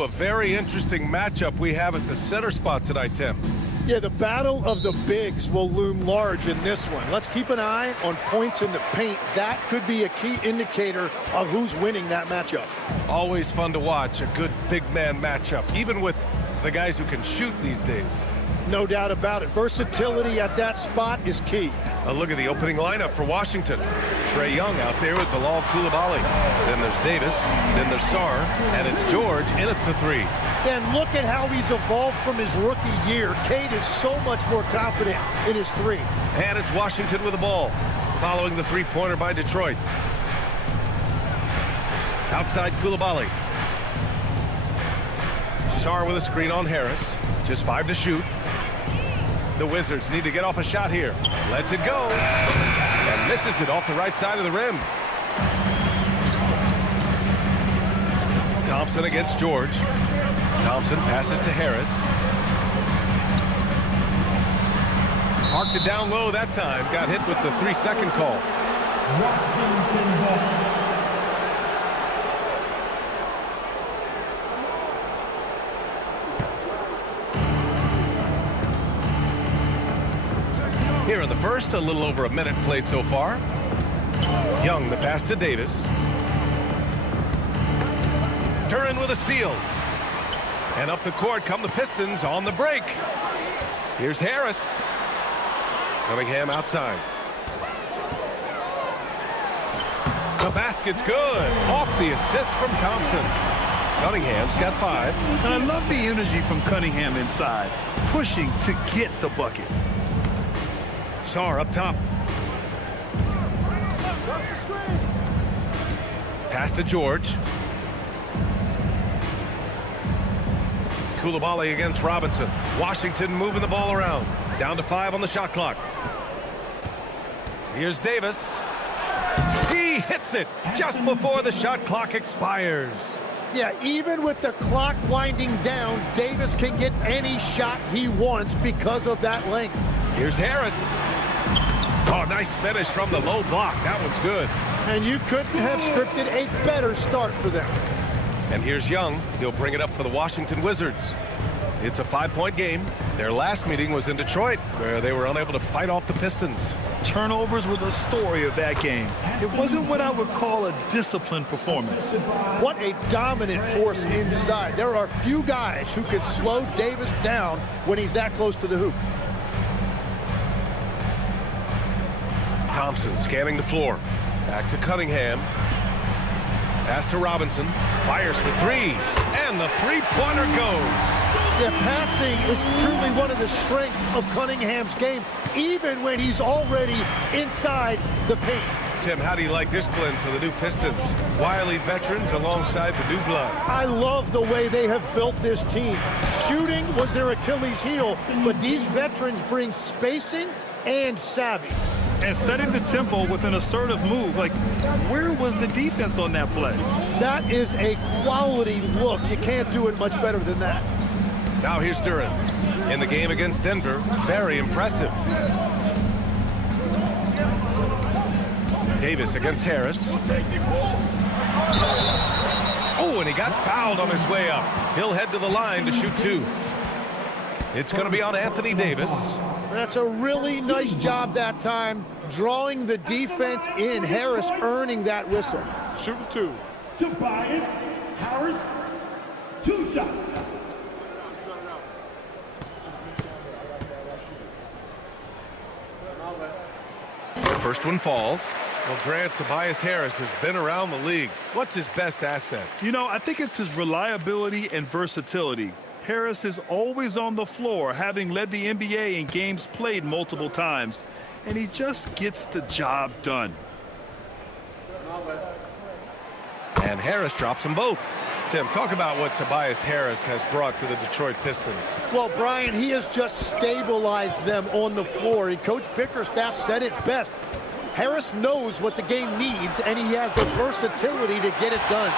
A very interesting matchup we have at the center spot tonight, Tim. Yeah, the battle of the bigs will loom large in this one. Let's keep an eye on points in the paint. That could be a key indicator of who's winning that matchup. Always fun to watch a good big man matchup, even with the guys who can shoot these days. No doubt about it. Versatility at that spot is key. A look at the opening lineup for Washington. Trae Young out there with Bilal Coulibaly. Then there's Davis, then there's Sarr, and it's George in at the three. And look at how he's evolved from his rookie year. Cade is so much more confident in his three. And it's Washington with the ball, following the three-pointer by Detroit. Outside Coulibaly. Sarr with a screen on Harris. Just 5 to shoot. The Wizards need to get off a shot here. Lets it go. And misses it off the right side of the rim. Thompson against George. Thompson passes to Harris. Parked it down low that time. Got hit with the 3-second call. Washington ball. Here in the first, a little over a minute played so far. Young, the pass to Davis. Duran with a steal. And up the court come the Pistons on the break. Here's Harris. Cunningham outside. The basket's good. Off the assist from Thompson. Cunningham's got 5. And I love the energy from Cunningham inside, pushing to get the bucket. Sarr up top. Pass to George. Coulibaly against Robinson. Washington moving the ball around. Down to 5 on the shot clock. Here's Davis. He hits it just before the shot clock expires. Yeah, even with the clock winding down, Davis can get any shot he wants because of that length. Here's Harris. Oh, nice finish from the low block. That one's good. And you couldn't have scripted a better start for them. And here's Young. He'll bring it up for the Washington Wizards. It's a 5-point game. Their last meeting was in Detroit, where they were unable to fight off the Pistons. Turnovers were the story of that game. It wasn't what I would call a disciplined performance. What a dominant force inside. There are few guys who can slow Davis down when he's that close to the hoop. Thompson scanning the floor. Back to Cunningham. Pass to Robinson. Fires for 3. And the three-pointer goes. Yeah, passing is truly one of the strengths of Cunningham's game, even when he's already inside the paint. Tim, how do you like this blend for the new Pistons? Wily veterans alongside the new blood. I love the way they have built this team. Shooting was their Achilles heel, but these veterans bring spacing and savvy. And setting the tempo with an assertive move. Like, where was the defense on that play? That is a quality look. You can't do it much better than that. Now here's Duran. In the game against Denver, very impressive. Davis against Harris. Oh, and he got fouled on his way up. He'll head to the line to shoot 2. It's going to be on Anthony Davis. That's a really nice job that time, drawing the defense in. Harris earning that whistle. Shooting 2. Tobias Harris, 2 shots. The first one falls. Well, Grant, Tobias Harris has been around the league. What's his best asset? You know, I think it's his reliability and versatility. Harris is always on the floor, having led the NBA in games played multiple times, and he just gets the job done. And Harris drops them both. Tim, talk about what Tobias Harris has brought to the Detroit Pistons. Well, Brian, he has just stabilized them on the floor. And Coach Bickerstaff said it best. Harris knows what the game needs, and he has the versatility to get it done.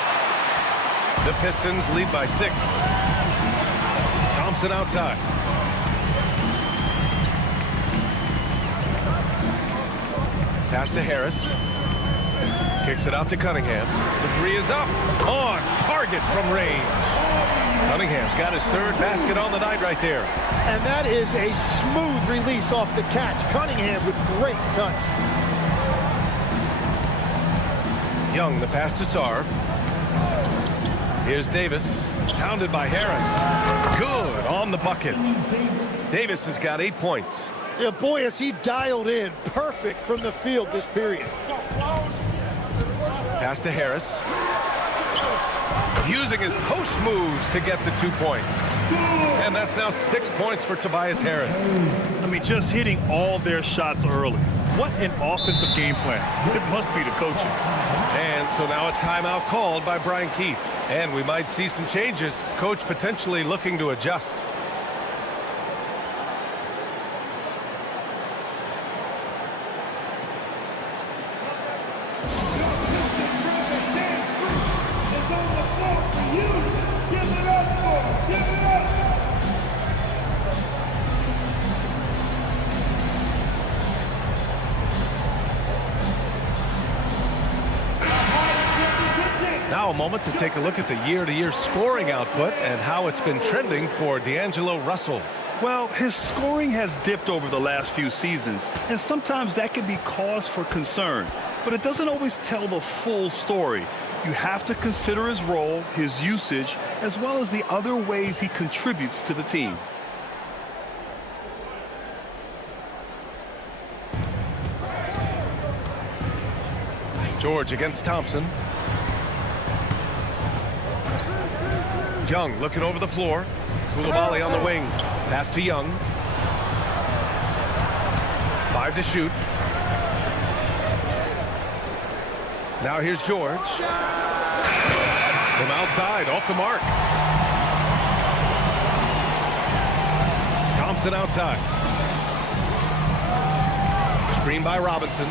The Pistons lead by 6. Thompson outside. Pass to Harris. Kicks it out to Cunningham. The three is up. On target from range. Cunningham's got his third basket on the night right there. And that is a smooth release off the catch. Cunningham with great touch. Young, the pass to Sarr. Here's Davis. Pounded by Harris. Good on the bucket. Davis has got 8 points. Yeah, boy, is he dialed in. Perfect from the field this period. Pass to Harris. Using his post moves to get the 2 points. And that's now 6 points for Tobias Harris. I mean, just hitting all their shots early. What an offensive game plan. It must be the coaching. And so now a timeout called by Brian Keefe. And we might see some changes. Coach potentially looking to adjust. Now a moment to take a look at the year-to-year scoring output and how it's been trending for D'Angelo Russell. Well, his scoring has dipped over the last few seasons, and sometimes that can be cause for concern. But it doesn't always tell the full story. You have to consider his role, his usage, as well as the other ways he contributes to the team. George against Thompson. Young looking over the floor. Koulibaly on the wing. Pass to Young. 5 to shoot. Now here's George. From outside, off the mark. Thompson outside. Screen by Robinson.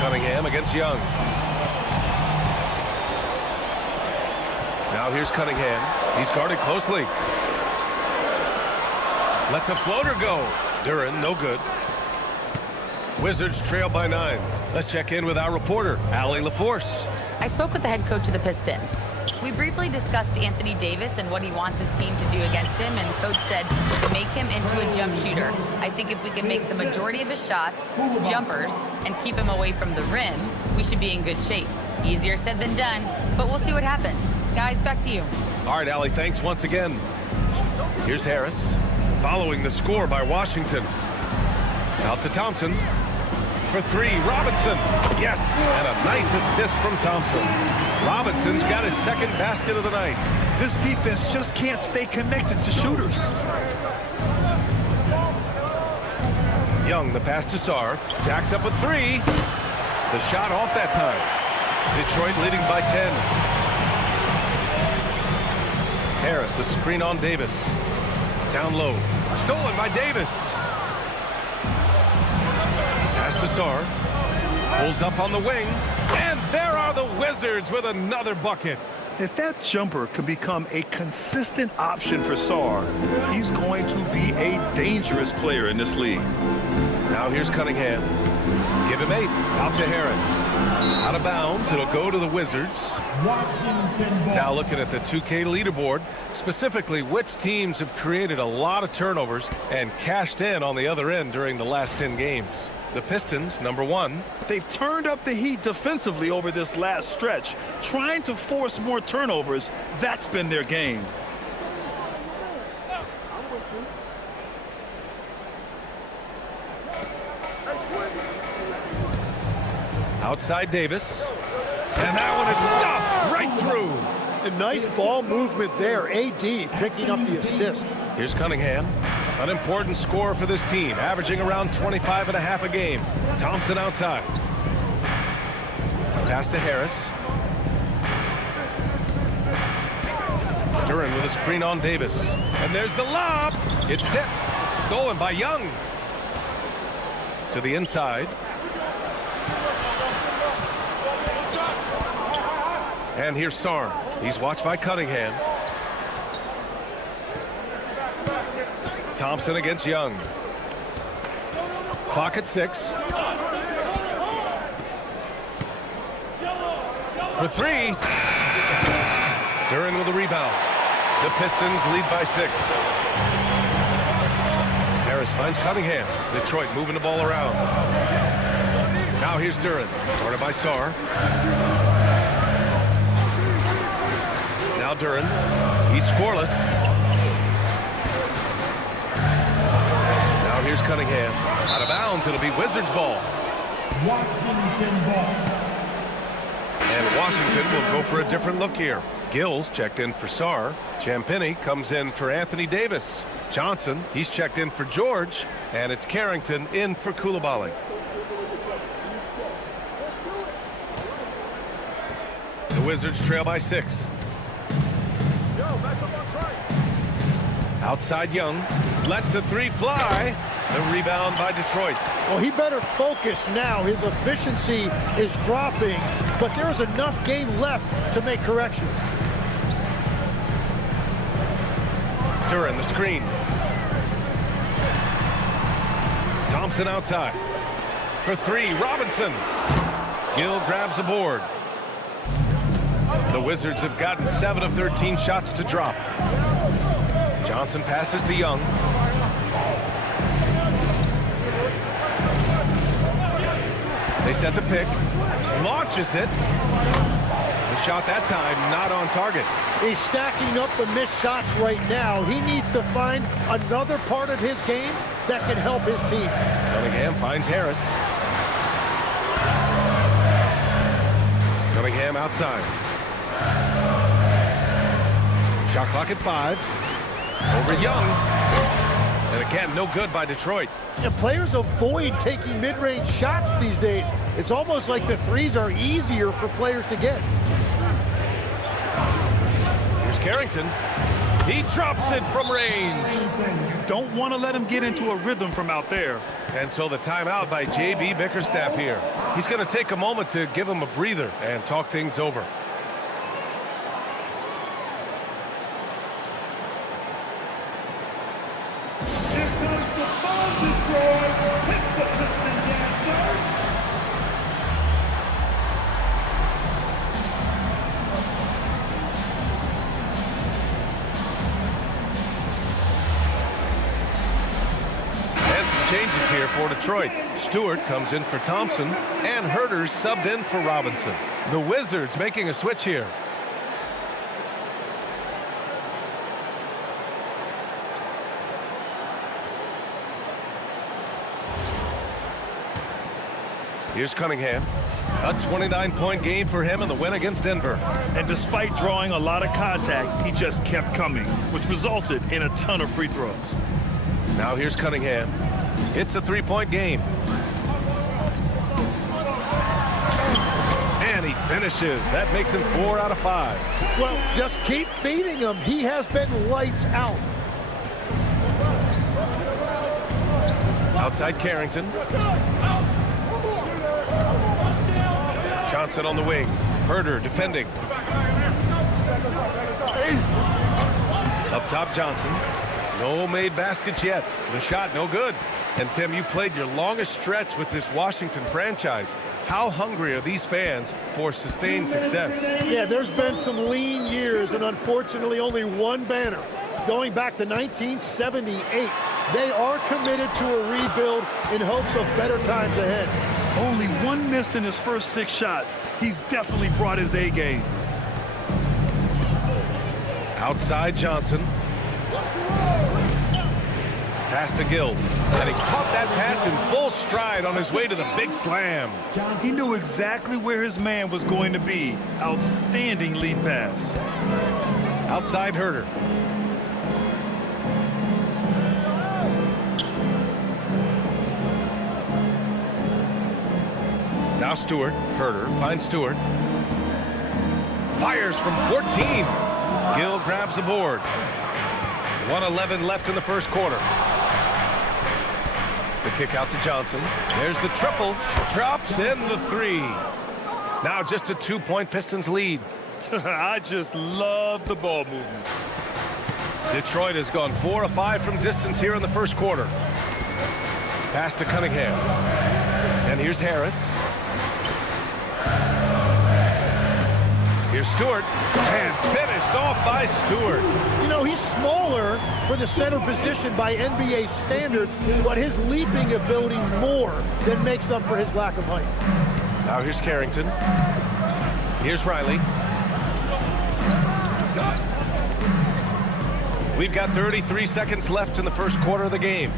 Cunningham against Young. Now here's Cunningham. He's guarded closely. Lets a floater go. Duran, no good. Wizards trail by 9. Let's check in with our reporter, Allie LaForce. I spoke with the head coach of the Pistons. We briefly discussed Anthony Davis and what he wants his team to do against him, and coach said to make him into a jump shooter. I think if we can make the majority of his shots jumpers and keep him away from the rim, we should be in good shape. Easier said than done, but we'll see what happens. Guys, back to you. All right, Allie, thanks once again. Here's Harris, following the score by Washington. Out to Thompson. For 3, Robinson. Yes, and a nice assist from Thompson. Robinson's got his second basket of the night. This defense just can't stay connected to shooters. Young, the pass to Sarr. Jacks up with 3. The shot off that time. Detroit leading by 10. Harris, the screen on Davis. Down low. Stolen by Davis. Pass to Sarr. Pulls up on the wing. And there are the Wizards with another bucket. If that jumper can become a consistent option for Sarr, he's going to be a dangerous player in this league. Now here's Cunningham. Give him 8. Out to Harris. Out of bounds. It'll go to the Wizards. Now looking at the 2K leaderboard, specifically which teams have created a lot of turnovers and cashed in on the other end during the last 10 games. The Pistons, number 1. They've turned up the heat defensively over this last stretch, trying to force more turnovers. That's been their game. Outside Davis. And that one is stuffed right through. A nice ball movement there. AD picking up the assist. Here's Cunningham. An important scorer for this team, averaging around 25.5 a game. Thompson outside. Pass to Harris. Duran with a screen on Davis. And there's the lob. It's tipped. Stolen by Young. To the inside. And here's Sarr. He's watched by Cunningham. Thompson against Young. Clock at 6. for three. Duren with a rebound. The Pistons lead by 6. Harris finds Cunningham. Detroit moving the ball around. Now here's Duren. Guarded by Sarr. Now Duren. He's scoreless. Now here's Cunningham. Out of bounds. It'll be Wizards ball. Washington ball. And Washington will go for a different look here. Gills checked in for Sarr. Champagnie comes in for Anthony Davis. Johnson, he's checked in for George. And it's Carrington in for Coulibaly. The Wizards trail by 6. Outside Young. Lets the three fly. The rebound by Detroit. Well, he better focus now. His efficiency is dropping, but there's enough game left to make corrections. Duren, the screen. Thompson outside. For three, Robinson. Gill grabs the board. The Wizards have gotten 7 of 13 shots to drop. Johnson passes to Young. They set the pick. Launches it. The shot that time not on target. He's stacking up the missed shots right now. He needs to find another part of his game that can help his team. Cunningham finds Harris. Cunningham outside. Shot clock at 5. Over Young. And again, no good by Detroit. And players avoid taking mid-range shots these days. It's almost like the threes are easier for players to get. Here's Carrington. He drops it from range. You don't want to let him get into a rhythm from out there. And so the timeout by J.B. Bickerstaff here. He's going to take a moment to give him a breather and talk things over. Here comes the ball, Detroit. Hit the Pistons answer. And some changes here for Detroit. Stewart comes in for Thompson, and Herter's subbed in for Robinson. The Wizards making a switch here. Here's Cunningham. A 29-point game for him in the win against Denver. And despite drawing a lot of contact, he just kept coming, which resulted in a ton of free throws. Now here's Cunningham. It's a 3-point game. And he finishes. That makes him 4 out of 5. Well, just keep feeding him. He has been lights out. Outside Carrington. Johnson on the wing. Herter defending. Up top Johnson. No made baskets yet. The shot no good. And Tim, you played your longest stretch with this Washington franchise. How hungry are these fans for sustained success? Yeah, there's been some lean years and unfortunately only one banner. Going back to 1978, they are committed to a rebuild in hopes of better times ahead. Only one miss in his first 6 shots. He's definitely brought his A game. Outside Johnson. Pass to Gill. And he caught that pass in full stride on his way to the big slam. He knew exactly where his man was going to be. Outstanding lead pass. Outside Herter. Now Stewart. Herter finds Stewart. Fires from 14. Gill grabs the board. 1:11 left in the first quarter. The kick out to Johnson. There's the triple. Drops in the 3. Now just a 2-point Pistons lead. I just love the ball movement. Detroit has gone 4 of 5 from distance here in the first quarter. Pass to Cunningham. And here's Harris. Here's Stewart, and finished off by Stewart. You know, he's smaller for the center position by NBA standards, but his leaping ability more than makes up for his lack of height. Now here's Carrington. Here's Riley. We've got 33 seconds left in the first quarter of the game.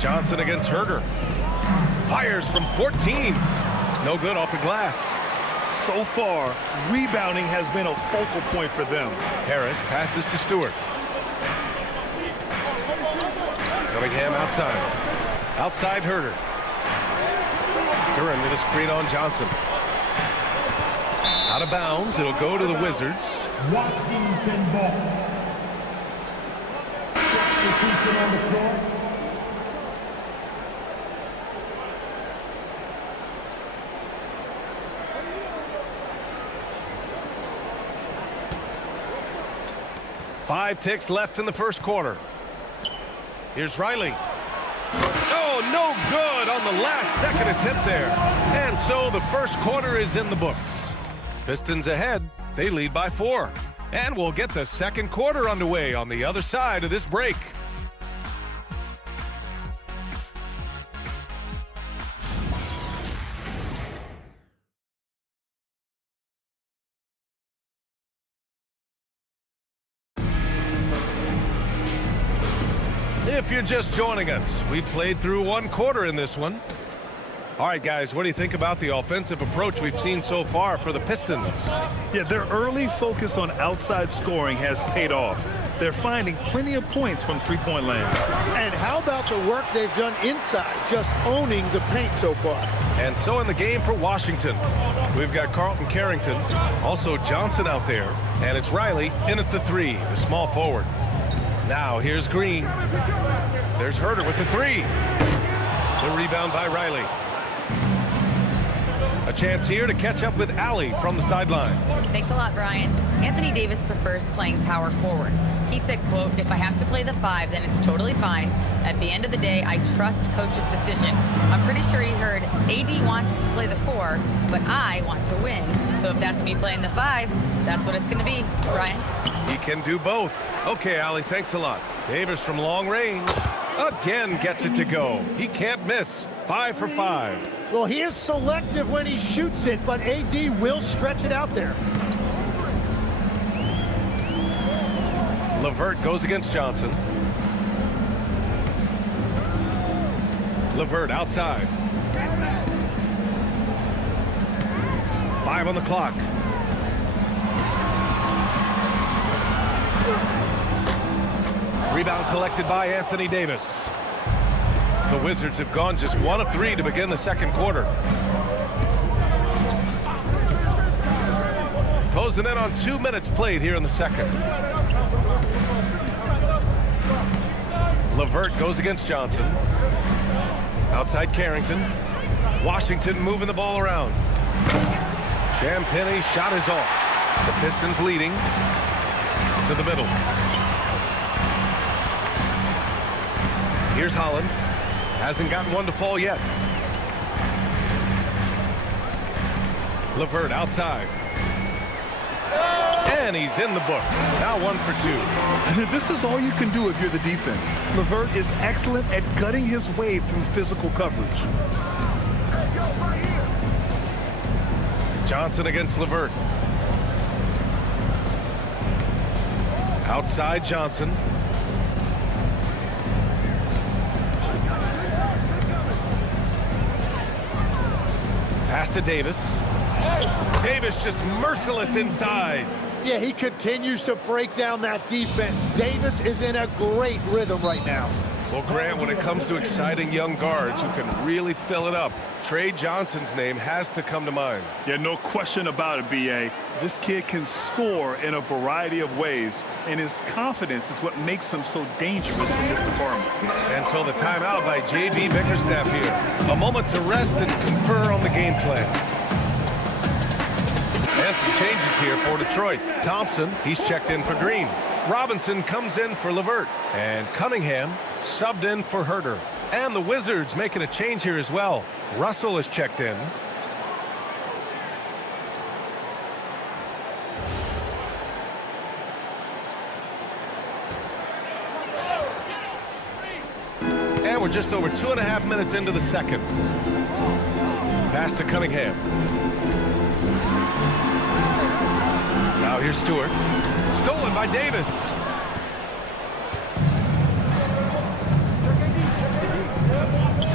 Johnson against Herder. Fires from 14. No good off the glass. So far, rebounding has been a focal point for them. Harris passes to Stewart. Cunningham outside. Outside Herder. Duran with a screen on Johnson. Out of bounds. It'll go to the Wizards. Washington ball. Substitution on the floor. Five ticks left in the first quarter. Here's Riley. Oh, no good on the last second attempt there. And so the first quarter is in the books. Pistons ahead. They lead by 4. And we'll get the second quarter underway on the other side of this break. If you're just joining us, we've played through one quarter in this one. All right, guys, what do you think about the offensive approach we've seen so far for the Pistons? Yeah, their early focus on outside scoring has paid off. They're finding plenty of points from three-point land. And how about the work they've done inside, just owning the paint so far? And so in the game for Washington, we've got Carlton Carrington, also Johnson out there, and it's Riley in at the 3, the small forward. Now here's Green. There's Herder with the 3. The rebound by Riley. A chance here to catch up with Allie from the sideline. Thanks a lot, Brian. Anthony Davis prefers playing power forward. He said, quote, "If I have to play the 5, then it's totally fine. At the end of the day, I trust coach's decision." I'm pretty sure he heard AD wants to play the 4, but I want to win. So if that's me playing the 5, that's what it's going to be, Brian. He can do both. Okay, Allie, thanks a lot. Davis from long range again gets it to go. He can't miss. 5 for 5. Well, he is selective when he shoots it, but AD will stretch it out there. LeVert goes against Johnson. LeVert outside. 5 on the clock. Rebound collected by Anthony Davis. The Wizards have gone just 1 of 3 to begin the second quarter. Closing in on 2 minutes played here in the second. LeVert goes against Johnson. Outside Carrington. Washington moving the ball around. Champagnie shot is off. The Pistons leading to the middle. Here's Holland. Hasn't gotten one to fall yet. LeVert outside. And he's in the books. Now 1 for 2. This is all you can do if you're the defense. LeVert is excellent at gutting his way through physical coverage. Johnson against LeVert. Outside Johnson. Pass to Davis. Davis just merciless inside. Yeah, he continues to break down that defense. Davis is in a great rhythm right now. Well, Grant, when it comes to exciting young guards who can really fill it up, Trey Johnson's name has to come to mind. Yeah, no question about it, B.A. This kid can score in a variety of ways, and his confidence is what makes him so dangerous in this department. And so the timeout by J.B. Bickerstaff here. A moment to rest and confer on the game plan. And some changes here for Detroit. Thompson, he's checked in for Green. Robinson comes in for LeVert. And Cunningham subbed in for Herder. And the Wizards making a change here as well. Russell is checked in. we're just over 2.5 minutes into the second. Pass to Cunningham. Now here's Stewart. Stolen by Davis.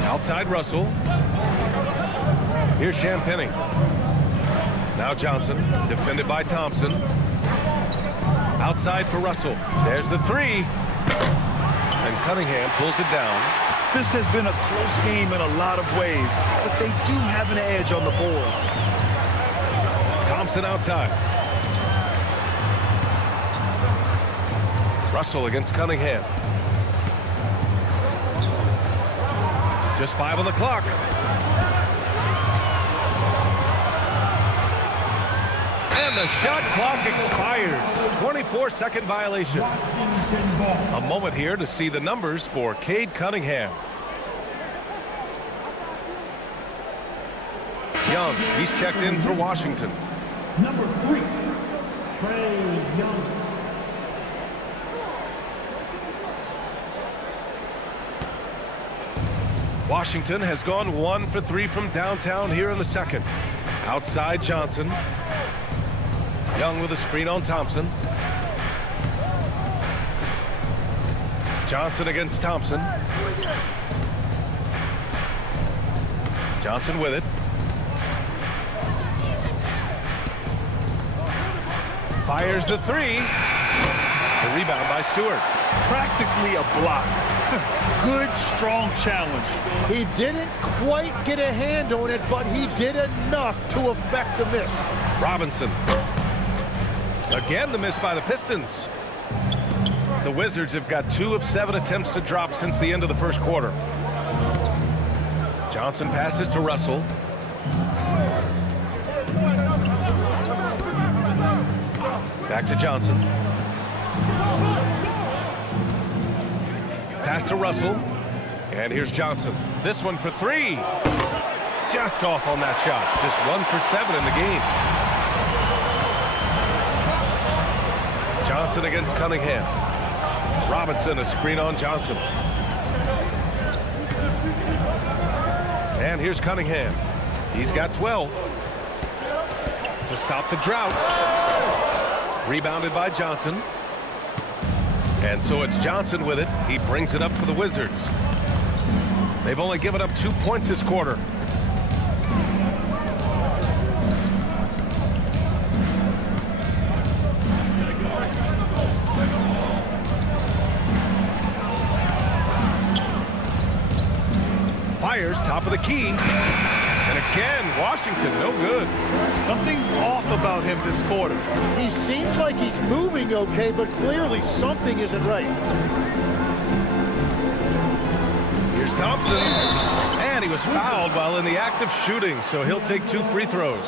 Outside Russell. Here's Champagnie. Now Johnson, defended by Thompson. Outside for Russell. There's the three. And Cunningham pulls it down. This has been a close game in a lot of ways, but they do have an edge on the boards. Thompson outside. Russell against Cunningham. Just 5 on the clock. And the shot clock expires. 24-second violation. Washington ball. A moment here to see the numbers for Cade Cunningham. Young, he's checked in for Washington. Number 3, Trey Young. Washington has gone 1 for 3 from downtown here in the second. Outside Johnson. Young with a screen on Thompson. Johnson against Thompson. Johnson with it. Fires the three. The rebound by Stewart. Practically a block. Good, strong challenge. He didn't quite get a hand on it, but he did enough to affect the miss. Robinson. Again, the miss by the Pistons. The Wizards have got 2 of 7 attempts to drop since the end of the first quarter. Johnson passes to Russell. Back to Johnson. Pass to Russell. And here's Johnson. This one for 3. Just off on that shot. Just 1 for 7 in the game. Johnson against Cunningham. Robinson, a screen on Johnson. And here's Cunningham. He's got 12 to stop the drought. Rebounded by Johnson. And so it's Johnson with it. He brings it up for the Wizards. They've only given up 2 points this quarter. Fires top of the key. And again, Washington, no good. Something's off about him this quarter. He seems like he's moving okay, but clearly something isn't right. Here's Thompson. And he was fouled while in the act of shooting, so he'll take 2 free throws.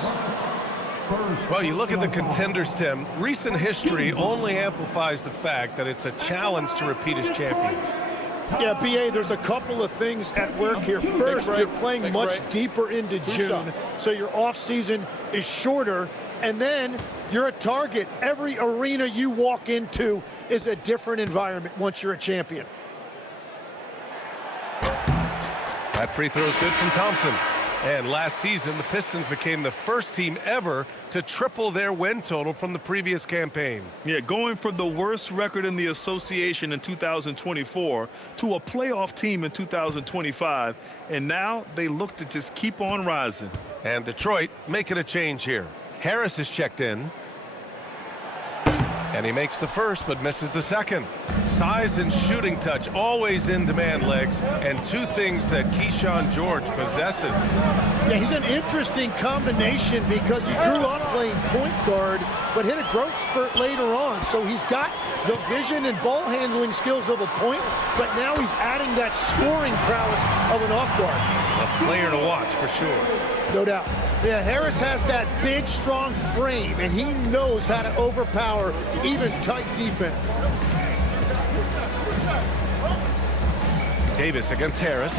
Well, you look at the contenders, Tim. Recent history only amplifies the fact that it's a challenge to repeat as champions. Yeah, B.A., there's a couple of things at work here. First, you're playing much deeper into June, so your offseason is shorter, and then you're a target. Every arena you walk into is a different environment once you're a champion. That free throw is good from Thompson. And last season, the Pistons became the first team ever to triple their win total from the previous campaign. Yeah, going from the worst record in the association in 2024 to a playoff team in 2025. And now they look to just keep on rising. And Detroit making a change here. Harris is checked in. And he makes the first, but misses the second. Size and shooting touch, always in demand, legs, and 2 things that Keyshawn George possesses. Yeah, he's an interesting combination because he grew up playing point guard, but hit a growth spurt later on. So he's got the vision and ball handling skills of a point, but now he's adding that scoring prowess of an off guard. A player to watch for sure. No doubt. Yeah, Harris has that big, strong frame, and he knows how to overpower even tight defense. Davis against Harris.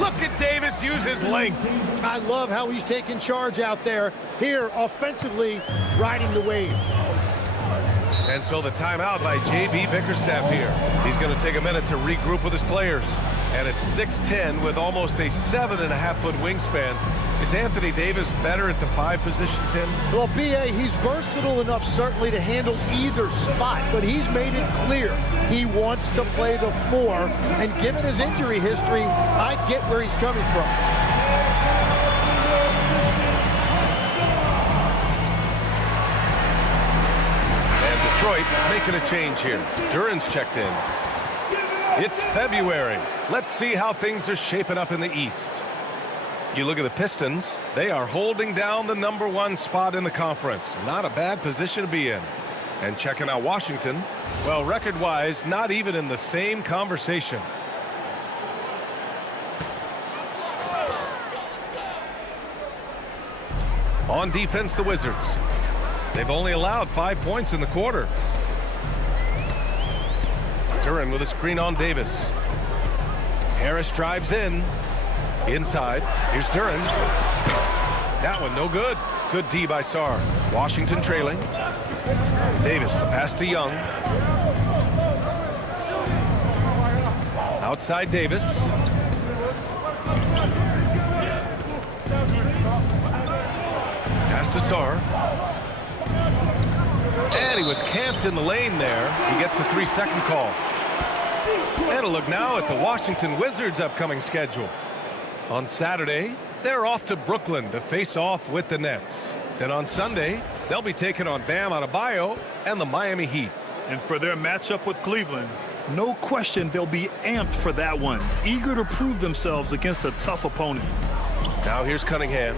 Look at Davis use his length. I love how he's taking charge out there. Here, offensively, riding the wave. And so the timeout by J.B. Bickerstaff here. He's going to take a minute to regroup with his players. And at 6'10", with almost a 7.5-foot wingspan, is Anthony Davis better at the 5 position, Tim? Well, B.A., he's versatile enough certainly to handle either spot, but he's made it clear he wants to play the 4, and given his injury history, I get where he's coming from. And Detroit making a change here. Duren's checked in. It's February. Let's see how things are shaping up in the East. You look at the Pistons, they are holding down the #1 spot in the conference. Not a bad position to be in. And checking out Washington, well, record-wise, not even in the same conversation. On defense, the Wizards. They've only allowed 5 points in the quarter. Duren with a screen on Davis. Harris drives in. Inside. Here's Duren. That one no good. Good D by Sarr. Washington trailing. Davis, the pass to Young. Outside Davis. Pass to Sarr. And he was camped in the lane there. He gets a 3-second call. And a look now at the Washington Wizards' upcoming schedule. On Saturday, they're off to Brooklyn to face off with the Nets. Then on Sunday, they'll be taking on Bam Adebayo and the Miami Heat. And for their matchup with Cleveland, no question they'll be amped for that one, eager to prove themselves against a tough opponent. Now here's Cunningham.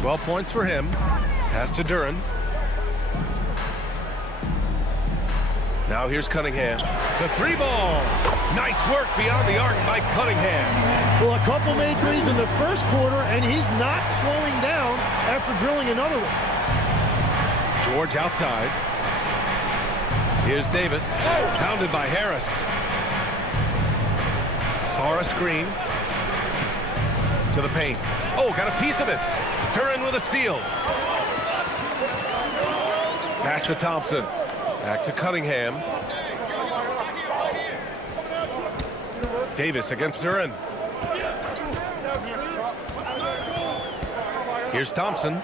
12 points for him. Pass to Duren. Now here's Cunningham. The 3-ball. Nice work beyond the arc by Cunningham. Well, a couple made threes in the first quarter, and he's not slowing down after drilling another one. George outside. Here's Davis. Pounded by Harris. Saw a screen. To the paint. Oh, got a piece of it. Duren with a steal. Pass to Thompson. Back to Cunningham. Davis against Duren. Here's Thompson.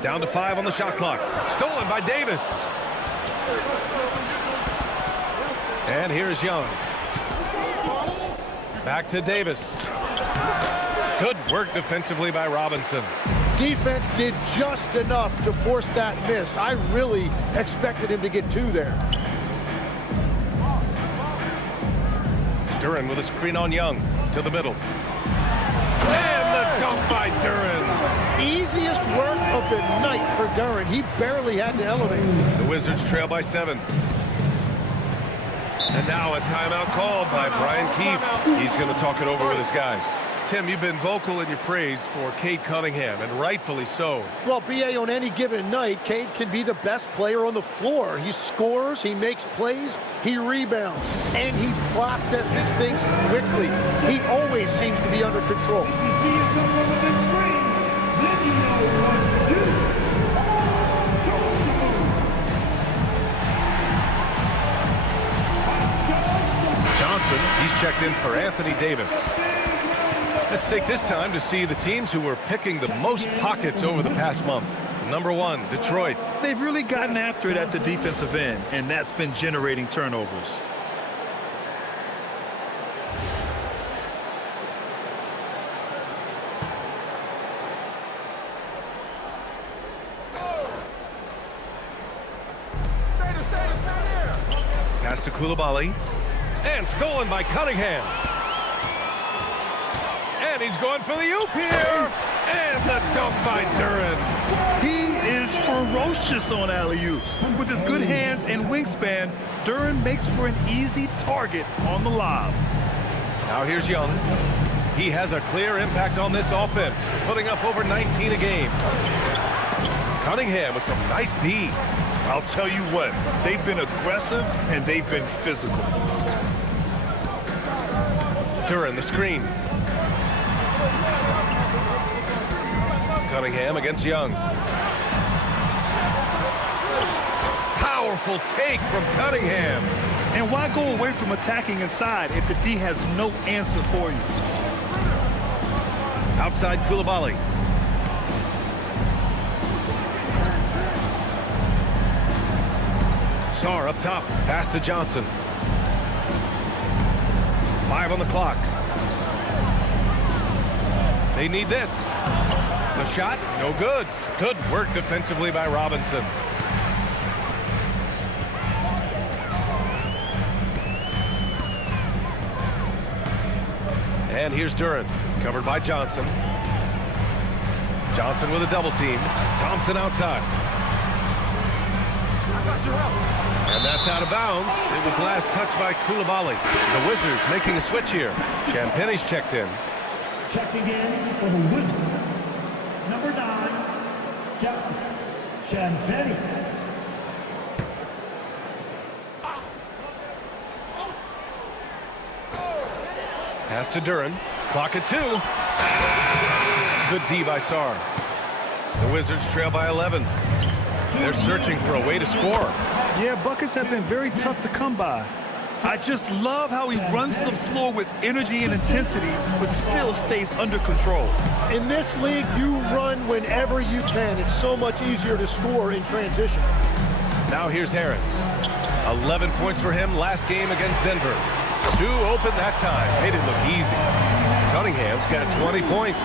Down to 5 on the shot clock. Stolen by Davis. And here's Young. Back to Davis. Good work defensively by Robinson. Defense did just enough to force that miss. I really expected him to get 2 there. Duren with a screen on Young to the middle. And the dunk by Duren. Easiest work of the night for Duren. He barely had to elevate. The Wizards trail by 7. And now a timeout called by Brian Keefe. He's going to talk it over with his guys. Tim, you've been vocal in your praise for Cade Cunningham, and rightfully so. Well, B.A., on any given night, Cade can be the best player on the floor. He scores, he makes plays, he rebounds, and he processes things quickly. He always seems to be under control. If you see someone on the big screen, then you know what to do. Show them the move. Johnson, he's checked in for Anthony Davis. Let's take this time to see the teams who were picking the most pockets over the past month. #1, Detroit. They've really gotten after it at the defensive end, and that's been generating turnovers. Pass to Coulibaly. And stolen by Cunningham. And he's going for the oop here. And the dunk by Duren. He is ferocious on alley-oops. With his good hands and wingspan, Duren makes for an easy target on the lob. Now here's Young. He has a clear impact on this offense, putting up over 19 a game. Cunningham with some nice D. I'll tell you what, they've been aggressive and they've been physical. Duren, the screen. Cunningham against Young. Powerful take from Cunningham. And why go away from attacking inside if the D has no answer for you? Outside Koulibaly. Sarr up top. Pass to Johnson. 5 on the clock. They need this. The shot, no good. Good work defensively by Robinson. And here's Duran, covered by Johnson. Johnson with a double team. Thompson outside. And that's out of bounds. It was last touched by Koulibaly. The Wizards making a switch here. Champagne's checked in. Checking in for the Wizards, number 9, Justin Champagne. Pass to Duran. Clock at 2. Good D by Sarr. The Wizards trail by 11. They're searching for a way to score. Yeah, buckets have been very tough to come by. I just love how he runs the floor with energy and intensity, but still stays under control. In this league, you run whenever you can. It's so much easier to score in transition. Now here's Harris. 11 points for him last game against Denver. 2 open that time. Made it look easy. Cunningham's got 20 points.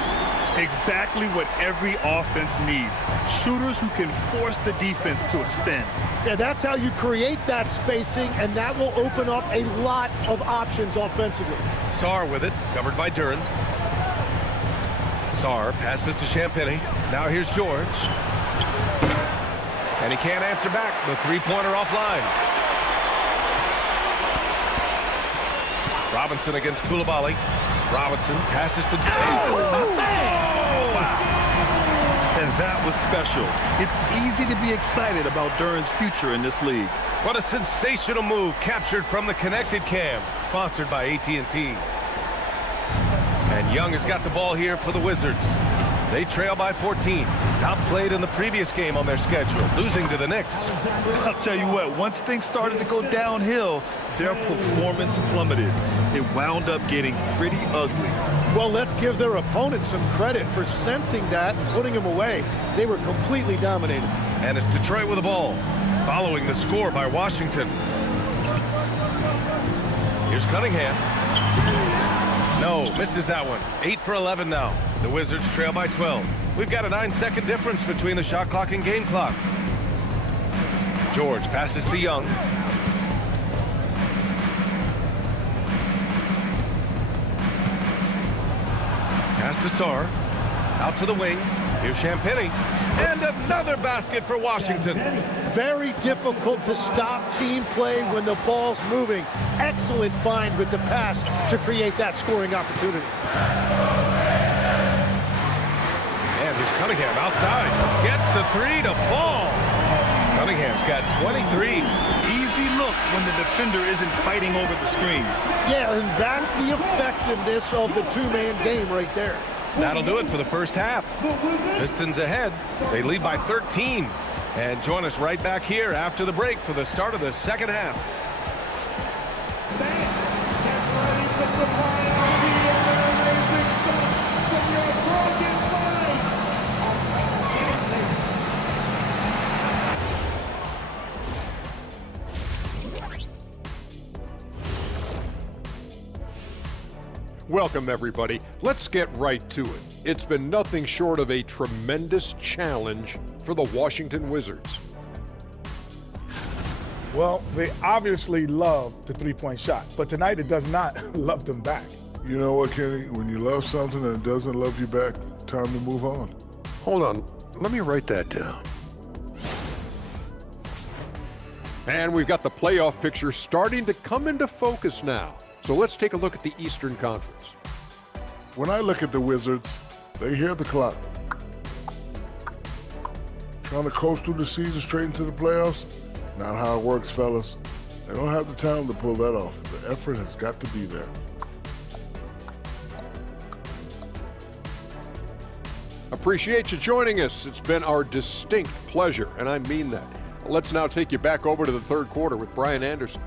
Exactly what every offense needs. Shooters who can force the defense to extend. Yeah, that's how you create that spacing, and that will open up a lot of options offensively. Sarr with it, covered by Duran. Sarr passes to Champagnie. Now here's George. And he can't answer back. The three-pointer offline. Robinson against Koulibaly. Robinson passes to... And that was special. It's easy to be excited about Duran's future in this league. What a sensational move captured from the connected cam, sponsored by AT&T. And Young has got the ball here for the Wizards. They trail by 14. Outplayed in the previous game on their schedule, losing to the Knicks. I'll tell you what, once things started to go downhill, their performance plummeted. It wound up getting pretty ugly. Well, let's give their opponents some credit for sensing that and putting them away. They were completely dominated. And it's Detroit with the ball, following the score by Washington. Here's Cunningham. No, misses that one. 8 for 11 now. The Wizards trail by 12. We've got a 9-second difference between the shot clock and game clock. George passes to Young. Pass to Sarr. Out to the wing. Here's Champagnie. And another basket for Washington. Very difficult to stop team play when the ball's moving. Excellent find with the pass to create that scoring opportunity. And here's Cunningham outside. Gets the 3 to fall. Cunningham's got 23. Easy look when the defender isn't fighting over the screen. Yeah, and that's the effectiveness of the two-man game right there. That'll do it for the first half. Pistons ahead. They lead by 13. And join us right back here after the break for the start of the second half. Welcome, everybody. Let's get right to it. It's been nothing short of a tremendous challenge for the Washington Wizards. Well, they obviously love the three-point shot, but tonight it does not love them back. You know what, Kenny? When you love something and it doesn't love you back, time to move on. Hold on. Let me write that down. And we've got the playoff picture starting to come into focus now. So let's take a look at the Eastern Conference. When I look at the Wizards, they hear the clock. Trying to coast through the season straight into the playoffs? Not how it works, fellas. They don't have the talent to pull that off. The effort has got to be there. Appreciate you joining us. It's been our distinct pleasure, and I mean that. Let's now take you back over to the third quarter with Brian Anderson.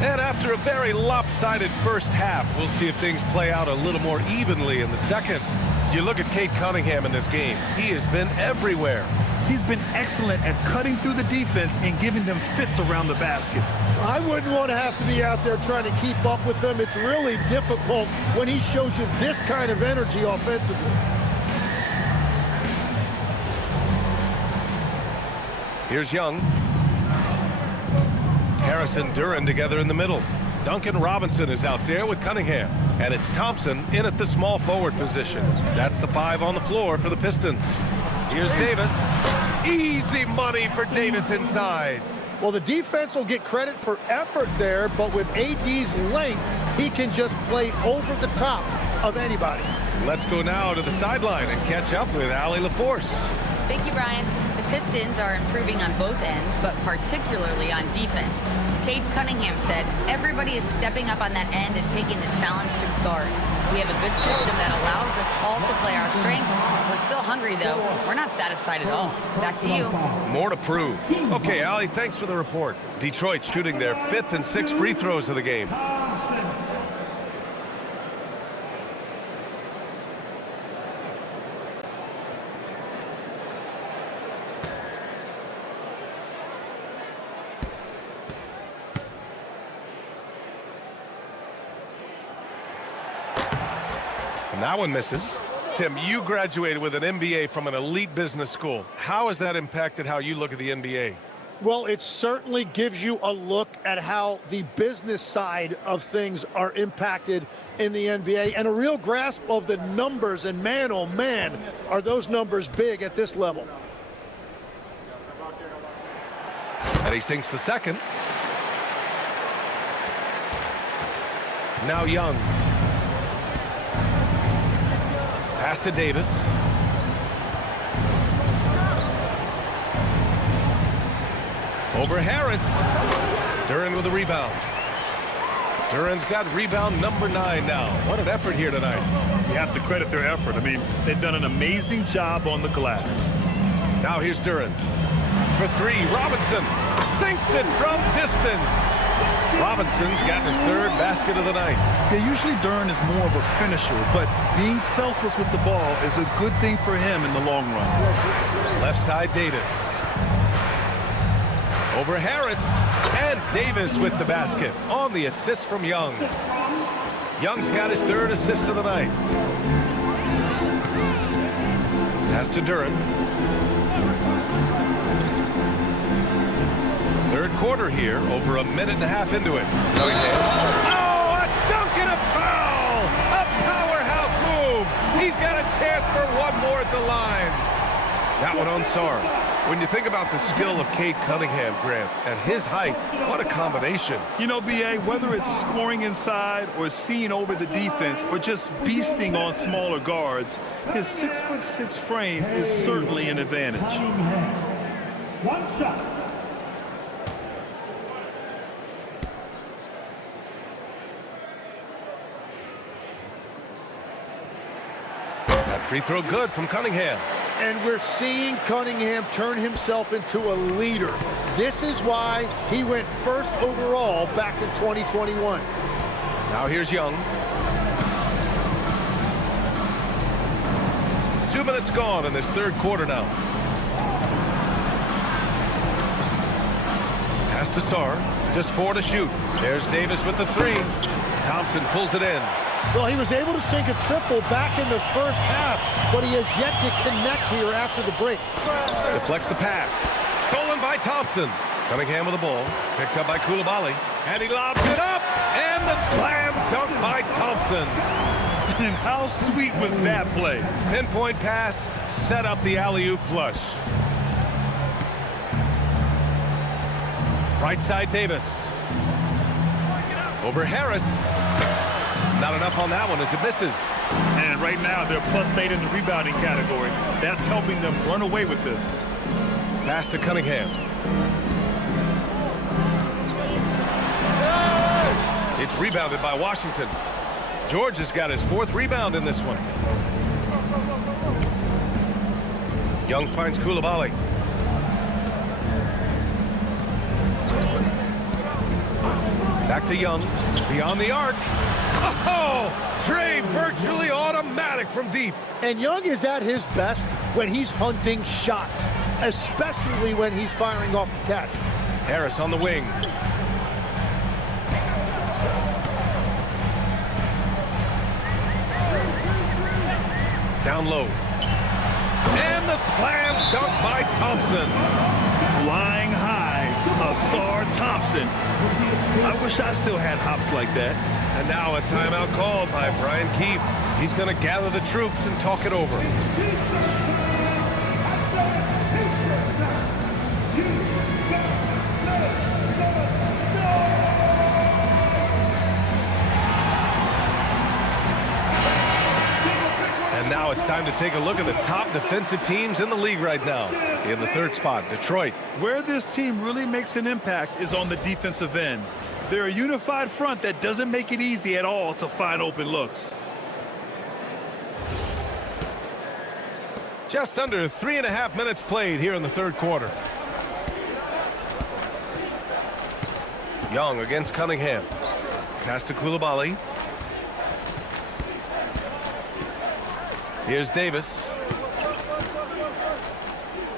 And after a very lopsided first half, we'll see if things play out a little more evenly in the second. You look at Cade Cunningham in this game. He has been everywhere. He's been excellent at cutting through the defense and giving them fits around the basket. I wouldn't want to have to be out there trying to keep up with them. It's really difficult when he shows you this kind of energy offensively. Here's Young. Harris and Duren together in the middle. Duncan Robinson is out there with Cunningham. And it's Thompson in at the small forward position. That's the 5 on the floor for the Pistons. Here's Davis. Easy money for Davis inside. Well, the defense will get credit for effort there, but with AD's length, he can just play over the top of anybody. Let's go now to the sideline and catch up with Allie LaForce. Thank you, Brian. The Pistons are improving on both ends, but particularly on defense. Cade Cunningham said, everybody is stepping up on that end and taking the challenge to guard. We have a good system that allows us all to play our strengths. We're still hungry, though. We're not satisfied at all. Back to you. More to prove. Okay, Allie, thanks for the report. Detroit shooting their 5th and 6th free throws of the game. And that one misses. Tim, you graduated with an MBA from an elite business school. How has that impacted how you look at the NBA? Well, it certainly gives you a look at how the business side of things are impacted in the NBA and a real grasp of the numbers. And man, oh man, are those numbers big at this level. And he sinks the second. Now Young. Pass to Davis. Over Harris. Duren with a rebound. Duren's got rebound number 9 now. What an effort here tonight. You have to credit their effort. I mean, they've done an amazing job on the glass. Now here's Duren. For 3, Robinson sinks it from distance. Robinson's gotten his 3rd basket of the night. Yeah, usually Duren is more of a finisher, but being selfless with the ball is a good thing for him in the long run. Left side, Davis. Over Harris, and Davis with the basket on the assist from Young. Young's got his 3rd assist of the night. Pass to Duren. 3rd quarter here, over a minute and a half into it. Oh, a dunk and a foul! A powerhouse move! He's got a chance for one more at the line. That one on Sarr. When you think about the skill of Cade Cunningham, Grant, at his height, what a combination. You know, B.A., whether it's scoring inside or seeing over the defense or just beasting on smaller guards, his 6'6" frame is certainly an advantage. One shot. Free throw good from Cunningham. And we're seeing Cunningham turn himself into a leader. This is why he went 1st overall back in 2021. Now here's Young. 2 minutes gone in this 3rd quarter now. Pass to Sarr. Just 4 to shoot. There's Davis with the 3. Thompson pulls it in. Well, he was able to sink a triple back in the 1st half, but he has yet to connect here after the break. Deflects the pass. Stolen by Thompson. Cunningham with the ball. Picked up by Coulibaly. And he lobs it up. And the slam dunk by Thompson. And how sweet was that play? Pinpoint pass. Set up the alley-oop flush. Right side, Davis. Over Harris. Not enough on that one as it misses. And right now they're +8 in the rebounding category. That's helping them run away with this. Pass to Cunningham. It's rebounded by Washington. George has got his 4th rebound in this one. Young finds Koulibaly. Back to Young. Beyond the arc. Oh! Trey virtually automatic from deep. And Young is at his best when he's hunting shots, especially when he's firing off the catch. Harris on the wing. Down low. And the slam dunk by Thompson. Flying high, Asar Thompson. I wish I still had hops like that. And now a timeout called by Brian Keefe. He's going to gather the troops and talk it over. And now it's time to take a look at the top defensive teams in the league right now. In the 3rd spot, Detroit. Where this team really makes an impact is on the defensive end. They're a unified front that doesn't make it easy at all to find open looks. Just under 3.5 minutes played here in the 3rd quarter. Young against Cunningham. Pass to Koulibaly. Here's Davis.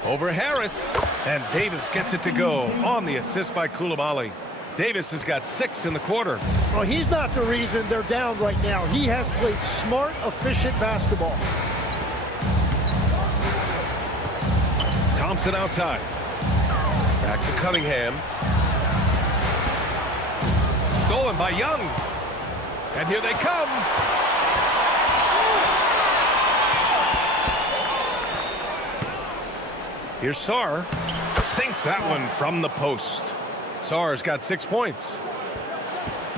Over Harris. And Davis gets it to go on the assist by Koulibaly. Davis has got 6 in the quarter. Well, he's not the reason they're down right now. He has played smart, efficient basketball. Thompson outside. Back to Cunningham. Stolen by Young. And here they come. Here's Sarr. Sinks that one from the post. Sarr's got 6 points.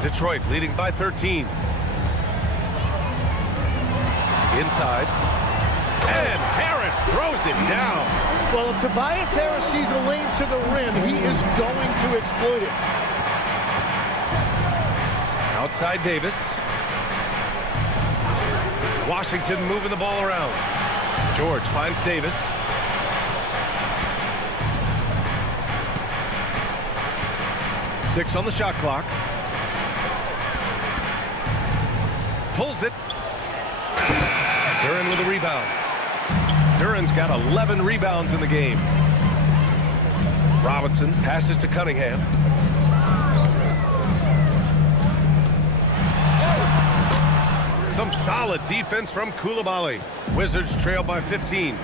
Detroit leading by 13. Inside. And Harris throws it down. Well, if Tobias Harris sees a lane to the rim, he is going to exploit it. Outside Davis. Washington moving the ball around. George finds Davis. Six on the shot clock. Pulls it. Duren with a rebound. Duren's got 11 rebounds in the game. Robinson passes to Cunningham. Some solid defense from Koulibaly. Wizards trail by 15.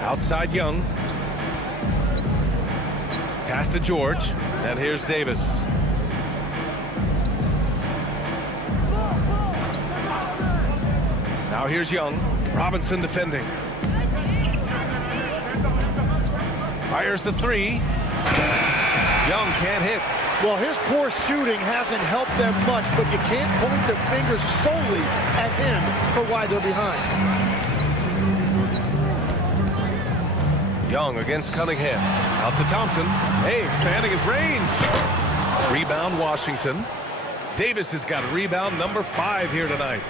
Outside Young. Pass to George. And here's Davis. Now here's Young. Robinson defending. Fires the 3. Young can't hit. Well, his poor shooting hasn't helped them much, but you can't point the fingers solely at him for why they're behind. Young against Cunningham. Out to Thompson. Hey, expanding his range. Rebound Washington. Davis has got rebound number 5 here tonight.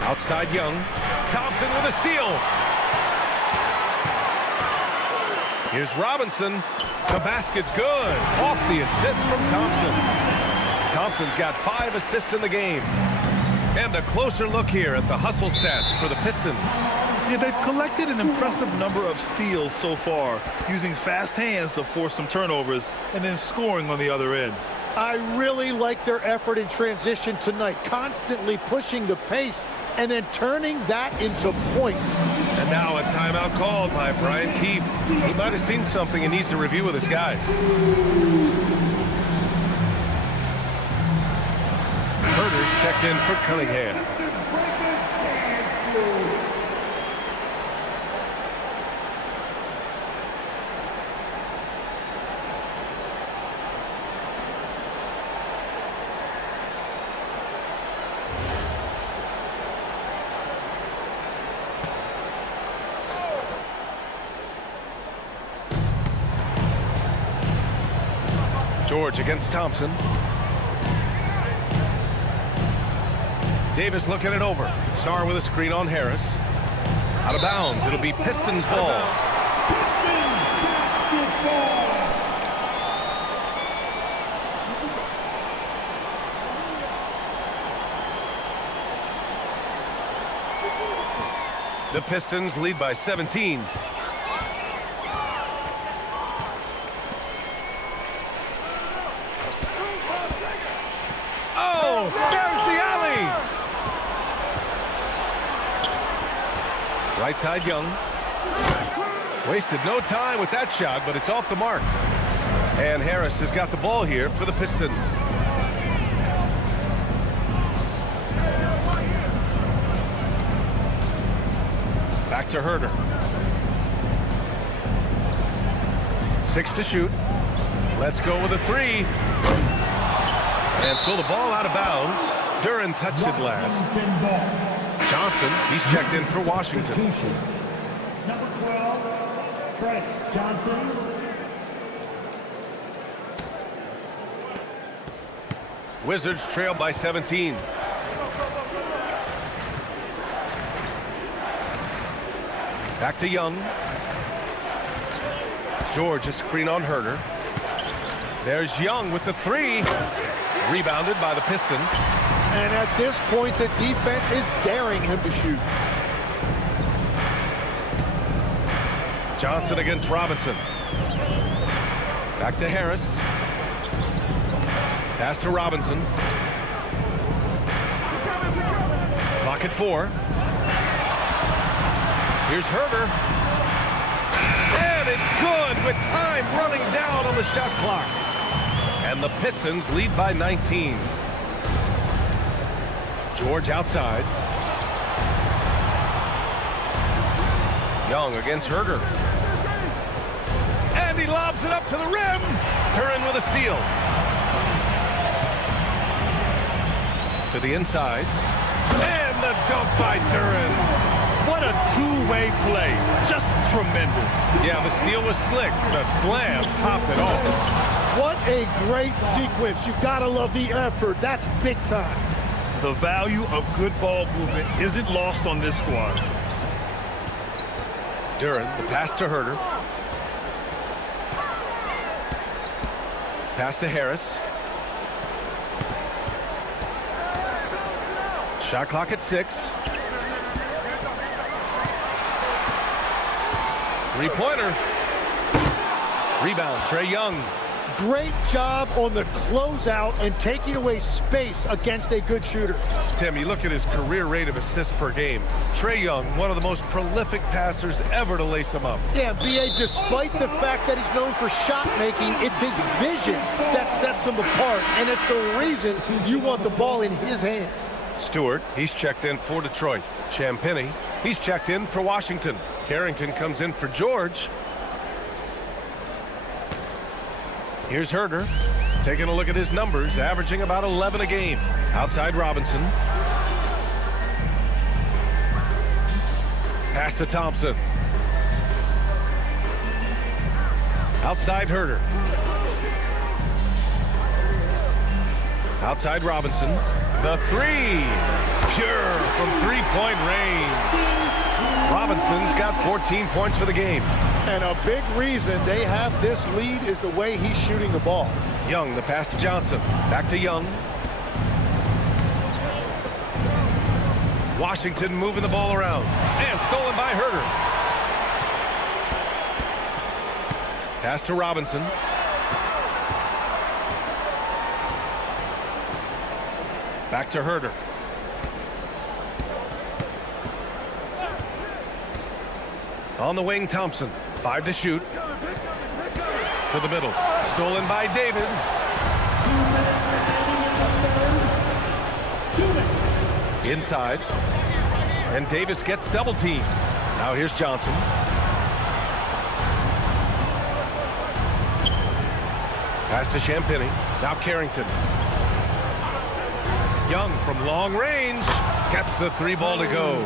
Outside Young. Thompson with a steal. Here's Robinson. The basket's good. Off the assist from Thompson. Thompson's got 5 assists in the game. And a closer look here at the hustle stats for the Pistons. Yeah, they've collected an impressive number of steals so far, using fast hands to force some turnovers and then scoring on the other end. I really like their effort in transition tonight, constantly pushing the pace and then turning that into points. And now a timeout called by Brian Keefe. He might have seen something and needs to review with his guys. Herder's checked in for Cunningham. George against Thompson. Davis looking it over. Sarr with a screen on Harris. Out of bounds. It'll be Pistons ball. The Pistons lead by 17. Oh, there's the alley. Right side Young. Wasted no time with that shot, but it's off the mark. And Harris has got the ball here for the Pistons. Back to Herter. 6 to shoot. Let's go with a 3. And so the ball out of bounds. Duren touched it last. Johnson, he's checked in for Washington. Number 12, Trey Johnson. Wizards trail by 17. Back to Young. George, a screen on Herter. There's Young with the 3. Rebounded by the Pistons. And at this point, the defense is daring him to shoot. Johnson against Robinson. Back to Harris. Pass to Robinson. Clock at 4. Here's Herter. And it's good with time running down on the shot clock. And the Pistons lead by 19. George outside. Young against Herter. And he lobs it up to the rim. Duren with a steal. To the inside. And the dunk by Duren. What a two-way play. Just tremendous. Yeah, the steal was slick. The slam topped it off. What a great sequence. You gotta love the effort. That's big time. The value of good ball movement isn't lost on this squad. Duren, the pass to Herter. Pass to Harris. Shot clock at 6. Three-pointer. Rebound, Trae Young. Great job on the closeout and taking away space against a good shooter. Tim, you look at his career rate of assists per game. Trae Young, one of the most prolific passers ever to lace him up. Yeah, B.A., despite the fact that he's known for shot making, it's his vision that sets him apart, and it's the reason you want the ball in his hands. Stewart, he's checked in for Detroit. Champagnie, he's checked in for Washington. Carrington comes in for George. Here's Herter, taking a look at his numbers, averaging about 11 a game. Outside Robinson. Pass to Thompson. Outside Herter. Outside Robinson. The 3. Pure from three-point range. Robinson's got 14 points for the game. And a big reason they have this lead is the way he's shooting the ball. Young, the pass to Johnson. Back to Young. Washington moving the ball around. And stolen by Herter. Pass to Robinson. Back to Herter. On the wing, Thompson. 5 to shoot. To the middle. Stolen by Davis. Inside. And Davis gets double teamed. Now here's Johnson. Pass to Champagnie. Now Carrington. Young from long range. Gets the 3 ball to go.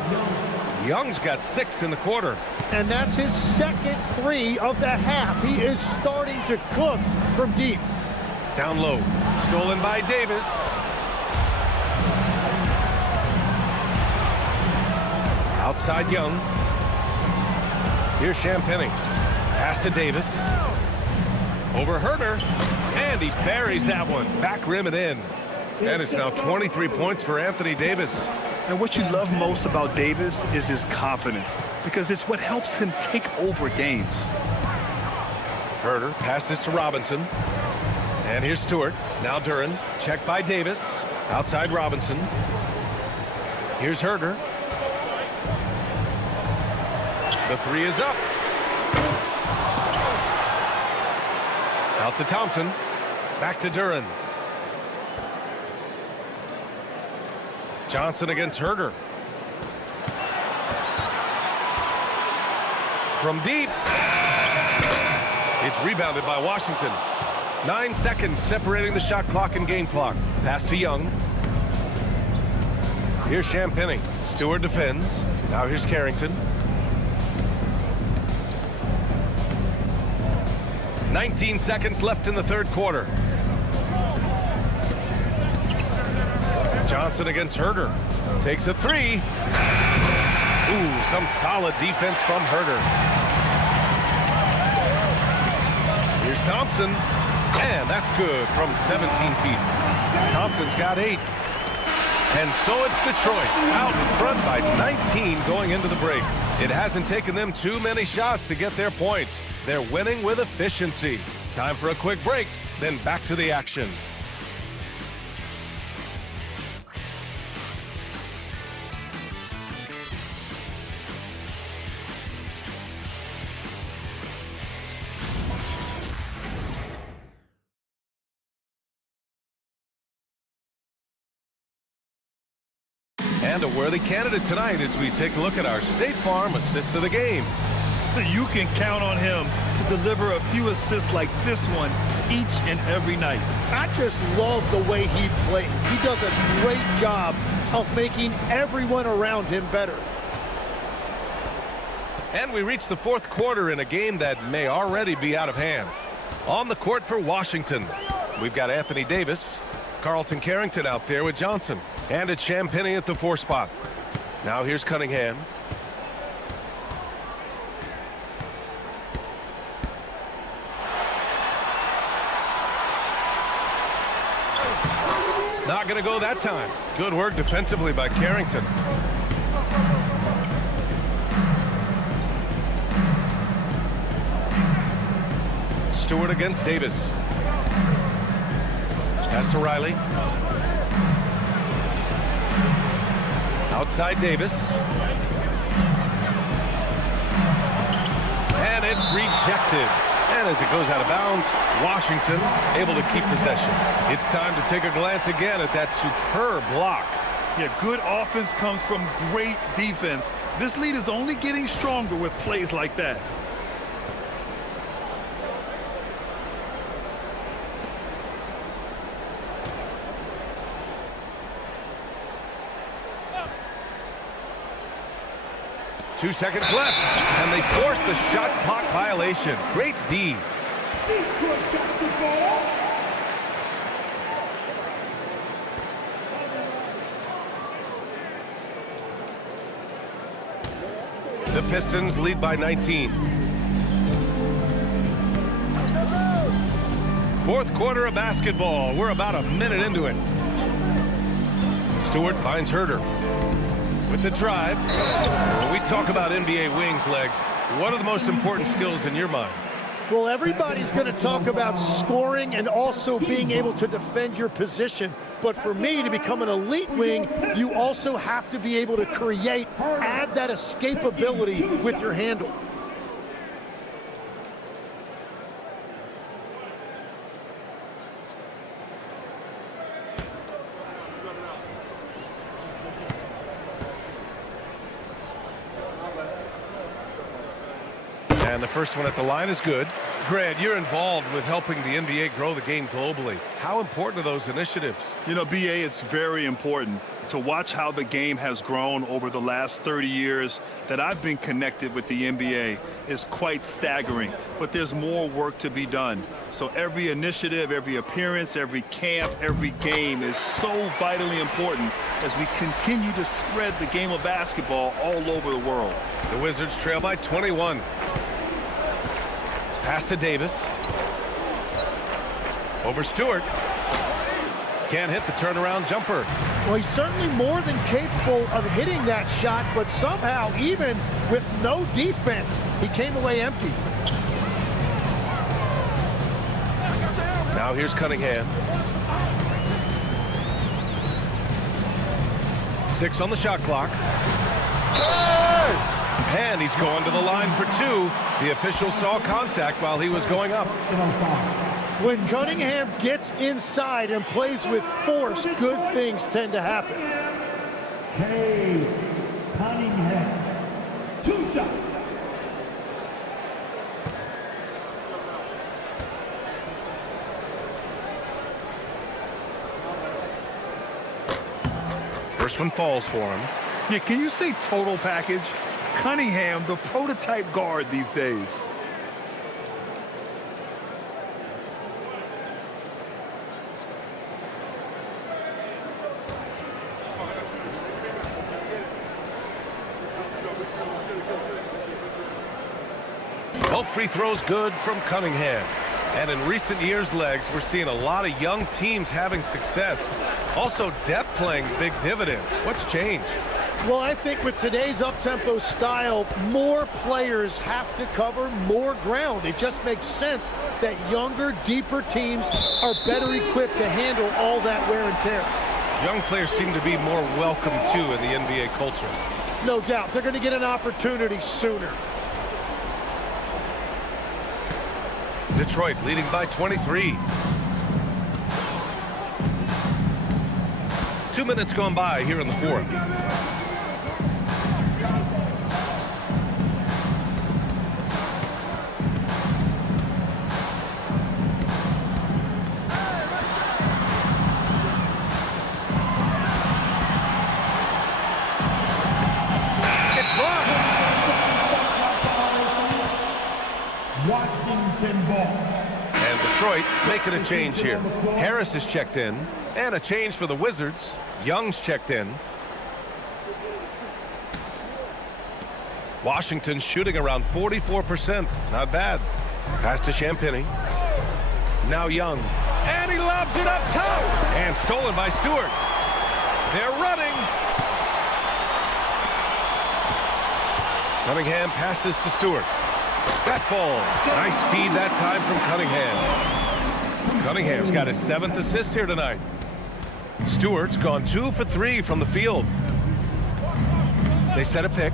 Young's got 6 in the quarter. And that's his second 3 of the half. He is starting to cook from deep. Down low. Stolen by Davis. Outside Young. Here's Champagnie. Pass to Davis. Over Herder. And he buries that one. Back rim and in. And it's now 23 points for Anthony Davis. And what you love most about Davis is his confidence, because it's what helps him take over games. Herder passes to Robinson. And here's Stewart. Now Duren. Checked by Davis. Outside Robinson. Here's Herder. The three is up. Out to Thompson. Back to Duren. Johnson against Herder. From deep. It's rebounded by Washington. 9 seconds separating the shot clock and game clock. Pass to Young. Here's Champagnie. Stewart defends. Now here's Carrington. 19 seconds left in the third quarter. Johnson against Herder. Takes a three. Ooh, some solid defense from Herder. Here's Thompson. And that's good from 17 feet. Thompson's got 8. And so it's Detroit out in front by 19 going into the break. It hasn't taken them too many shots to get their points. They're winning with efficiency. Time for a quick break, then back to the action. And a worthy candidate tonight as we take a look at our State Farm assists of the game. You can count on him to deliver a few assists like this one each and every night. I just love the way he plays. He does a great job of making everyone around him better. And we reach the fourth quarter in a game that may already be out of hand. On the court for Washington, we've got Anthony Davis, Carlton Carrington out there with Johnson, and it's Champagnie at the 4 spot. Now here's Cunningham. Not going to go that time. Good work defensively by Carrington. Stewart against Davis. Pass to Riley. Outside Davis. And it's rejected. And as it goes out of bounds, Washington able to keep possession. It's time to take a glance again at that superb block. Yeah, good offense comes from great defense. This lead is only getting stronger with plays like that. Two seconds left, and they force the shot clock violation. Great D. Detroit got the ball. The Pistons lead by 19. Fourth quarter of basketball. We're about a minute into it. Stewart finds Herder with the drive. When we talk about NBA wings, Legs, what are the most important skills in your mind? Well, everybody's going to talk about scoring and also being able to defend your position. But for me, to become an elite wing, you also have to be able to create, add that escapability with your handle. And the first one at the line is good. Grant, you're involved with helping the NBA grow the game globally. How important are those initiatives? You know, BA, it's very important to watch how the game has grown over the last 30 years that I've been connected with the NBA is quite staggering, but there's more work to be done. So every initiative, every appearance, every camp, every game is so vitally important as we continue to spread the game of basketball all over the world. The Wizards trail by 21. Pass to Davis. Over Stewart. Can't hit the turnaround jumper. Well, he's certainly more than capable of hitting that shot, but somehow, even with no defense, he came away empty. Now here's Cunningham. 6 on the shot clock. And he's going to the line for 2. The official saw contact while he was going up. When Cunningham gets inside and plays with force, good things tend to happen. Hey, Cunningham. 2 shots. First one falls for him. Yeah, can you say total package? Cunningham, the prototype guard these days. Both free throws good from Cunningham. And in recent years, Legs, we're seeing a lot of young teams having success. Also, depth playing big dividends. What's changed? Well, I think with today's up-tempo style, more players have to cover more ground. It just makes sense that younger, deeper teams are better equipped to handle all that wear and tear. Young players seem to be more welcome, too, in the NBA culture. No doubt. They're going to get an opportunity sooner. Detroit leading by 23. 2 minutes gone by here in the 4th. Washington ball. And Detroit making a change here. Harris is checked in. And a change for the Wizards. Young's checked in. Washington shooting around 44%. Not bad. Pass to Champagny. Now Young. And he lobs it up top. And stolen by Stewart. They're running. Cunningham passes to Stewart. That falls. Nice feed that time from Cunningham. Cunningham's got his 7th assist here tonight. Stewart's gone 2 for 3 from the field. They set a pick.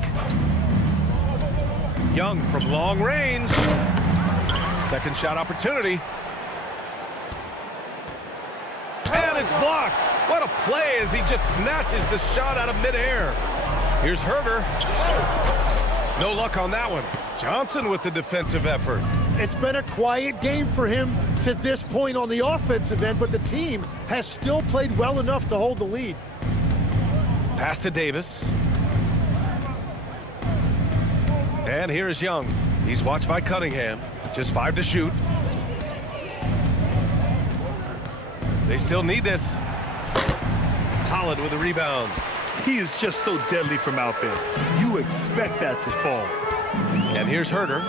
Young from long range. Second shot opportunity. And it's blocked. What a play as he just snatches the shot out of midair. Here's Herter. No luck on that one. Johnson with the defensive effort. It's been a quiet game for him to this point on the offensive end, but the team has still played well enough to hold the lead. Pass to Davis. And here's Young. He's watched by Cunningham. Just 5 to shoot. They still need this. Holland with a rebound. He is just so deadly from out there. You expect that to fall. And here's Herter.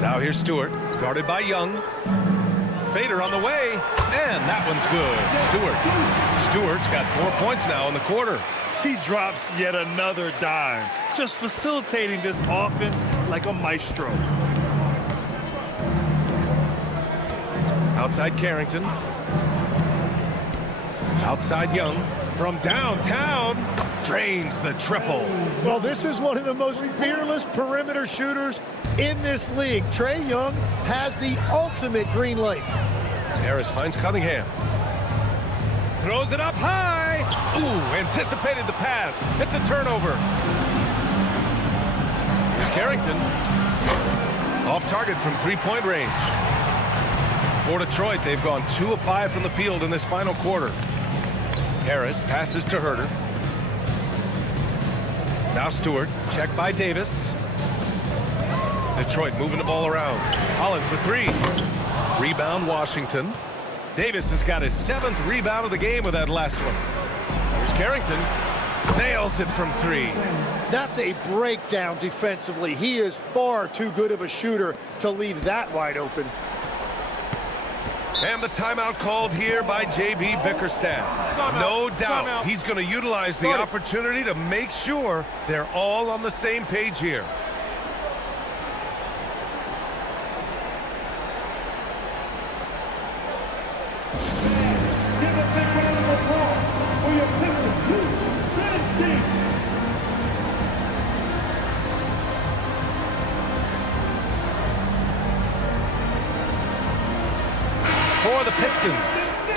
Now here's Stewart, guarded by Young. Fader on the way, and that one's good. Stewart's got 4 points now in the quarter. He drops yet another dime, just facilitating this offense like a maestro. Outside Carrington. Outside Young. From downtown, drains the triple. Well, this is one of the most fearless perimeter shooters in this league. Trae Young has the ultimate green light. Harris finds Cunningham. Throws it up high. Ooh, anticipated the pass. It's a turnover. Here's Carrington. Off target from three-point range. For Detroit, they've gone 2 of 5 from the field in this final quarter. Harris passes to Herter. Now Stewart, checked by Davis. Detroit moving the ball around. Holland for 3. Rebound Washington. Davis has got his 7th rebound of the game with that last one. Here's Carrington. Nails it from 3. That's a breakdown defensively. He is far too good of a shooter to leave that wide open. And the timeout called here by J.B. Bickerstaff. No doubt he's going to utilize the opportunity to make sure they're all on the same page here. Give a big round of applause for your Pistons team. For the Pistons,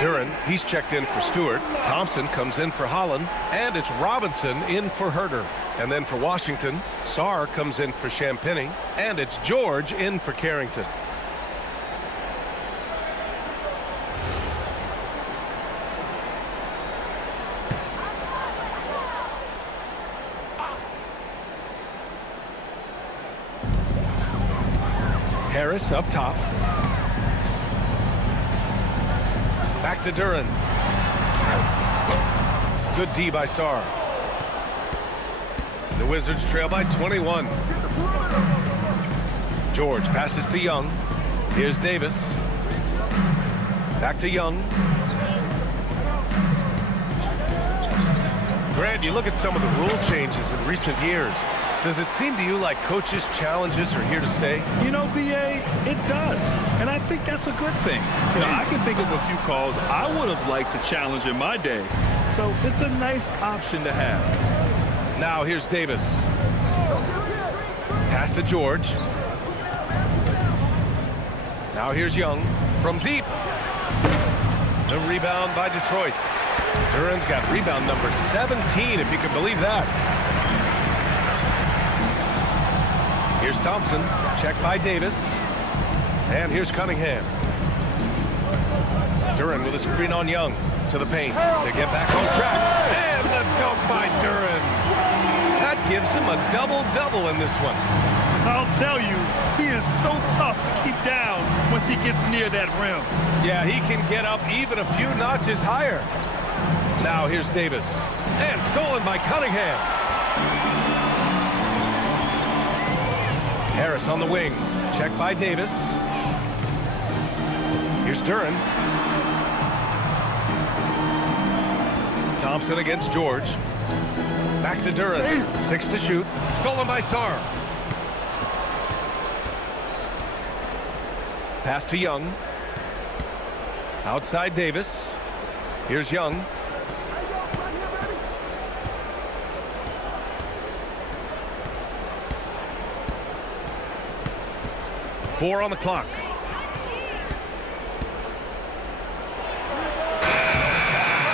Duren, he's checked in for Stewart. Thompson comes in for Holland, and it's Robinson in for Herter. And then for Washington, Sarr comes in for Champagnie, and it's George in for Carrington. Harris up top. Back to Duren. Good D by Sarr. The Wizards trail by 21. George passes to Young. Here's Davis. Back to Young. Grant, you look at some of the rule changes in recent years. Does it seem to you like coaches' challenges are here to stay? You know, B.A., it does. And I think that's a good thing. You know, I can think of a few calls I would have liked to challenge in my day. So it's a nice option to have. Now here's Davis. Pass to George. Now here's Young from deep. The rebound by Detroit. Duren's got rebound number 17, if you can believe that. Here's Thompson, checked by Davis. And here's Cunningham. Duren with a screen on Young to the paint to get back on track. And the dunk by Duren. That gives him a double-double in this one. I'll tell you, he is so tough to keep down once he gets near that rim. Yeah, he can get up even a few notches higher. Now here's Davis. And stolen by Cunningham. Harris on the wing. Checked by Davis. Here's Duren. Thompson against George. Back to Duren. 6 to shoot. Stolen by Sarr. Pass to Young. Outside Davis. Here's Young. Four on the clock.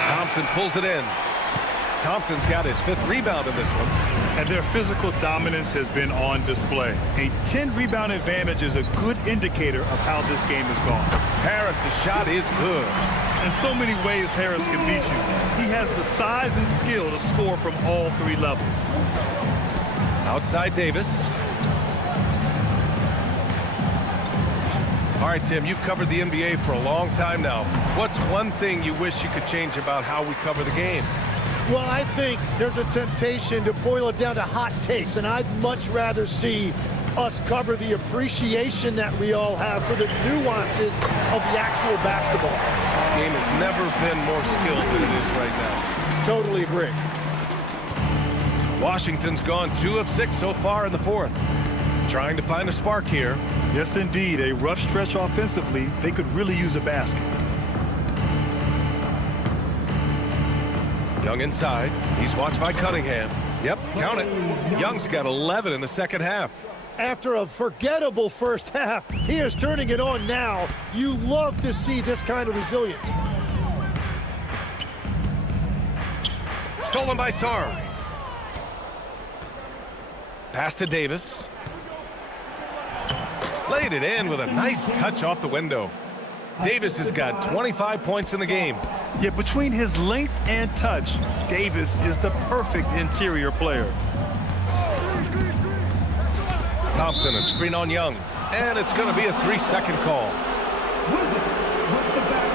Thompson pulls it in. Thompson's got his 5th rebound in this one. And their physical dominance has been on display. A 10-rebound advantage is a good indicator of how this game has gone. Harris's shot is good. In so many ways, Harris can beat you. He has the size and skill to score from all 3 levels. Outside Davis. All right, Tim, you've covered the NBA for a long time now. What's one thing you wish you could change about how we cover the game? Well, I think there's a temptation to boil it down to hot takes, and I'd much rather see us cover the appreciation that we all have for the nuances of the actual basketball. The game has never been more skilled than it is right now. Totally agree. Washington's gone 2 of 6 so far in the 4th. Trying to find a spark here. Yes, indeed. A rough stretch offensively. They could really use a basket. Young inside. He's watched by Cunningham. Yep, count it. Young's got 11 in the second half. After a forgettable first half, he is turning it on now. You love to see this kind of resilience. Stolen by Sarr. Pass to Davis. Laid it in with a nice touch off the window. Davis has got 25 points in the game. Yeah, between his length and touch, Davis is the perfect interior player. Thompson, a screen on Young. And it's going to be a 3-second call. Wizards with the basketball.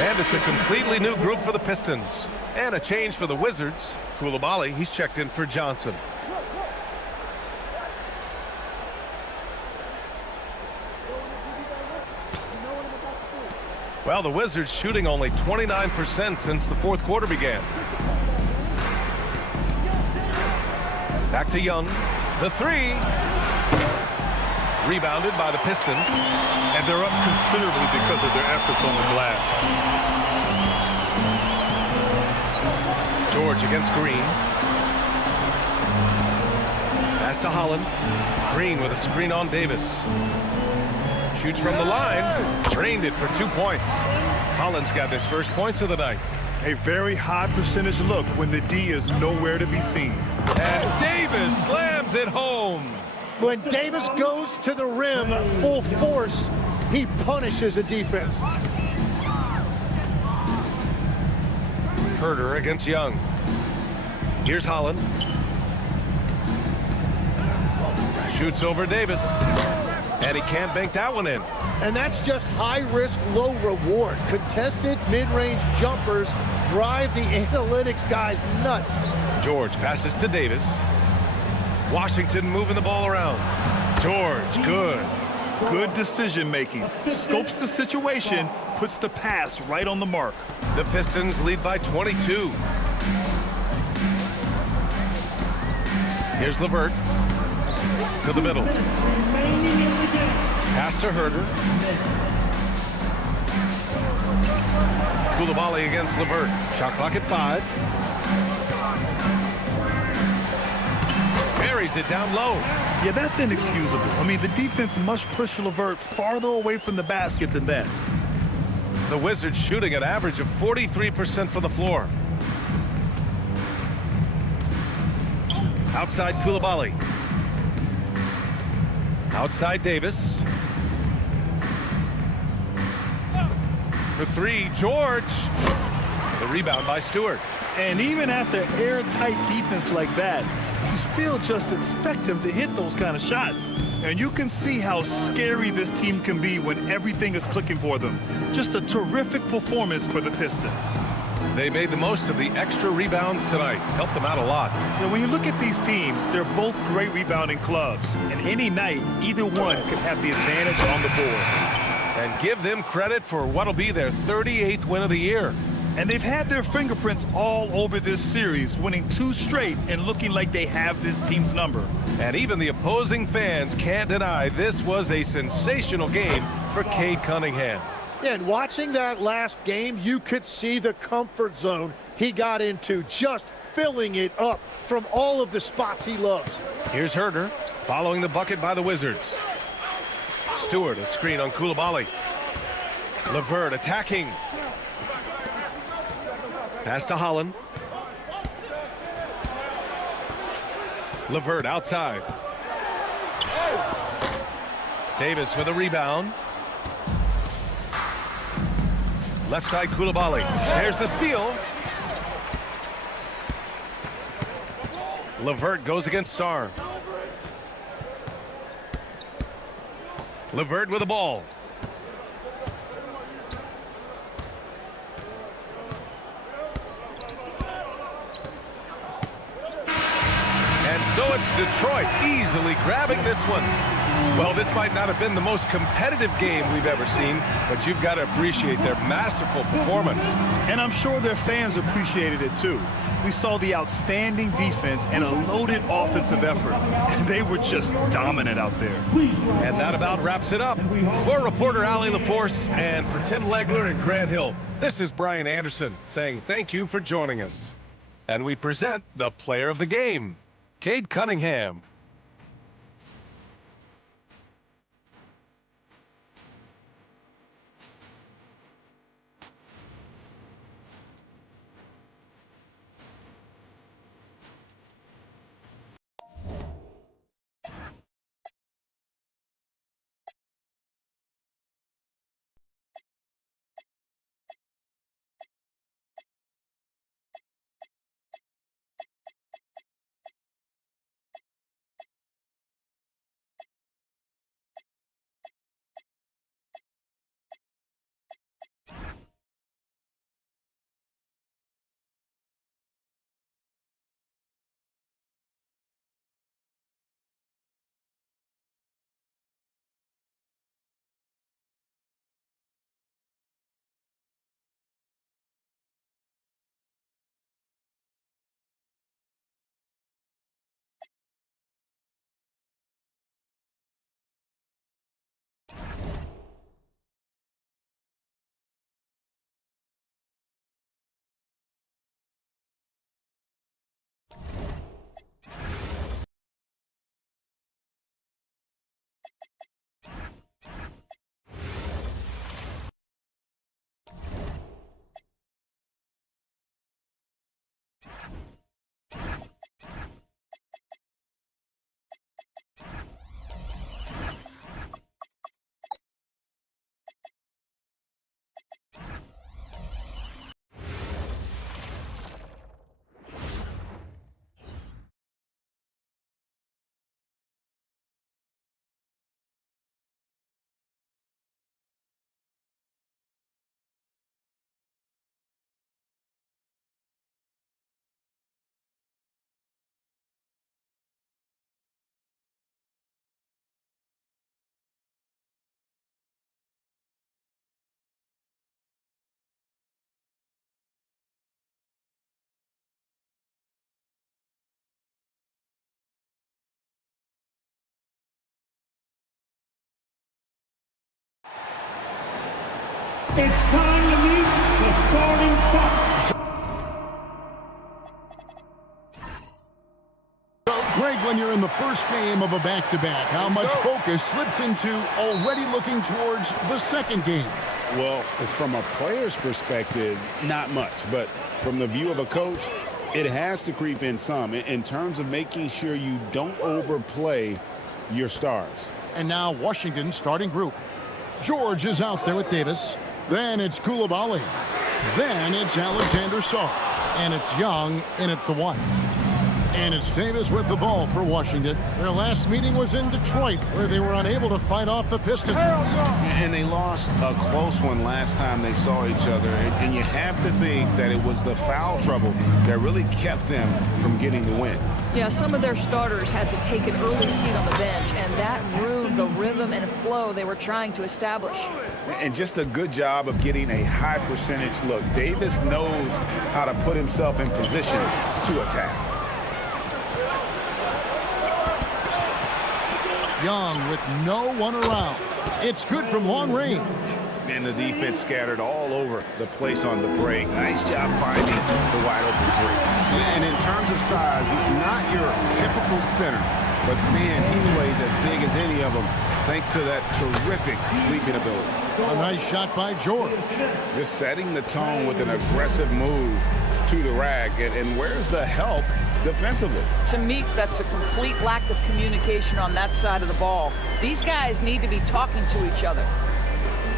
And it's a completely new group for the Pistons. And a change for the Wizards. Coulibaly, he's checked in for Johnson. Well, the Wizards shooting only 29% since the fourth quarter began. Back to Young. The three. Rebounded by the Pistons. And they're up considerably because of their efforts on the glass. George against Green. Pass to Holland. Green with a screen on Davis. Shoots from the line. Drained it for 2 points. Holland's got his first points of the night. A very high percentage look when the D is nowhere to be seen. And Davis slams it home. When Davis goes to the rim full force, he punishes the defense. Herter against Young. Here's Holland. Shoots over Davis. And he can't bank that one in. And that's just high risk, low reward. Contested mid-range jumpers drive the analytics guys nuts. George passes to Davis. Washington moving the ball around. George, good. Good decision making. Scopes the situation, puts the pass right on the mark. The Pistons lead by 22. Here's LeVert. To the middle. Pass to Herter. Coulibaly against LeVert. Shot clock at 5. Buries it down low. Yeah, that's inexcusable. I mean, the defense must push LeVert farther away from the basket than that. The Wizards shooting an average of 43% from the floor. Outside Coulibaly. Outside Davis. For 3, George. The rebound by Stewart. And even after airtight defense like that, you still just expect him to hit those kind of shots. And you can see how scary this team can be when everything is clicking for them. Just a terrific performance for the Pistons. They made the most of the extra rebounds tonight. Helped them out a lot. Now, when you look at these teams, they're both great rebounding clubs. And any night, either one could have the advantage on the board. And give them credit for what'll be their 38th win of the year. And they've had their fingerprints all over this series, winning 2 straight and looking like they have this team's number. And even the opposing fans can't deny this was a sensational game for Cade Cunningham. And watching that last game, you could see the comfort zone he got into, just filling it up from all of the spots he loves. Here's Herter, following the bucket by the Wizards. Stewart, a screen on Coulibaly. LeVert attacking. Pass to Holland. LeVert outside. Davis with a rebound. Left side Coulibaly. There's the steal. LeVert goes against Sarr. LeVert with the ball. And so it's Detroit easily grabbing this one. Well, this might not have been the most competitive game we've ever seen, but you've got to appreciate their masterful performance. And I'm sure their fans appreciated it too. We saw the outstanding defense and a loaded offensive effort. And they were just dominant out there. And that about wraps it up. For reporter Allie LaForce and for Tim Legler and Grant Hill, this is Brian Anderson saying thank you for joining us. And we present the player of the game, Cade Cunningham. It's time to meet the starting five. So, Greg, when you're in the first game of a back-to-back, how much focus slips into already looking towards the second game? Well, from a player's perspective, not much. But from the view of a coach, it has to creep in some in terms of making sure you don't overplay your stars. And now Washington's starting group. George is out there with Davis. Then it's Coulibaly. Then it's Alexander Sarr. And it's Young in at the 1. And it's Davis with the ball for Washington. Their last meeting was in Detroit, where they were unable to fight off the Pistons. And they lost a close one last time they saw each other. And you have to think that it was the foul trouble that really kept them from getting the win. Yeah, some of their starters had to take an early seat on the bench, and that ruined the rhythm and flow they were trying to establish. And just a good job of getting a high percentage look. Davis knows how to put himself in position to attack. Young with no one around. It's good from long range. And the defense scattered all over the place on the break. Nice job finding the wide open three. And in terms of size, not your typical center, but man, he plays as big as any of them thanks to that terrific leaping ability. A nice shot by George. Just setting the tone with an aggressive move to the rack. And where's the help defensively? To me, that's a complete lack of communication on that side of the ball. These guys need to be talking to each other.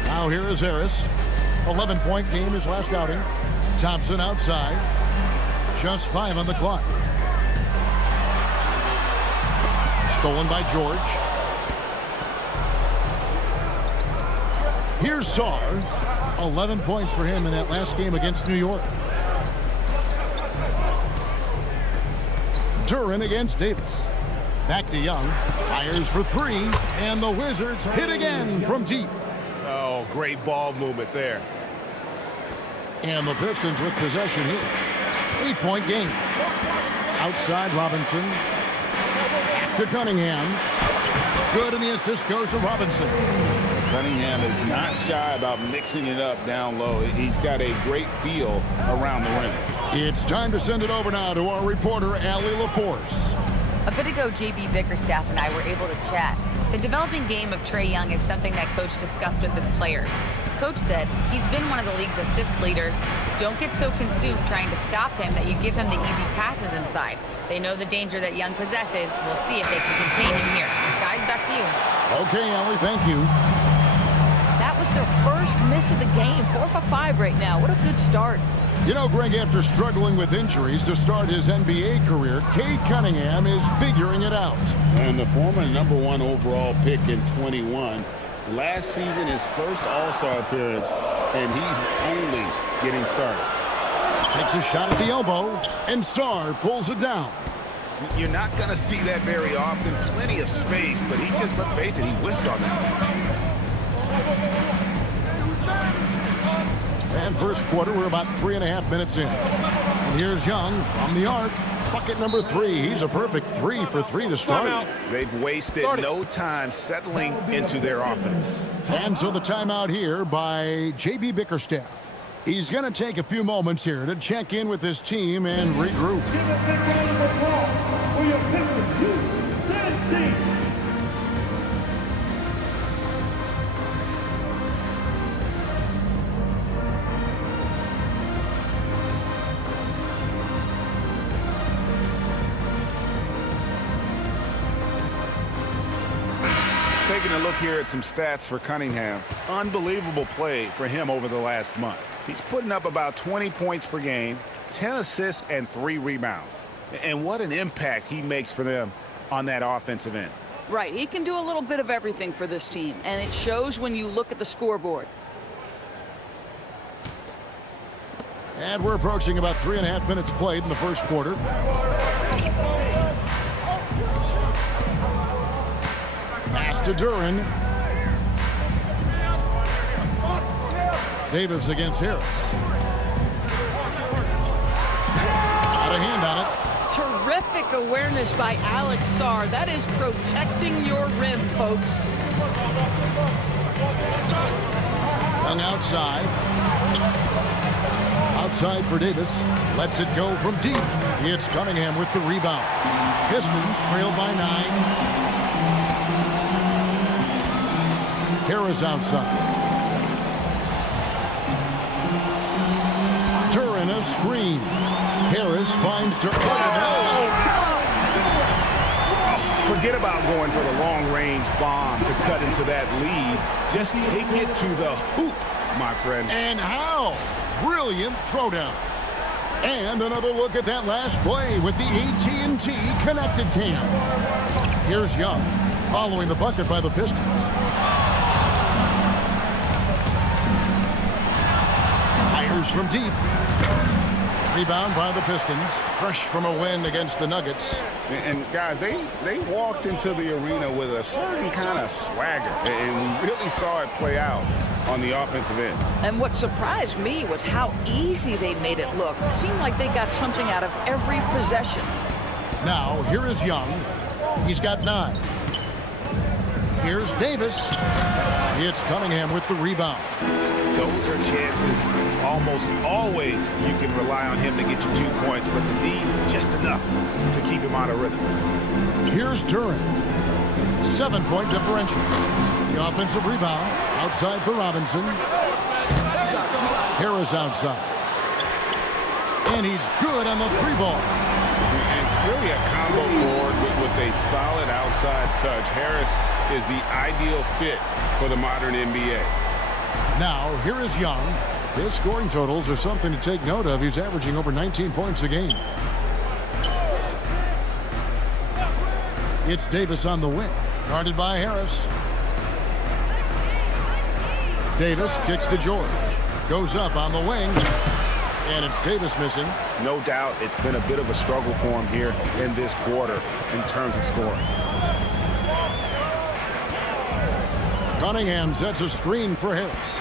Now here is Harris. 11-point game his last outing. Thompson outside. Just 5 on the clock. Stolen by George. Here's Sarr. 11 points for him in that last game against New York. Duran against Davis. Back to Young. Fires for 3. And the Wizards hit again from deep. Oh, great ball movement there. And the Pistons with possession here. 8-point game. Outside Robinson. To Cunningham. Good, and the assist goes to Robinson. Cunningham is not shy about mixing it up down low. He's got a great feel around the rim. It's time to send it over now to our reporter, Allie LaForce. A bit ago, J.B. Bickerstaff and I were able to chat. The developing game of Trae Young is something that Coach discussed with his players. Coach said he's been one of the league's assist leaders. Don't get so consumed trying to stop him that you give him the easy passes inside. They know the danger that Young possesses. We'll see if they can contain him here. Guys, back to you. Okay, Allie, thank you. That was their first miss of the game. 4 for 5 right now. What a good start. You know, Greg, after struggling with injuries to start his NBA career, Cade Cunningham is figuring it out. And the former #1 overall pick in 21. Last season, his first All-Star appearance, and he's only getting started. Takes a shot at the elbow, and Sarr pulls it down. You're not going to see that very often. Plenty of space, but he just, let's face it, he whiffs on that. And first quarter, we're about 3.5 minutes in. And here's Young from the arc. Bucket number 3. He's a perfect 3 for 3 to start. They've wasted no time settling into their offense. And so the timeout here by J.B. Bickerstaff. He's going to take a few moments here to check in with his team and regroup. Give a big round of applause for your Pistons. Dancing. Taking a look here at some stats for Cunningham. Unbelievable play for him over the last month. He's putting up about 20 points per game, 10 assists, and 3 rebounds. And what an impact he makes for them on that offensive end. Right, he can do a little bit of everything for this team, and it shows when you look at the scoreboard. And we're approaching about 3.5 minutes played in the first quarter. Pass to Duran. Davis against Harris. Got a hand on it. Terrific awareness by Alex Sarr. That is protecting your rim, folks. Young outside. Outside for Davis. Lets it go from deep. It's Cunningham with the rebound. Pistons trail by 9. Harris outside. Duran a screen. Harris finds Forget about going for the long-range bomb to cut into that lead. Just take it to the hoop, my friend. And how? Brilliant throwdown. And another look at that last play with the AT&T connected cam. Here's Young following the bucket by the Pistons. Fires from deep. Rebound by the Pistons. Fresh from a win against the Nuggets. And guys, they walked into the arena with a certain kind of swagger, and we really saw it play out on the offensive end. And what surprised me was how easy they made it look. It seemed like they got something out of every possession. Now, here is Young. He's got 9. Here's Davis. It's Cunningham with the rebound. Those are chances. Almost always you can rely on him to get you 2 points, but the D, just enough to keep him out of rhythm. Here's Duran. 7-point differential. The offensive rebound. Outside for Robinson. Harris outside. And he's good on the 3-ball. And really a combo forward with a solid outside touch. Harris is the ideal fit for the modern NBA. Now, here is Young. His scoring totals are something to take note of. He's averaging over 19 points a game. It's Davis on the wing. Guarded by Harris. Davis kicks to George. Goes up on the wing. And it's Davis missing. No doubt it's been a bit of a struggle for him here in this quarter in terms of scoring. Cunningham sets a screen for Harris.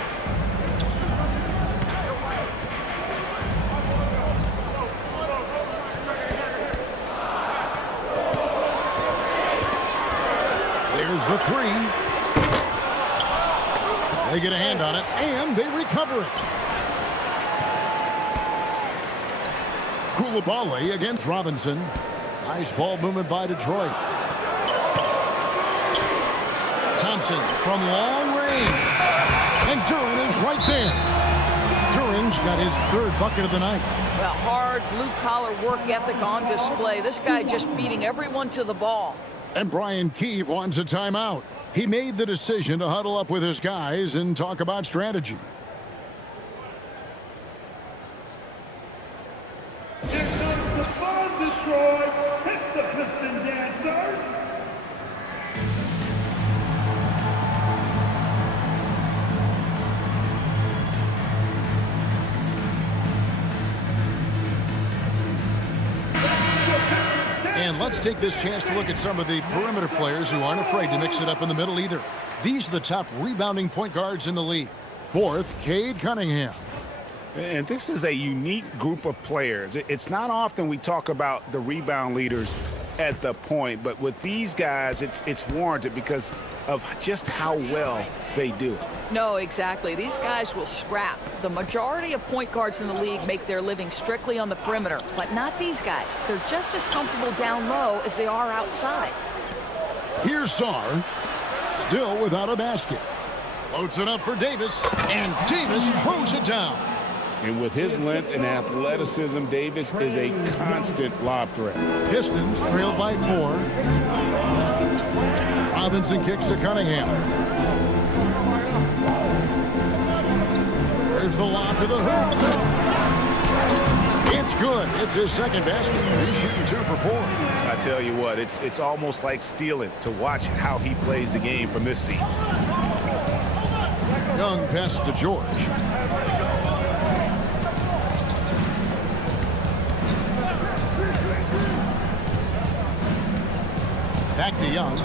There's the 3. They get a hand on it, and they recover it. Coulibaly against Robinson. Nice ball movement by Detroit. Thompson from long range. And Duran is right there. Duran's got his 3rd bucket of the night. Well, hard blue-collar work ethic on display. This guy just beating everyone to the ball. And Brian Keefe wants a timeout. He made the decision to huddle up with his guys and talk about strategy. Here comes the fun, Detroit. It's the Piston Dancers. And let's take this chance to look at some of the perimeter players who aren't afraid to mix it up in the middle either. These are the top rebounding point guards in the league. 4th, Cade Cunningham. And this is a unique group of players. It's not often we talk about the rebound leaders at the point, but with these guys, it's warranted because of just how well they do it. No, exactly. These guys will scrap. The majority of point guards in the league make their living strictly on the perimeter, but not these guys. They're just as comfortable down low as they are outside. Here's Sarr, still without a basket. Floats it up for Davis, and Davis throws it down. And with his length and athleticism, Davis is a constant lob threat. Pistons trail by 4. Robinson kicks to Cunningham. There's the lob to the hoop. It's good. It's his 2nd basket. He's shooting 2 for 4. I tell you what, it's almost like stealing to watch how he plays the game from this seat. Young passes to George. Back to Young.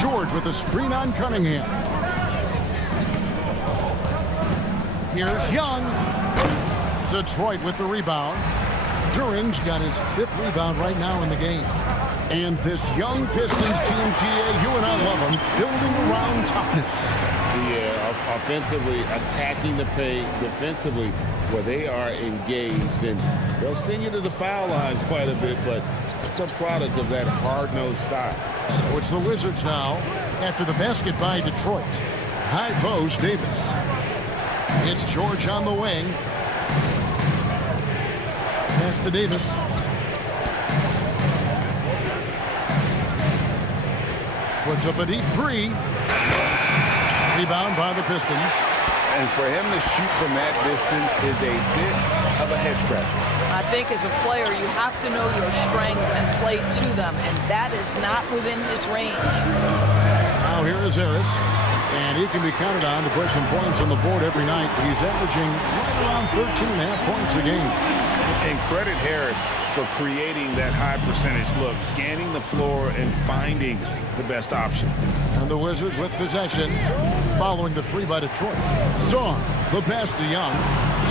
George with the screen on Cunningham. Here's Young. Detroit with the rebound. Duran's got his 5th rebound right now in the game. And this young Pistons team, GA, you and I love them, building around toughness. Yeah, offensively, attacking the paint, defensively, where they are engaged. And they'll send you to the foul line quite a bit, but it's a product of that hard-nosed style. So it's the Wizards now after the basket by Detroit. High post, Davis. It's George on the wing. Pass to Davis. Puts up a deep three. Rebound by the Pistons. And for him to shoot from that distance is a bit of a head scratcher. I think as a player, you have to know your strengths and play to them, and that is not within his range. Now here is Harris, and he can be counted on to put some points on the board every night. He's averaging right around 13.5 points a game. And credit Harris for creating that high percentage look, scanning the floor and finding the best option. And the Wizards with possession, following the three by Detroit. Saw the pass to Young.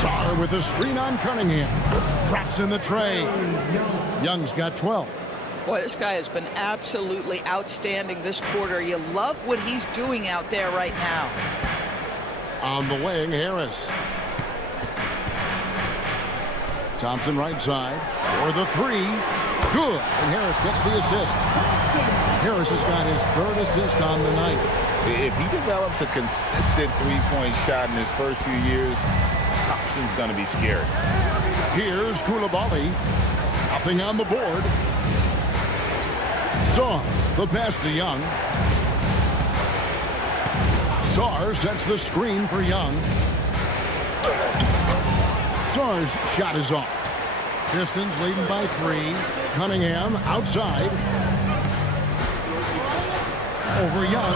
Saw with a screen on Cunningham. Drops in the tray. Young's got 12. Boy, this guy has been absolutely outstanding this quarter. You love what he's doing out there right now. On the wing, Harris. Thompson right side for the three. Good. And Harris gets the assist. Harris has got his third assist on the night. If he develops a consistent three-point shot in his first few years, Thompson's going to be scary. Here's Koulibaly. Nothing on the board. Saw the pass to Young. Sarr sets the screen for Young. Sarr's shot is off. Pistons leading by 3. Cunningham outside. Over Young.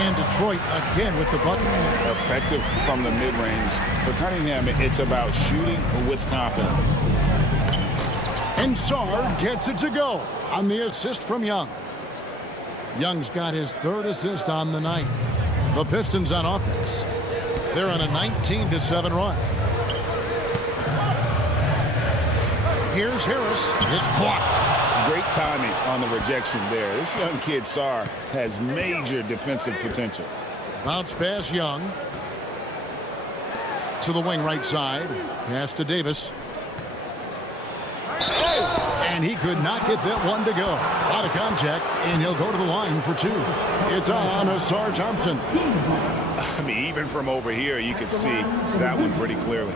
And Detroit again with the bucket. Effective from the mid-range. For Cunningham, it's about shooting with confidence. And Sarr gets it to go on the assist from Young. Young's got his third assist on the night. The Pistons on offense. They're on a 19-7 run. Here's Harris. It's blocked. Great timing on the rejection there. This young kid, Sarr, has major defensive potential. Bounce pass Young. To the wing right side. Pass to Davis. And he could not get that one to go. Out of contact, and he'll go to the line for 2. It's on Sarr Thompson. I mean, even from over here, you can see that one pretty clearly.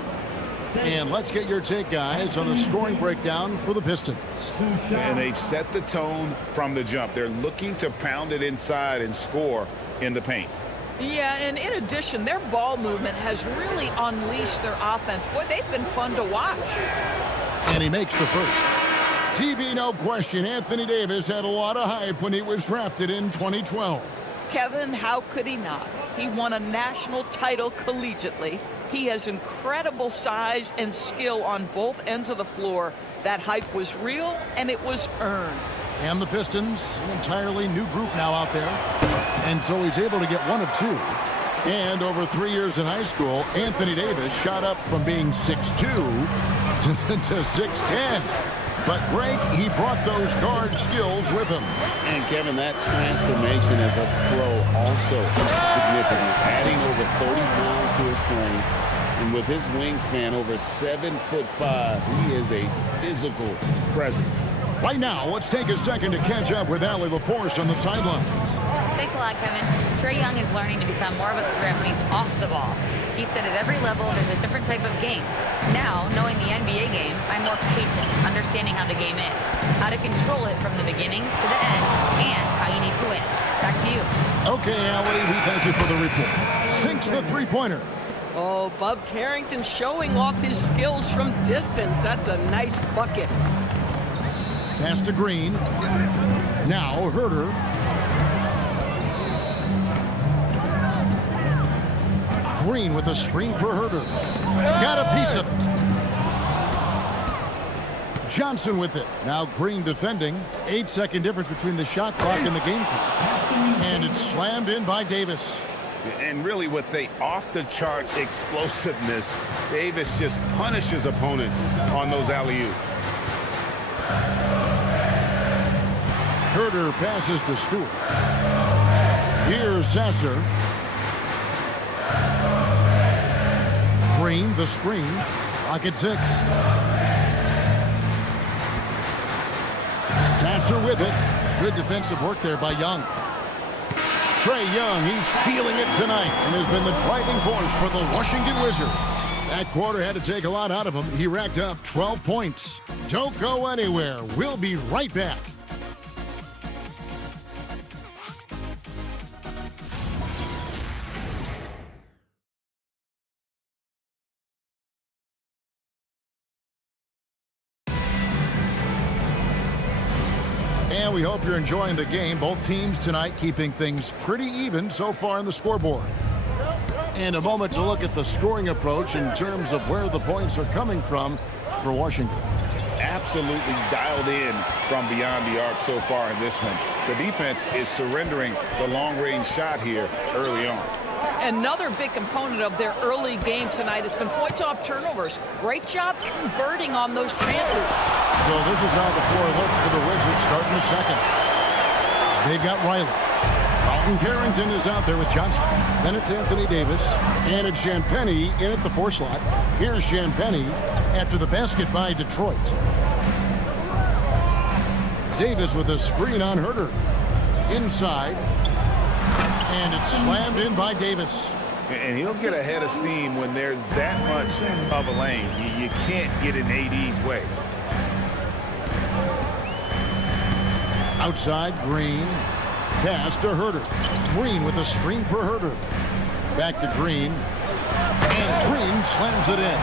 And let's get your take, guys, on the scoring breakdown for the Pistons. And they've set the tone from the jump. They're looking to pound it inside and score in the paint. Yeah, and in addition, their ball movement has really unleashed their offense. Boy, they've been fun to watch. And he makes the first. TV, no question, Anthony Davis had a lot of hype when he was drafted in 2012. Kevin, how could he not? He won a national title collegiately. He has incredible size and skill on both ends of the floor. That hype was real, and it was earned. And the Pistons, an entirely new group now out there. And so he's able to get 1 of 2. And over 3 years in high school, Anthony Davis shot up from being 6'2" to 6'10". But Greg, he brought those guard skills with him. And Kevin, that transformation as a pro also significant. Adding over 30 pounds to his frame. And with his wingspan over 7'5", he is a physical presence. Right now, let's take a second to catch up with Allie LaForce on the sidelines. Thanks a lot, Kevin. Trae Young is learning to become more of a threat when he's off the ball. He said at every level there's a different type of game. Now, knowing the NBA game, I'm more patient, understanding how the game is, how to control it from the beginning to the end, and how you need to win. Back to you. Okay, Allie, we thank you for the report. Sinks the three-pointer. Oh, Bub Carrington showing off his skills from distance. That's a nice bucket. Pass to Green. Now, Herter. Green with a screen for Herter. Got a piece of it. Johnson with it. Now Green defending. 8-second difference between the shot clock and the game clock. And it's slammed in by Davis. And really with the off-the-charts explosiveness, Davis just punishes opponents on those alley-oops. Herter passes to Stewart. Here's Sasser. Green, the screen. Lock at 6. Sasser with it. Good defensive work there by Young. Trae Young, he's feeling it tonight and has been the driving force for the Washington Wizards. That quarter had to take a lot out of him. He racked up 12 points. Don't go anywhere. We'll be right back. And we hope you're enjoying the game. Both teams tonight keeping things pretty even so far on the scoreboard. And a moment to look at the scoring approach in terms of where the points are coming from for Washington. Absolutely dialed in from beyond the arc so far in this one. The defense is surrendering the long-range shot here early on. Another big component of their early game tonight has been points off turnovers. Great job converting on those chances. So this is how the floor looks for the Wizards starting the second. They've got Riley. Carlton Carrington is out there with Johnson. Then it's Anthony Davis. And it's Champagnie in at the 4 slot. Here's Champagnie after the basket by Detroit. Davis with a screen on Herter. Inside. And it's slammed in by Davis. And he'll get a head of steam when there's that much of a lane. You can't get in AD's way. Outside, Green. Pass to Herter. Green with a screen for Herter. Back to Green. And Green slams it in.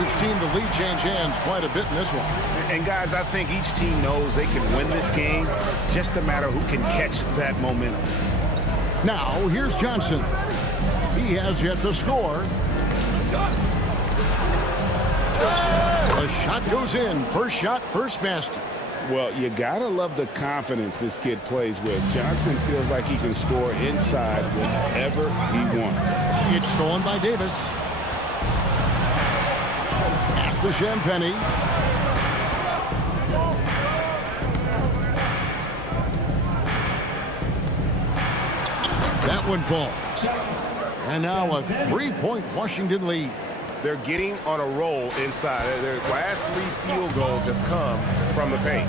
We've seen the lead change hands quite a bit in this one. And guys, I think each team knows they can win this game. Just a matter who can catch that momentum. Now, here's Johnson. He has yet to score. The shot goes in. First shot, first basket. Well, you gotta love the confidence this kid plays with. Johnson feels like he can score inside whenever he wants. It's stolen by Davis. Pass to Champagnie. That one falls. And now a 3-point Washington lead. They're getting on a roll inside. Their last 3 field goals have come from the paint.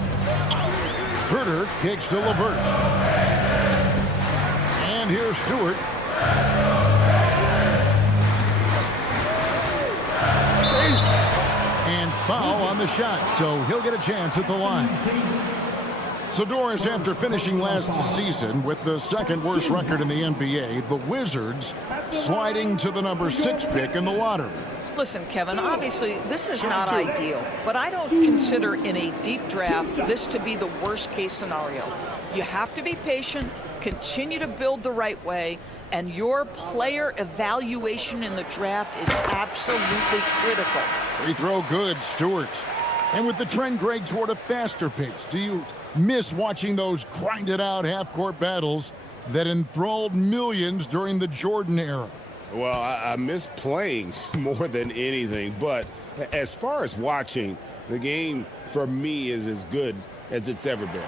Herter kicks to LeVert. And here's Stewart. And foul on the shot, so he'll get a chance at the line. So, Doris, after finishing last season with the second worst record in the NBA, the Wizards sliding to the number 6 pick in the lottery. Listen, Kevin, obviously this is not ideal, but I don't consider in a deep draft this to be the worst case scenario. You have to be patient, continue to build the right way, and your player evaluation in the draft is absolutely critical. Free throw good, Stewart. And with the trend, Greg, toward a faster pace, do you miss watching those grinded-out half-court battles that enthralled millions during the Jordan era? Well, I miss playing more than anything, but as far as watching, the game for me is as good as it's ever been.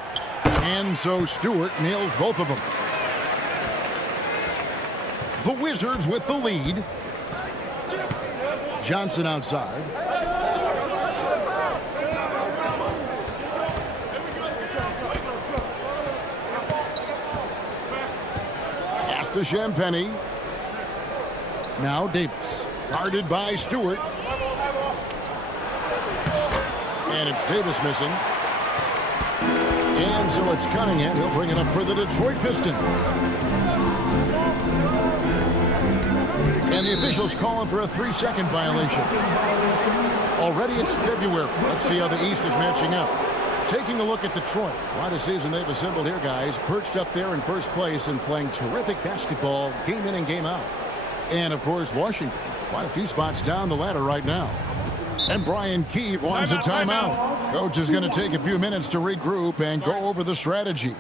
And so Stewart nails both of them. The Wizards with the lead. Johnson outside. Pass to Champagnie. Now Davis, guarded by Stewart. And it's Davis missing. And so it's Cunningham. He'll bring it up for the Detroit Pistons. And the officials calling for a 3-second violation. Already it's February. Let's see how the East is matching up. Taking a look at Detroit. Quite a season they've assembled here, guys. Perched up there in first place and playing terrific basketball game in and game out. And, of course, Washington, quite a few spots down the ladder right now. And Brian Keefe wants a timeout. Coach is going to take a few minutes to regroup and go over the strategy.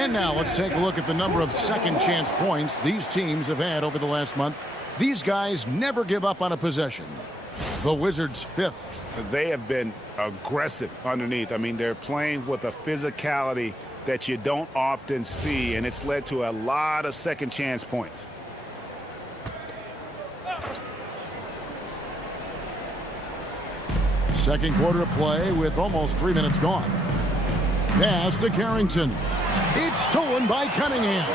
And now let's take a look at the number of second chance points these teams have had over the last month. These guys never give up on a possession. The Wizards 5th. They have been aggressive underneath. I mean, they're playing with a physicality that you don't often see, and it's led to a lot of second chance points. Second quarter of play with almost 3 minutes gone. Pass to Carrington. It's stolen by Cunningham.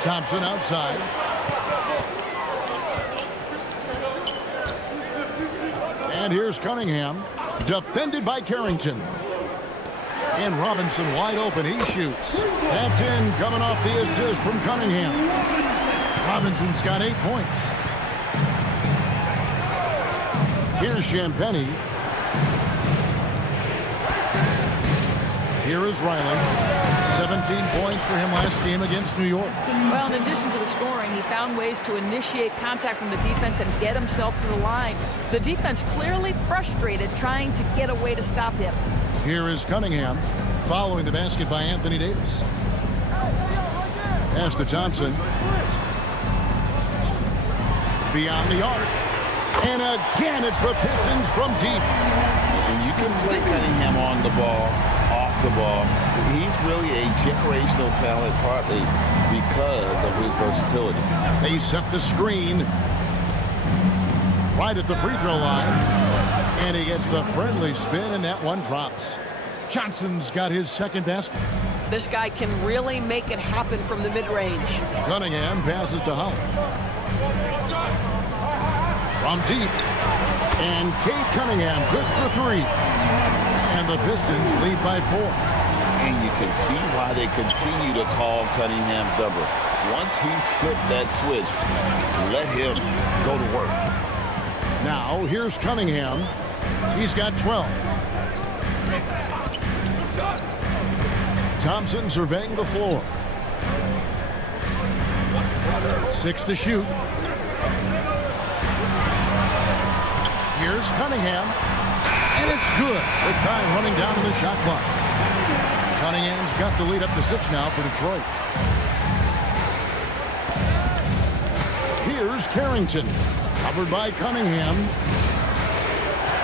Thompson outside. And here's Cunningham, defended by Carrington. And Robinson wide open, he shoots. That's in, coming off the assist from Cunningham. Robinson's got 8 points. Here's Champagny. Here is Riley. 17 points for him last game against New York. Well, in addition to the scoring, he found ways to initiate contact from the defense and get himself to the line. The defense clearly frustrated trying to get a way to stop him. Here is Cunningham following the basket by Anthony Davis. Pass to Thompson. Beyond the arc. And again, it's the Pistons from deep. And you can play Cunningham on the ball, off the ball. He's really a generational talent, partly because of his versatility. They set the screen right at the free throw line. And he gets the friendly spin, and that one drops. Johnson's got his second basket. This guy can really make it happen from the mid-range. Cunningham passes to Holland. From deep. And Kate Cunningham good for 3. And the Pistons lead by 4. And you can see why they continue to call Cunningham's number. Once he's flipped that switch, let him go to work. Now, here's Cunningham. He's got 12. Thompson surveying the floor. 6 to shoot. Here's Cunningham. And it's good. The time running down to the shot clock. Cunningham's got the lead up to 6 now for Detroit. Here's Carrington. Covered by Cunningham.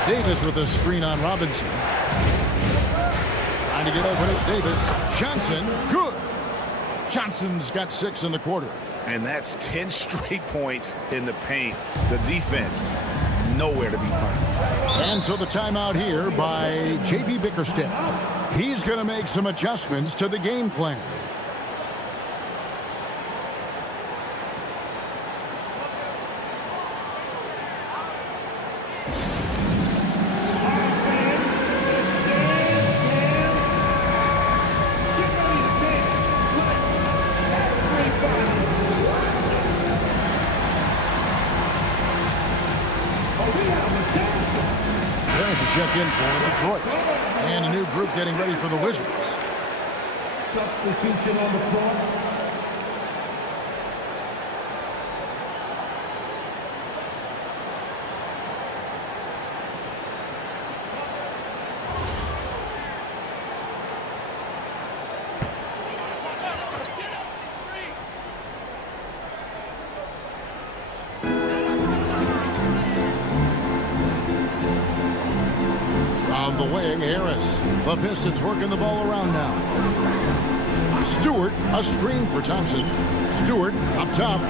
Davis with a screen on Robinson. Trying to get open is Davis. Johnson, good. Johnson's got 6 in the quarter. And that's 10 straight points in the paint. The defense, nowhere to be found. And so the timeout here by J.B. Bickerstaff. He's going to make some adjustments to the game plan. Check in for Detroit. And a new group getting ready for the Wizards. Substitution on the court. On the wing, Harris. The Pistons working the ball around now. Stewart, a screen for Thompson. Stewart up top.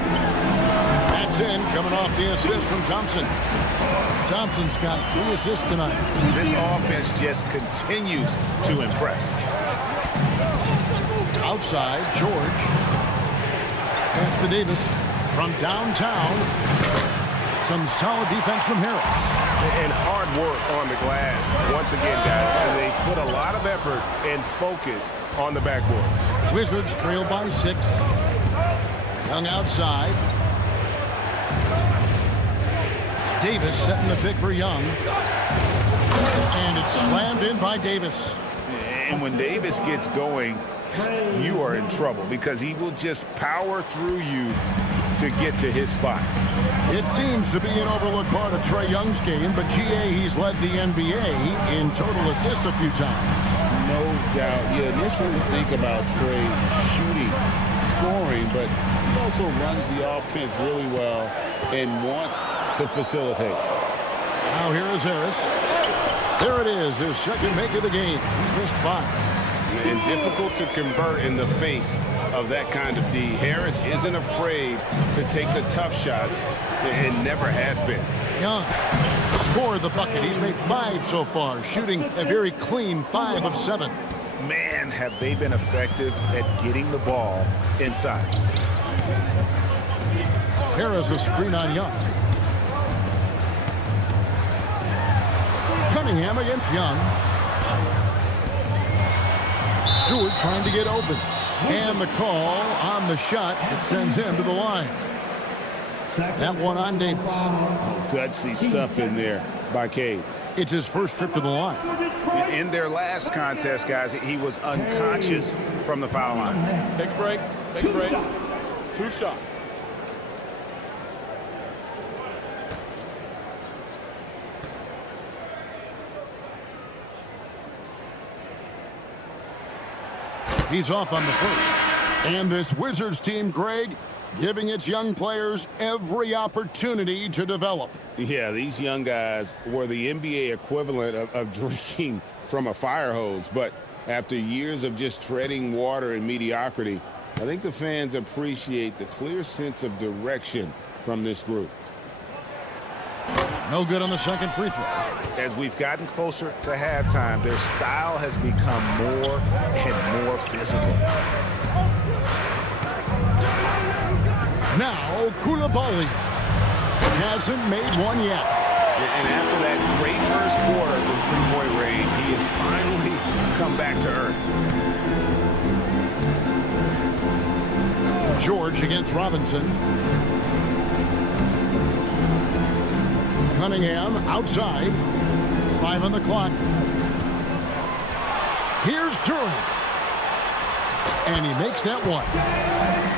That's in, coming off the assist from Thompson. Thompson's got 3 assists tonight. This offense just continues to impress. Outside, George. Pass to Davis from downtown. Some solid defense from Harris. And hard work on the glass. Once again, guys, they put a lot of effort and focus on the backboard. Wizards trail by 6. Young outside. Davis setting the pick for Young. And it's slammed in by Davis. And when Davis gets going, you are in trouble because he will just power through you to get to his spots. It seems to be an overlooked part of Trae Young's game, but GA, he's led the NBA in total assists a few times. No doubt, you initially think about Trey shooting, scoring, but he also runs the offense really well and wants to facilitate. Now here is Harris. There it is, his second make of the game. He's missed 5. And difficult to convert in the face of that kind of D. Harris isn't afraid to take the tough shots and never has been. Young scored the bucket. He's made 5 so far, shooting a very clean 5 of 7. Man, have they been effective at getting the ball inside. Harris a screen on Young. Cunningham against Young. Stewart trying to get open. And the call on the shot that sends him to the line. That one on Davis. Oh, gutsy stuff in there by Cade. It's his first trip to the line. In their last contest, guys, he was unconscious from the foul line. Take a break. Take a break. 2 shots. He's off on the first. And this Wizards team, Greg, giving its young players every opportunity to develop. Yeah, these young guys were the NBA equivalent of drinking from a fire hose. But after years of just treading water and mediocrity, I think the fans appreciate the clear sense of direction from this group. No good on the second free throw. As we've gotten closer to halftime, their style has become more and more physical. Now, Koulibaly hasn't made one yet. And after that great first quarter from three-point range, he has finally come back to earth. George against Robinson. Cunningham outside. 5 on the clock. Here's Turing. And he makes that one.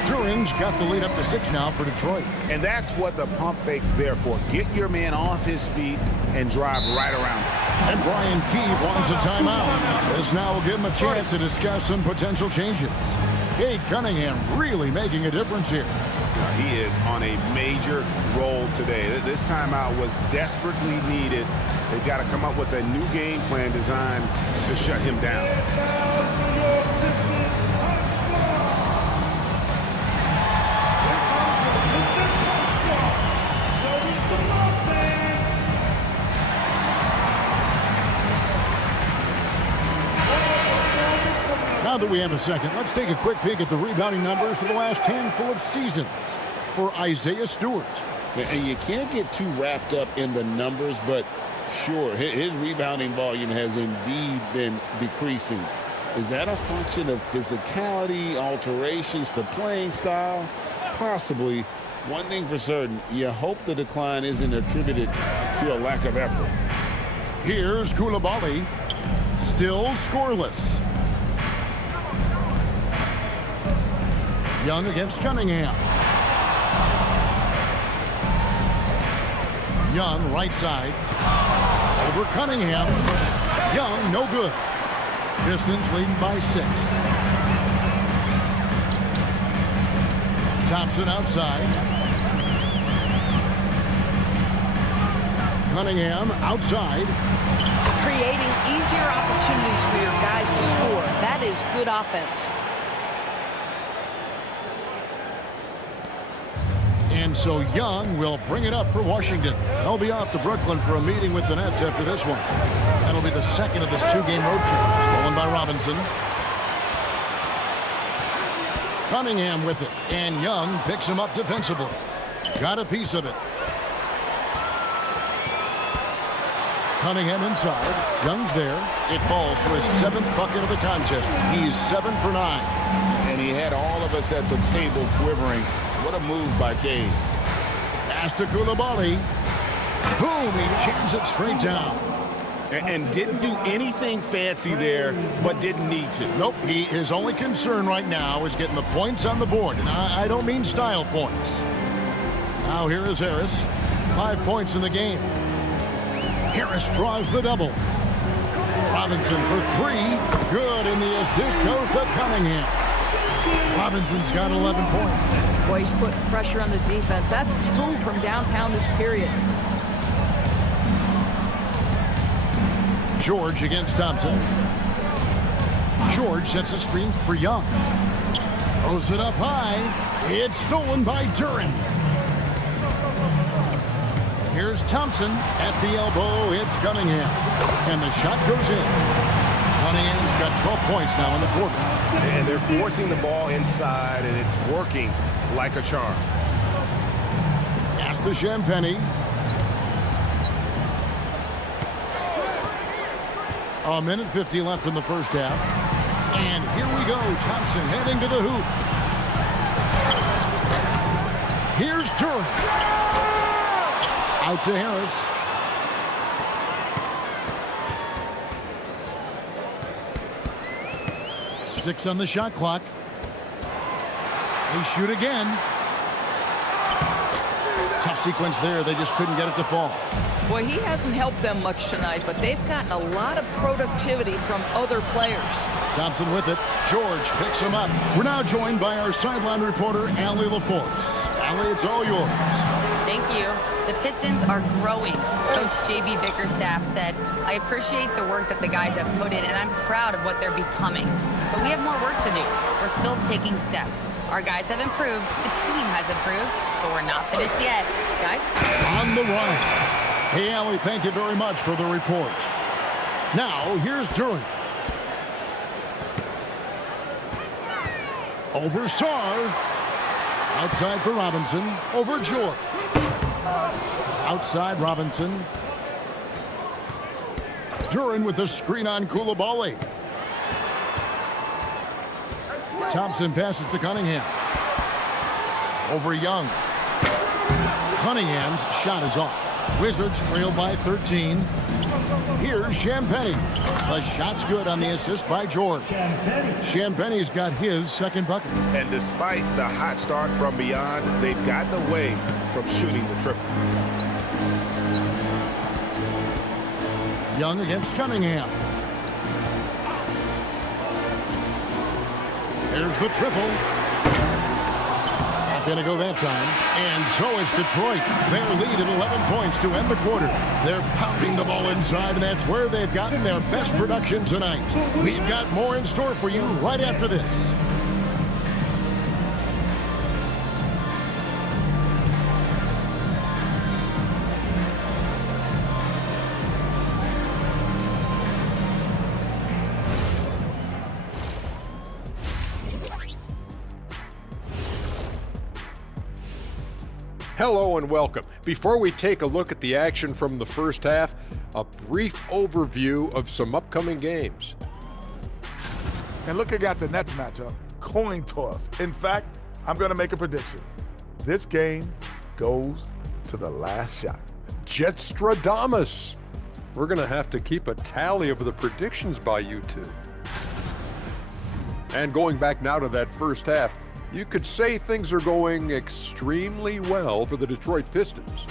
Turing's got the lead up to 6 now for Detroit. And that's what the pump fake's there for. Get your man off his feet and drive right around him. And Brian Keefe wants a timeout. This now will give him a chance to discuss some potential changes. Cade Cunningham really making a difference here. He is on a major roll today. This timeout was desperately needed. They've got to come up with a new game plan designed to shut him down. Now that we have a second, let's take a quick peek at the rebounding numbers for the last handful of seasons for Isaiah Stewart. And you can't get too wrapped up in the numbers, but sure, his rebounding volume has indeed been decreasing. Is that a function of physicality, alterations to playing style? Possibly. One thing for certain, you hope the decline isn't attributed to a lack of effort. Here's Koulibaly, still scoreless. Young against Cunningham. Young right side. Over Cunningham. Young no good. Pistons leading by 6. Thompson outside. Cunningham outside. Creating easier opportunities for your guys to score. That is good offense. And so Young will bring it up for Washington. They'll be off to Brooklyn for a meeting with the Nets after this one. That'll be the second of this 2-game road trip. Stolen by Robinson. Cunningham with it. And Young picks him up defensively. Got a piece of it. Cunningham inside. Young's there. It falls for his 7th bucket of the contest. He's 7 for 9. And he had all of us at the table quivering. What a move by Cade. Pass to Koulibaly. Boom, he jams it straight down. And didn't do anything fancy there, but didn't need to. Nope, his only concern right now is getting the points on the board. And I don't mean style points. Now here is Harris. 5 points in the game. Harris draws the double. Robinson for three. Good, and the assist goes to Cunningham. Robinson's got 11 points. Boy, he's putting pressure on the defense. That's 2 from downtown this period. George against Thompson. George sets a screen for Young. Throws it up high. It's stolen by Duren. Here's Thompson at the elbow. It's Cunningham. And the shot goes in. Cunningham's got 12 points now in the quarter. And they're forcing the ball inside, and it's working like a charm. Pass to Champagny. A minute 50 left in the first half. And here we go. Thompson heading to the hoop. Here's Duren. Out to Harris. Six on the shot clock. They shoot again. Tough sequence there. They just couldn't get it to fall. Boy, he hasn't helped them much tonight, but they've gotten a lot of productivity from other players. Thompson with it. George picks him up. We're now joined by our sideline reporter, Allie LaForce. Allie, it's all yours. Thank you. The Pistons are growing. Coach J.B. Bickerstaff said, I appreciate the work that the guys have put in, and I'm proud of what they're becoming. But we have more work to do. We're still taking steps. Our guys have improved. The team has improved, but we're not finished yet. Guys? On the run. Hey, Allie, thank you very much for the report. Now, here's Duren. Over Sarr. Outside for Robinson. Over George. Outside Robinson. Duren with the screen on Coulibaly. Thompson passes to Cunningham. Over Young. Cunningham's shot is off. Wizards trail by 13. Here's Champagny. The shot's good on the assist by George. Champagny's got his second bucket. And despite the hot start from beyond, they've gotten away from shooting the triple. Young against Cunningham. There's the triple. Not going to go that time. And so it's Detroit. Their lead at 11 points to end the quarter. They're pounding the ball inside, and that's where they've gotten their best production tonight. We've got more in store for you right after this. Hello and welcome. Before we take a look at the action from the first half, a brief overview of some upcoming games. And look at the Nets matchup. Coin toss. In fact, I'm going to make a prediction. This game goes to the last shot. Jetstradamus. We're going to have to keep a tally of the predictions by you two. And going back now to that first half, you could say things are going extremely well for the Detroit Pistons.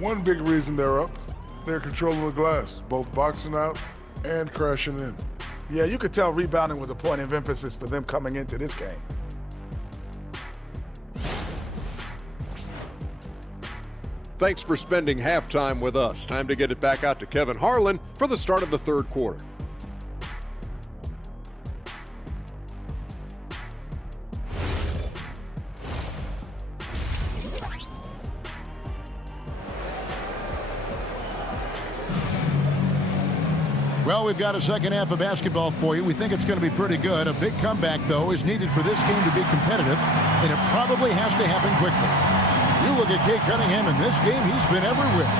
One big reason they're up, they're controlling the glass, both boxing out and crashing in. Yeah, you could tell rebounding was a point of emphasis for them coming into this game. Thanks for spending halftime with us. Time to get it back out to Kevin Harlan for the start of the third quarter. Well, we've got a second half of basketball for you. We think it's going to be pretty good. A big comeback, though, is needed for this game to be competitive, and it probably has to happen quickly. You look at Cade Cunningham in this game, he's been everywhere.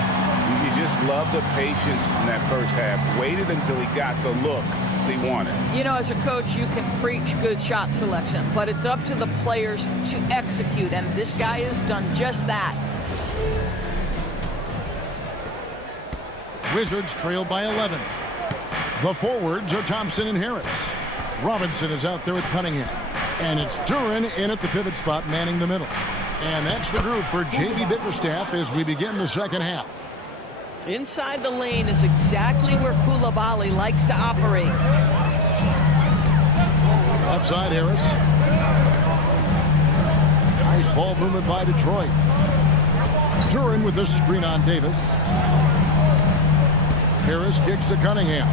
You just love the patience in that first half. Waited until he got the look he wanted. You know, as a coach, you can preach good shot selection, but it's up to the players to execute, and this guy has done just that. Wizards trail by 11. The forwards are Thompson and Harris. Robinson is out there with Cunningham. And it's Duren in at the pivot spot, manning the middle. And that's the group for J.B. Bickerstaff as we begin the second half. Inside the lane is exactly where Koulibaly likes to operate. Left side, Harris. Nice ball movement by Detroit. Duran with the screen on Davis. Harris kicks to Cunningham.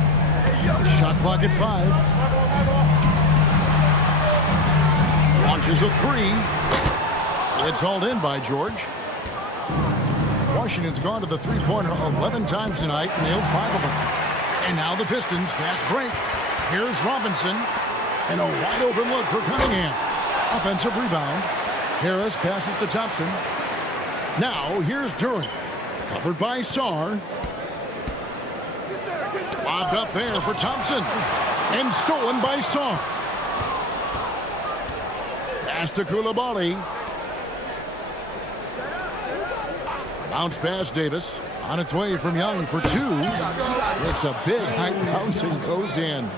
Shot clock at 5. Launches a 3. It's hauled in by George. Washington's gone to the three-pointer 11 times tonight, nailed 5 of them. And now the Pistons fast break. Here's Robinson. And a wide open look for Cunningham. Offensive rebound. Harris passes to Thompson. Now here's Duran. Covered by Sarr. Lobbed up there for Thompson. And stolen by Sarr. Pass to Koulibaly. Bounce pass Davis. On its way from Young for 2. It's a big high bounce and goes in.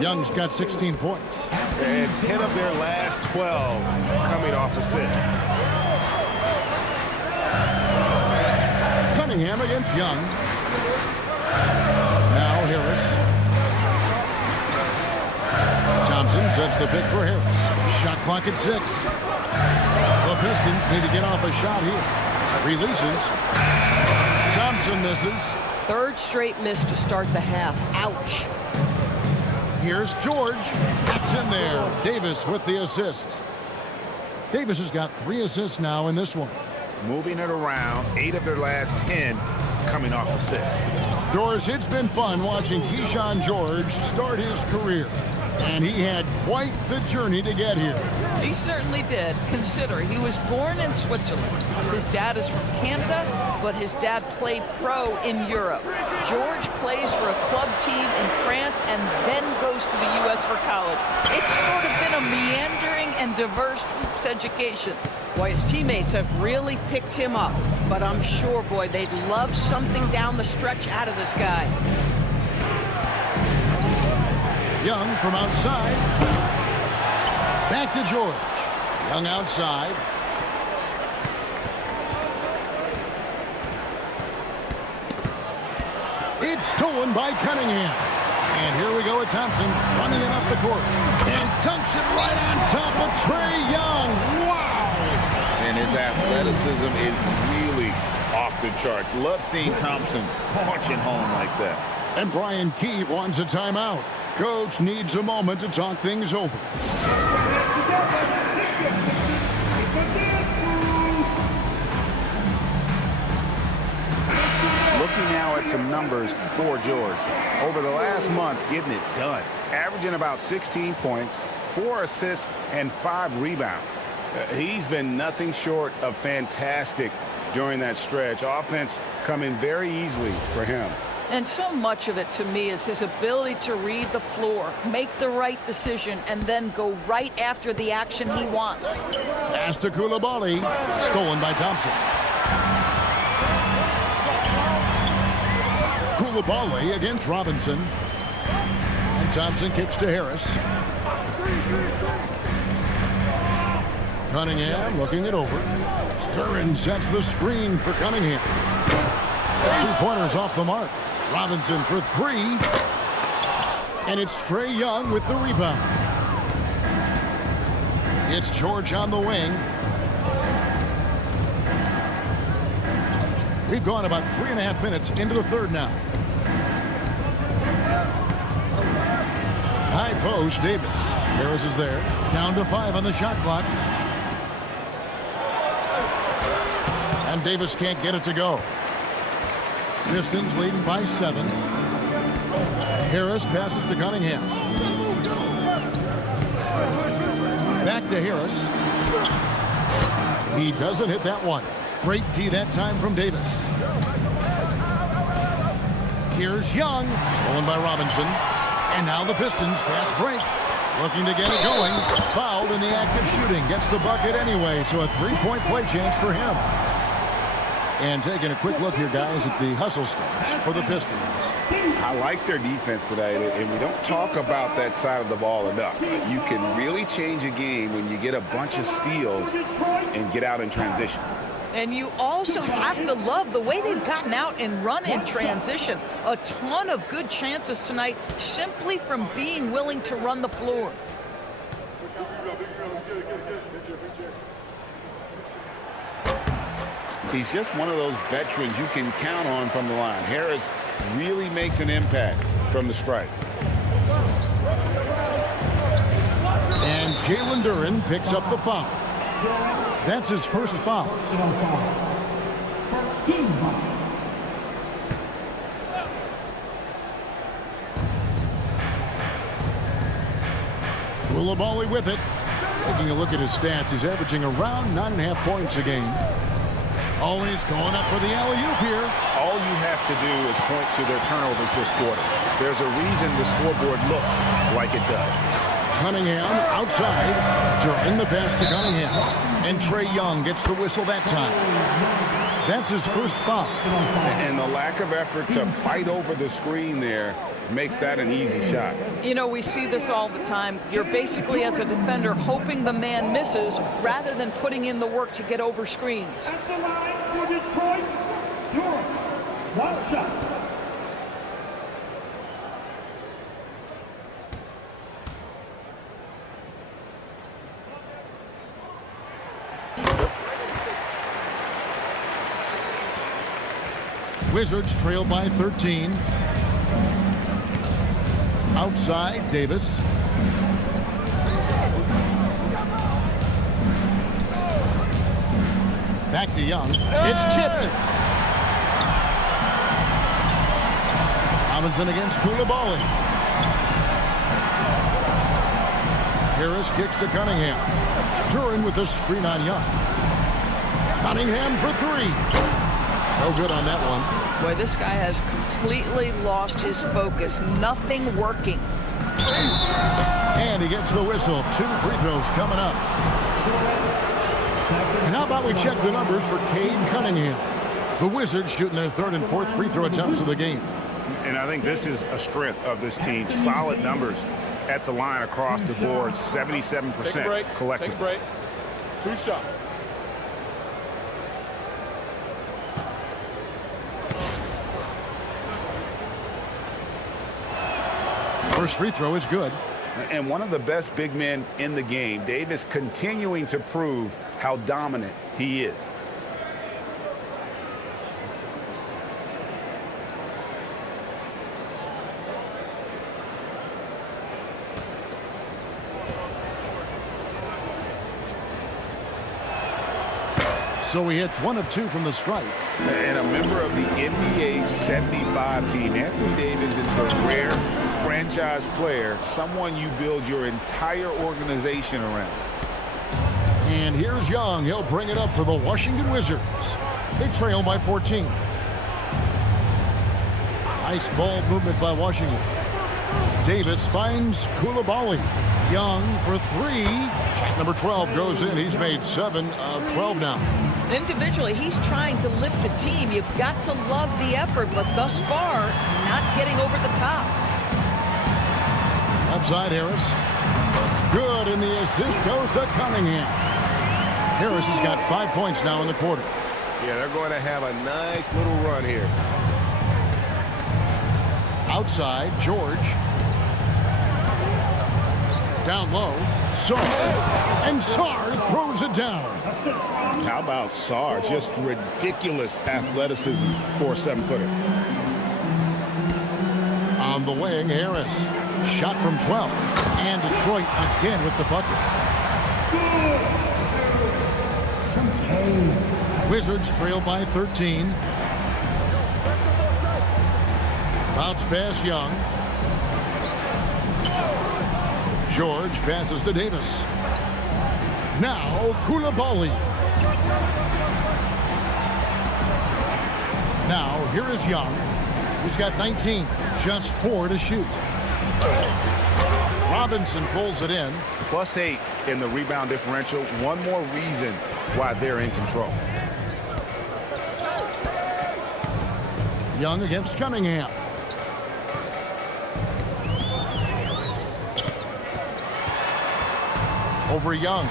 Young's got 16 points. And 10 of their last 12 coming off assists. Cunningham against Young. Now Harris. Thompson sets the pick for Harris. Shot clock at 6. The Pistons need to get off a shot here. Releases. Thompson misses. Third straight miss to start the half. Ouch. Here's George. That's in there. Davis with the assist. Davis has got 3 assists now in this one. Moving it around, 8 of their last 10 coming off assists. Doris, it's been fun watching Keyshawn George start his career. And he had quite the journey to get here. He certainly did. Consider he was born in Switzerland. His dad is from Canada, but his dad played pro in Europe. George plays for a club team in France and then goes to the U.S. for college. It's sort of been a meandering and diverse hoops education. Boy, his teammates have really picked him up. But I'm sure, boy, they'd love something down the stretch out of this guy. Young from outside. Back to George. Young outside. It's stolen by Cunningham. And here we go with Thompson running it up the court. And dunks it right on top of Trae Young. Wow! And his athleticism is really off the charts. Love seeing Thompson punching home like that. And Brian Keefe wants a timeout. Coach needs a moment to talk things over. Looking now at some numbers for George. Over the last month, getting it done. Averaging about 16 points, 4 assists, and 5 rebounds. He's been nothing short of fantastic during that stretch. Offense coming very easily for him. And so much of it, to me, is his ability to read the floor, make the right decision, and then go right after the action he wants. Pass to Koulibaly. Stolen by Thompson. Koulibaly against Robinson. And Thompson kicks to Harris. Cunningham looking it over. Duran sets the screen for Cunningham. 3-pointers off the mark. Robinson for 3. And it's Trae Young with the rebound. It's George on the wing. We've gone about 3.5 minutes into the third now. High post, Davis. Harris is there. Down to 5 on the shot clock. And Davis can't get it to go. Pistons leading by 7. Harris passes to Cunningham. Back to Harris. He doesn't hit that one. Great D that time from Davis. Here's Young. Stolen by Robinson. And now the Pistons fast break. Looking to get it going. Fouled in the act of shooting. Gets the bucket anyway, so a 3-point play chance for him. And taking a quick look here, guys, at the hustle stats for the Pistons. I like their defense today, and we don't talk about that side of the ball enough. You can really change a game when you get a bunch of steals and get out in transition. And you also have to love the way they've gotten out and run in transition. A ton of good chances tonight simply from being willing to run the floor. He's just one of those veterans you can count on from the line. Harris really makes an impact from the stripe. And Jalen Duren picks up the foul. That's his first foul. First team foul. Koulibaly with it. Taking a look at his stats, he's averaging around 9.5 points a game. Always going up for the alley-oop here. All you have to do is point to their turnovers this quarter. There's a reason the scoreboard looks like it does. Cunningham outside. During the pass to Cunningham. And Trae Young gets the whistle that time. That's his first foul. And the lack of effort to fight over the screen there makes that an easy shot. You know, we see this all the time. You're basically, as a defender, hoping the man misses rather than putting in the work to get over screens. At the line for Detroit, York. One shot. Wizards trail by 13. Outside, Davis. Back to Young. It's tipped. Robinson against Koulibaly. Harris kicks to Cunningham. Duren with a screen on Young. Cunningham for three. No good on that one. Boy, this guy has completely lost his focus. Nothing working. And he gets the whistle. 2 free throws coming up. And how about we check the numbers for Cade Cunningham? The Wizards shooting their 3rd and 4th free throw attempts of the game. And I think this is a strength of this team. Solid numbers at the line across the board. 77% collectively. Take a break. 2 shots. First free throw is good. And one of the best big men in the game, Davis, continuing to prove how dominant he is. So he hits 1 of 2 from the stripe. And a member of the NBA 75 team, Anthony Davis is the rare franchise player, someone you build your entire organization around. And here's Young. He'll bring it up for the Washington Wizards. They trail by 14. Nice ball movement by Washington. Davis finds Koulibaly. Young for 3. Shot number 12 goes in. He's made 7 of 12 now. Individually, he's trying to lift the team. You've got to love the effort, but thus far, not getting over the top. Left side, Harris. Good, and the assist goes to Cunningham. Harris has got 5 points now in the quarter. Yeah, they're going to have a nice little run here. Outside, George. Down low, Sarr. And Sarr throws it down. How about Sarr? Just ridiculous athleticism for a 7-footer. On the wing, Harris. Shot from 12. And Detroit again with the bucket. Wizards trail by 13. Bounce pass, Young. George passes to Davis. Now Koulibaly. Now here is Young. He's got 19. Just 4 to shoot. Robinson pulls it in. +8 in the rebound differential. One more reason why they're in control. Young against Cunningham. Over Young.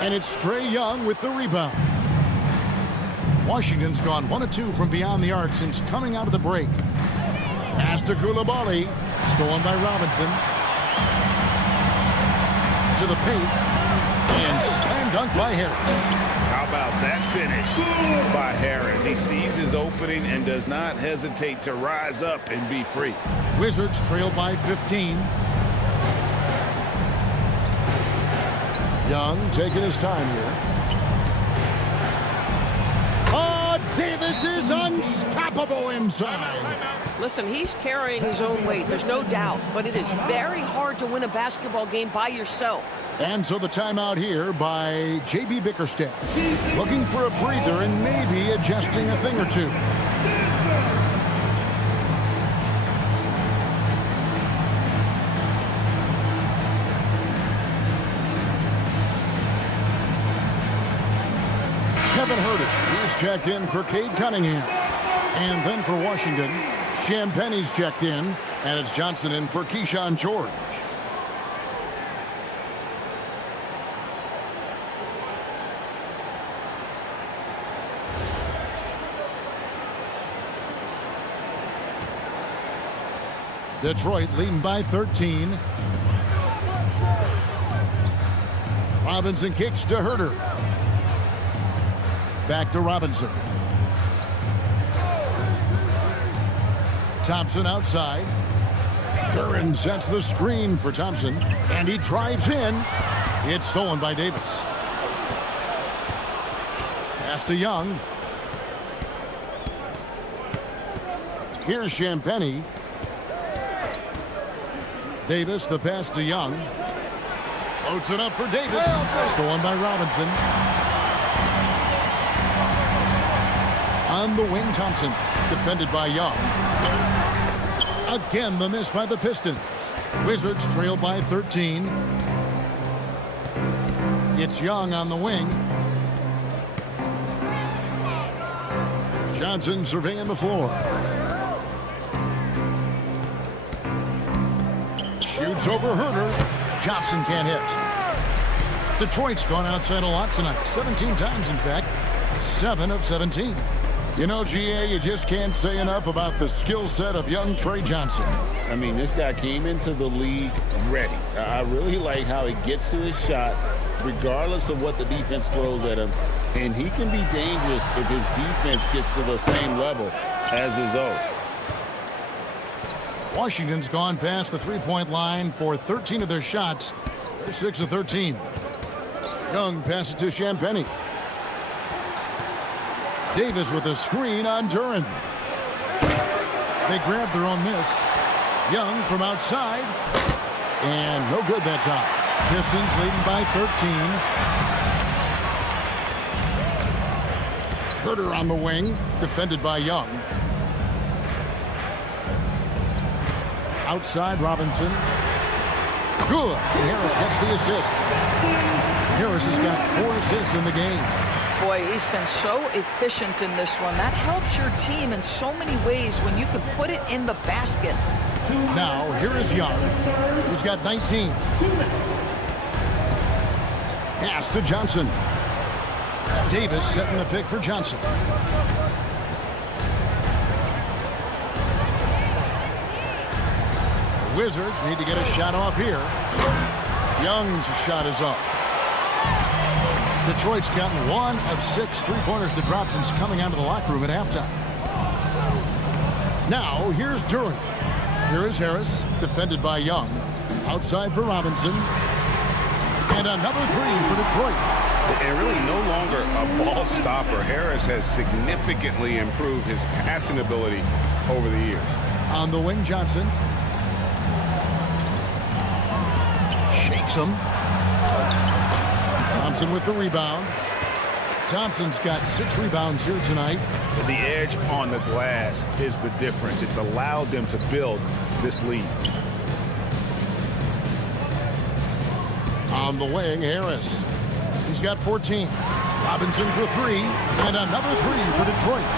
And it's Trae Young with the rebound. Washington's gone 1 of 2 from beyond the arc since coming out of the break. Pass to Coulibaly. Stolen by Robinson. To the paint. And slam dunk by Harris. How about that finish by Harris? He sees his opening and does not hesitate to rise up and be free. Wizards trail by 15. Young taking his time here. Oh, Davis is unstoppable inside. Listen, he's carrying his own weight. There's no doubt. But it is very hard to win a basketball game by yourself. And so the timeout here by J.B. Bickerstaff. Looking for a breather and maybe adjusting a thing or two. Kevin Huerter, he's checked in for Cade Cunningham. And then for Washington, Champagne's checked in, and it's Johnson in for Keyshawn George. Detroit leading by 13. Robinson kicks to Huerter. Back to Robinson. Thompson outside. Duran sets the screen for Thompson, and he drives in. It's stolen by Davis. Pass to Young. Here's Champagnie. Davis, the pass to Young. Floats it up for Davis. Stolen by Robinson. On the wing, Thompson. Defended by Young. Again, the miss by the Pistons. Wizards trail by 13. It's Young on the wing. Johnson surveying the floor. Shoots over Huerter. Johnson can't hit. Detroit's gone outside a lot tonight. 17 times, in fact. 7 of 17. You know, GA, you just can't say enough about the skill set of young Trey Johnson. I mean, this guy came into the league ready. I really like how he gets to his shot, regardless of what the defense throws at him. And he can be dangerous if his defense gets to the same level as his own. Washington's gone past the three-point line for 13 of their shots. They're 6 of 13. Young passes to Champagnie. Davis with a screen on Duran. They grab their own miss. Young from outside. And no good that time. Pistons leading by 13. Huerter on the wing. Defended by Young. Outside Robinson. Good. And Harris gets the assist. Harris has got 4 assists in the game. Boy, he's been so efficient in this one. That helps your team in so many ways when you can put it in the basket. Now, here is Young. He's got 19. Pass to Johnson. Davis setting the pick for Johnson. The Wizards need to get a shot off here. Young's shot is off. Detroit's gotten 1 of 6 three-pointers to drop since coming out of the locker room at halftime. Now, here's Duran. Here is Harris, defended by Young. Outside for Robinson. And another 3 for Detroit. And really no longer a ball stopper. Harris has significantly improved his passing ability over the years. On the wing, Johnson. Shakes him. Thompson with the rebound. Thompson's got 6 rebounds here tonight. The edge on the glass is the difference. It's allowed them to build this lead. On the wing, Harris. He's got 14. Robinson for 3. And another 3 for Detroit.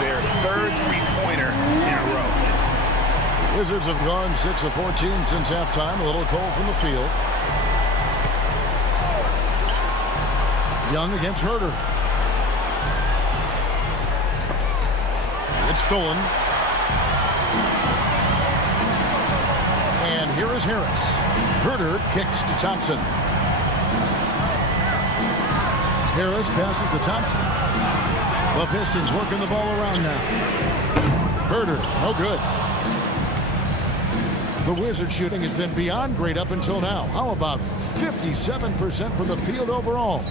Their 3rd three-pointer in a row. Wizards have gone 6 of 14 since halftime. A little cold from the field. Young against Huerter. It's stolen. And here is Harris. Herter kicks to Thompson. Harris passes to Thompson. The Pistons working the ball around now. Herter, no good. The Wizards shooting has been beyond great up until now. How about 57% from the field overall?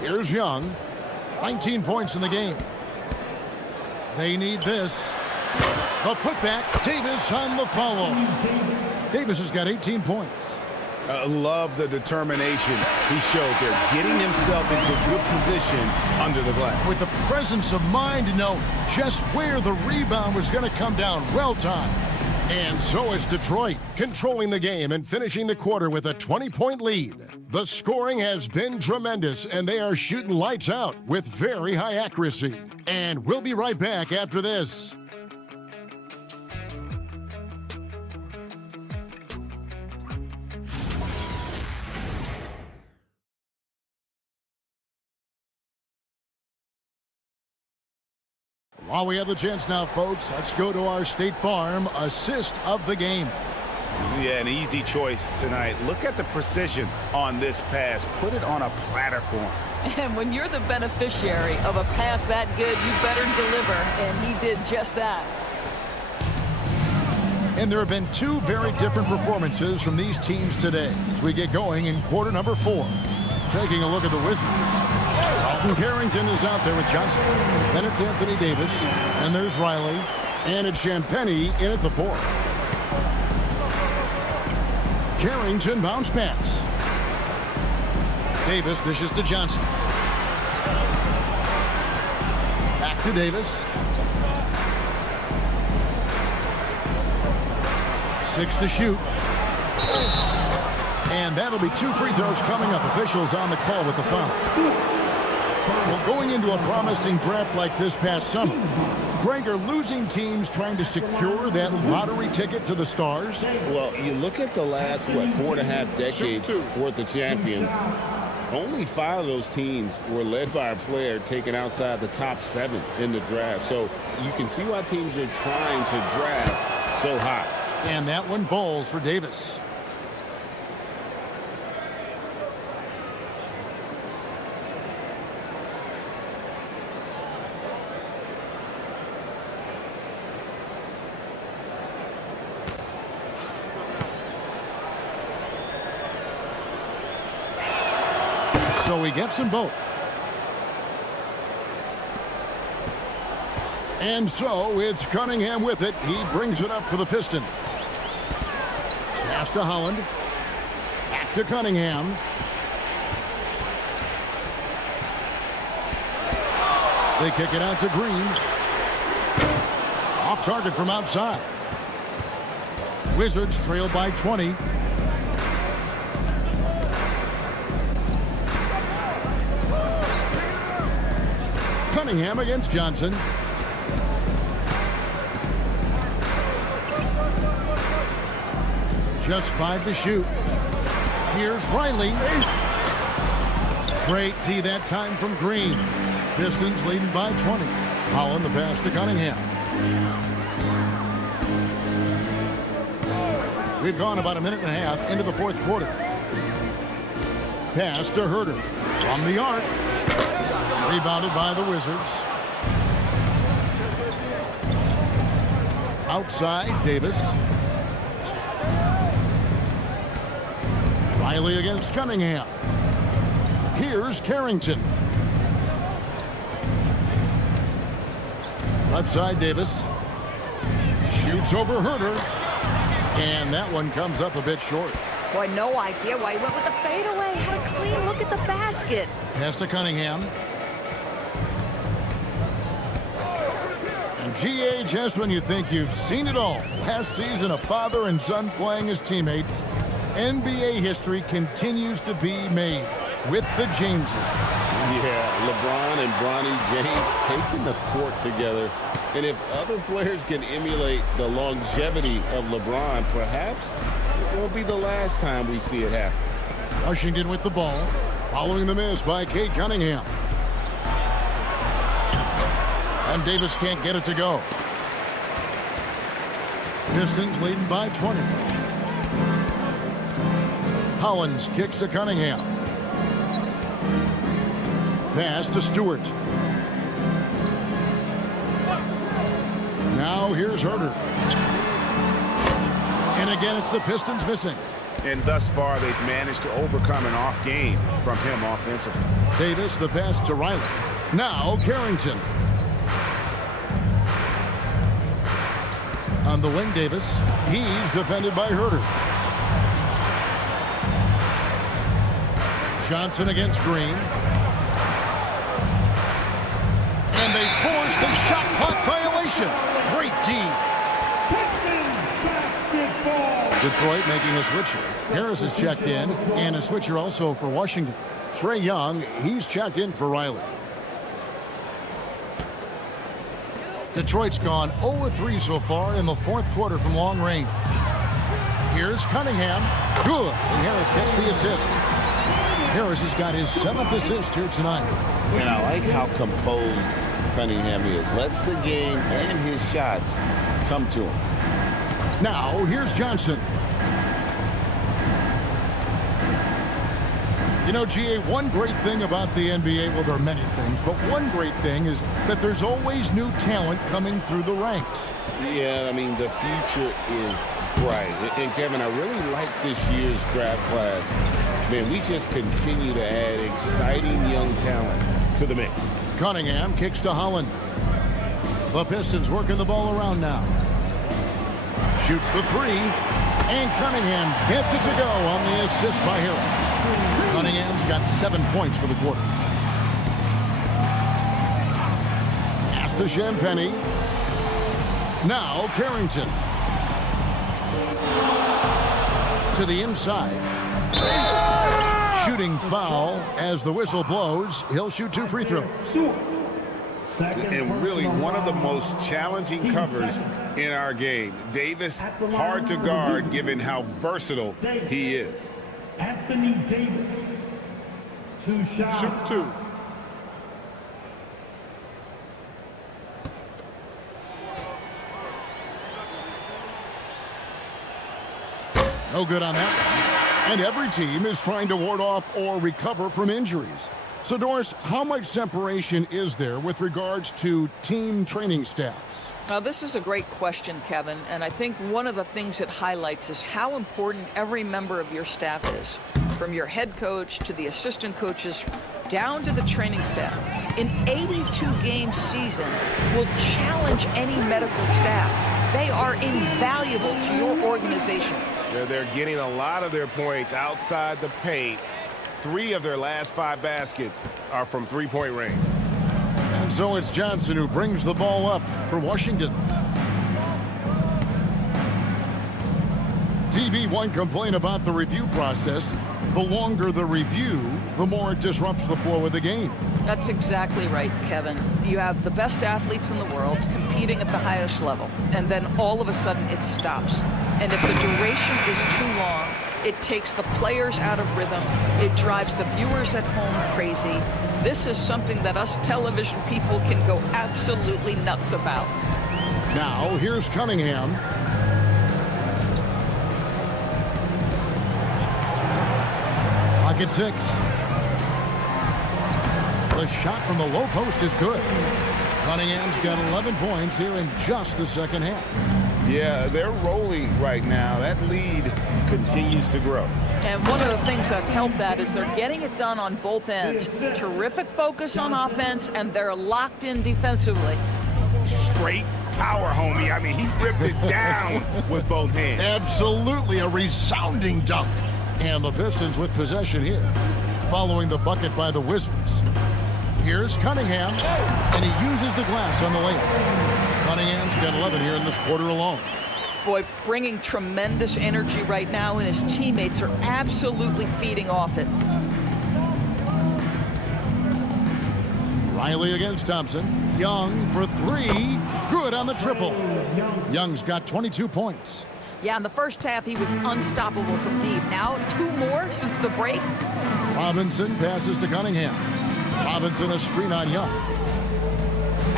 Here's Young. 19 points in the game. They need this. A putback. Davis on the follow. Davis has got 18 points. Love the determination he showed there, getting himself into good position under the glass. With the presence of mind to know just where the rebound was going to come down. Well timed. And so it's Detroit controlling the game and finishing the quarter with a 20-point lead. The scoring has been tremendous, and they are shooting lights out with very high accuracy. And we'll be right back after this. While we have the chance now, folks, let's go to our State Farm assist of the game. Yeah, an easy choice tonight. Look at the precision on this pass. Put it on a platter for him. And when you're the beneficiary of a pass that good, you better deliver, and he did just that. And there have been two very different performances from these teams today as we get going in quarter number 4. Taking a look at the Wizards. Dalton Carrington is out there with Johnson. Then it's Anthony Davis. And there's Riley. And it's Champagnie in at the 4. Carrington bounce pass. Davis dishes to Johnson. Back to Davis. 6 to shoot. And that'll be 2 free throws coming up. Officials on the call with the foul. Well, going into a promising draft like this past summer, Greg, are losing teams trying to secure that lottery ticket to the stars? Well, you look at the last, 4.5 decades worth of champions. Only 5 of those teams were led by a player taken outside the top 7 in the draft. So you can see why teams are trying to draft so high. And that one falls for Davis. So he gets them both. And so it's Cunningham with it. He brings it up for the Pistons. Pass to Holland. Back to Cunningham. They kick it out to Green. Off target from outside. Wizards trail by 20. Cunningham against Johnson. Just 5 to shoot. Here's Riley. Great D that time from Green. Pistons leading by 20. Holland the pass to Cunningham. We've gone about a minute and a half into the 4th quarter. Pass to Herter from the arc. Rebounded by the Wizards. Outside, Davis. Riley against Cunningham. Here's Carrington. Left side, Davis. Shoots over Herter. And that one comes up a bit short. Boy, no idea why he went with the fadeaway. Had a clean look at the basket. Pass to Cunningham. And GA, just when you think you've seen it all. Last season, a father and son playing as teammates. NBA history continues to be made with the Jameses. Yeah, LeBron and Bronny James taking the court together. And if other players can emulate the longevity of LeBron, perhaps it won't be the last time we see it happen. Washington with the ball, following the miss by Cade Cunningham. And Davis can't get it to go. Pistons leading by 20. Hollins kicks to Cunningham. Pass to Stewart. Now here's Herter. And again, it's the Pistons missing. And thus far, they've managed to overcome an off game from him offensively. Davis, the pass to Riley. Now Carrington. On the wing, Davis. He's defended by Herter. Johnson against Green. And they force the shot clock violation. Great D. Detroit making a switcher. Harris is checked in, and a switcher also for Washington. Trae Young, he's checked in for Riley. Detroit's gone 0-3 so far in the fourth quarter from long range. Here's Cunningham. Good. And Harris gets the assist. Harris has got his 7th assist here tonight. And I like how composed Cunningham is. Lets the game and his shots come to him. Now, here's Johnson. You know, GA, one great thing about the NBA, well, there are many things, but one great thing is that there's always new talent coming through the ranks. Yeah, I mean, the future is bright. And Kevin, I really like this year's draft class. Man, we just continue to add exciting young talent to the mix. Cunningham kicks to Holland. The Pistons working the ball around now. Shoots the three, and Cunningham gets it to go on the assist by Harris. Cunningham's got 7 points for the quarter. Pass to Champagny. Now Carrington. To the inside. Shooting foul as the whistle blows. He'll shoot 2 free throws. And really one of the most challenging covers in our game. Davis, hard to guard given how versatile he is. Anthony Davis. 2 shots. Shoot 2. No good on that one. And every team is trying to ward off or recover from injuries. So, Doris, how much separation is there with regards to team training staffs? Now, this is a great question, Kevin, and I think one of the things it highlights is how important every member of your staff is, from your head coach to the assistant coaches down to the training staff. An 82-game season will challenge any medical staff. They are invaluable to your organization. They're getting a lot of their points outside the paint. 3 of their last 5 baskets are from three-point range. And so it's Johnson who brings the ball up for Washington. TB1 complained about the review process. The longer the review, the more it disrupts the flow of the game. That's exactly right, Kevin. You have the best athletes in the world competing at the highest level, and then all of a sudden it stops. And if the duration is too long, it takes the players out of rhythm. It drives the viewers at home crazy. This is something that us television people can go absolutely nuts about. Now, here's Cunningham. Pocket 6. The shot from the low post is good. Cunningham's got 11 points here in just the second half. Yeah, they're rolling right now. That lead continues to grow. And one of the things that's helped that is they're getting it done on both ends. Terrific focus on offense, and they're locked in defensively. Straight power, homie. I mean, he ripped it down with both hands. Absolutely a resounding dunk. And the Pistons with possession here, following the bucket by the Wizards. Here's Cunningham, and he uses the glass on the layup. Cunningham's got 11 here in this quarter alone. Boy, bringing tremendous energy right now, and his teammates are absolutely feeding off it. Riley against Thompson. Young for 3. Good on the triple. Young's got 22 points. Yeah, in the first half, he was unstoppable from deep. Now, 2 more since the break. Robinson passes to Cunningham. Robinson a screen on Young.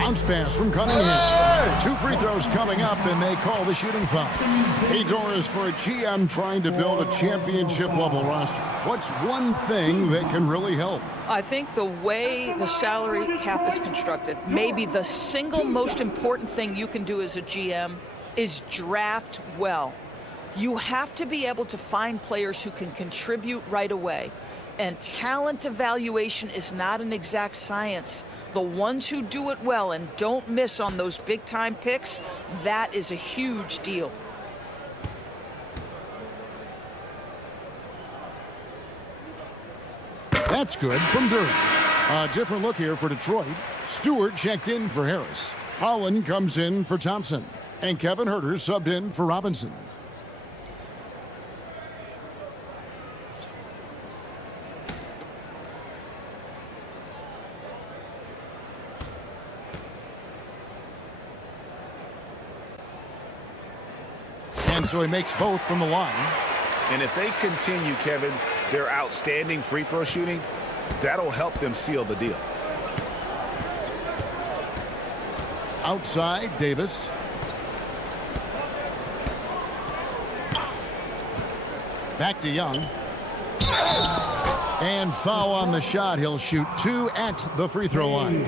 Bounce pass from Cunningham. 2 free throws coming up, and they call the shooting foul. Hey, Doris, for a GM trying to build a championship-level roster, what's one thing that can really help? I think the way the salary cap is constructed, maybe the single most important thing you can do as a GM is draft well. You have to be able to find players who can contribute right away. And talent evaluation is not an exact science. The ones who do it well and don't miss on those big-time picks, that is a huge deal. That's good from Durham. A different look here for Detroit. Stewart checked in for Harris. Holland comes in for Thompson. And Kevin Huerter subbed in for Robinson. And so he makes both from the line. And if they continue, Kevin, their outstanding free throw shooting, that'll help them seal the deal. Outside, Davis. Back to Young. And foul on the shot. He'll shoot 2 at the free throw line.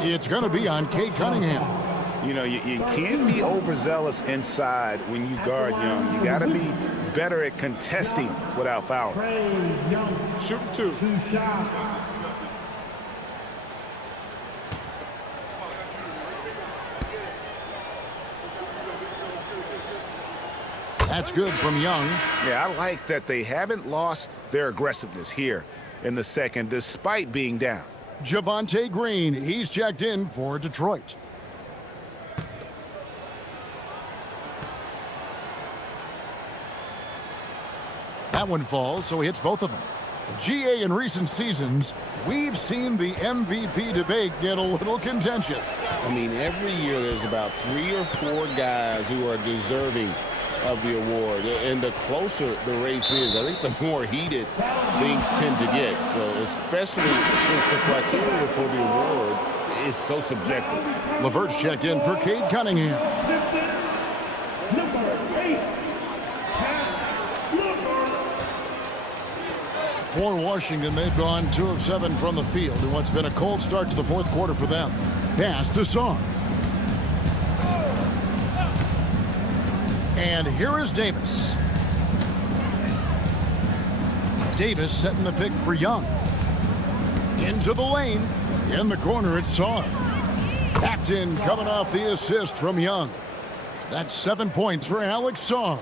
It's going to be on Cade Cunningham. You know, you can't be overzealous inside when you guard Young. You got to be better at contesting without fouling. Shooting 2. That's good from Young. Yeah, I like that they haven't lost their aggressiveness here in the second despite being down. Javonte Green, he's checked in for Detroit. That one falls, so he hits both of them. GA, in recent seasons, we've seen the MVP debate get a little contentious. I mean, every year there's about 3 or 4 guys who are deserving of the award. And the closer the race is, I think the more heated things tend to get. So especially since the criteria for the award is so subjective. LeVert's checked in for Cade Cunningham. For Washington, they've gone 2 of 7 from the field in what's been a cold start to the fourth quarter for them. Pass to Song. And here is Davis. Davis setting the pick for Young. Into the lane. In the corner, it's Song. That's in, coming off the assist from Young. That's 7 points for Alex Song.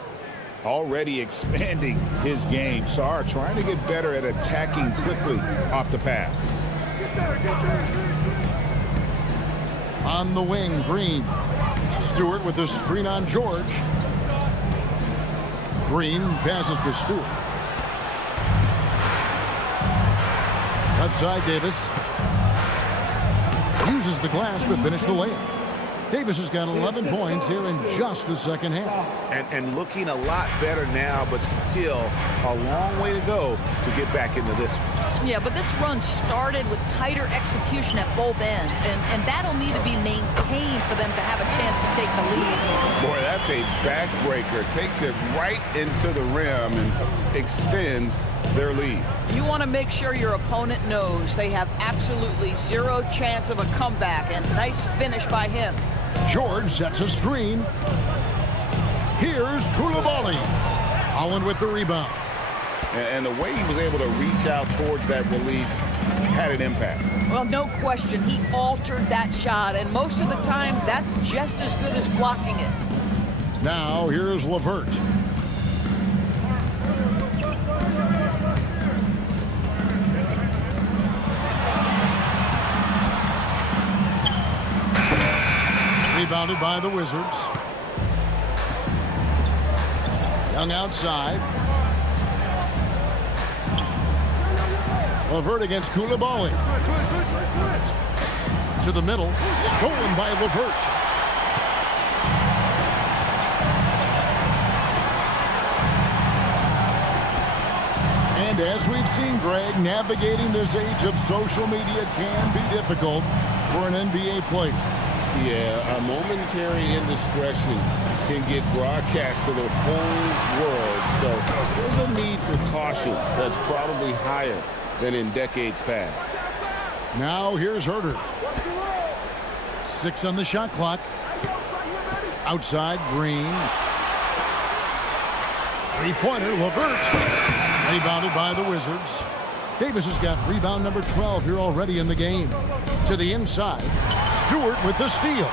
Already expanding his game. Sarr trying to get better at attacking quickly off the pass. On the wing, Green. Stewart with the screen on George. Green passes to Stewart. Left side, Davis. Uses the glass to finish the layup. Davis has got 11 points here in just the second half. And looking a lot better now, but still a long way to go to get back into this one. Yeah, but this run started with tighter execution at both ends, and that'll need to be maintained for them to have a chance to take the lead. Boy, that's a backbreaker. Takes it right into the rim and extends their lead. You want to make sure your opponent knows they have absolutely 0 chance of a comeback, and nice finish by him. George sets a screen. Here's Koulibaly. Holland with the rebound. And the way he was able to reach out towards that release had an impact. Well, no question. He altered that shot, and most of the time, that's just as good as blocking it. Now, here's LeVert. Rebounded by the Wizards. Young outside. LeVert against Koulibaly. To the middle. Stolen by LeVert. And as we've seen, Greg, navigating this age of social media can be difficult. for an NBA player. Yeah, a momentary indiscretion can get broadcast to the whole world. So there's a need for caution that's probably higher than in decades past. Now here's Herter. 6 on the shot clock. Outside, Green. Three-pointer, LeVert. Rebounded by the Wizards. Davis has got rebound number 12 here already in the game. To the inside. Stewart with the steal.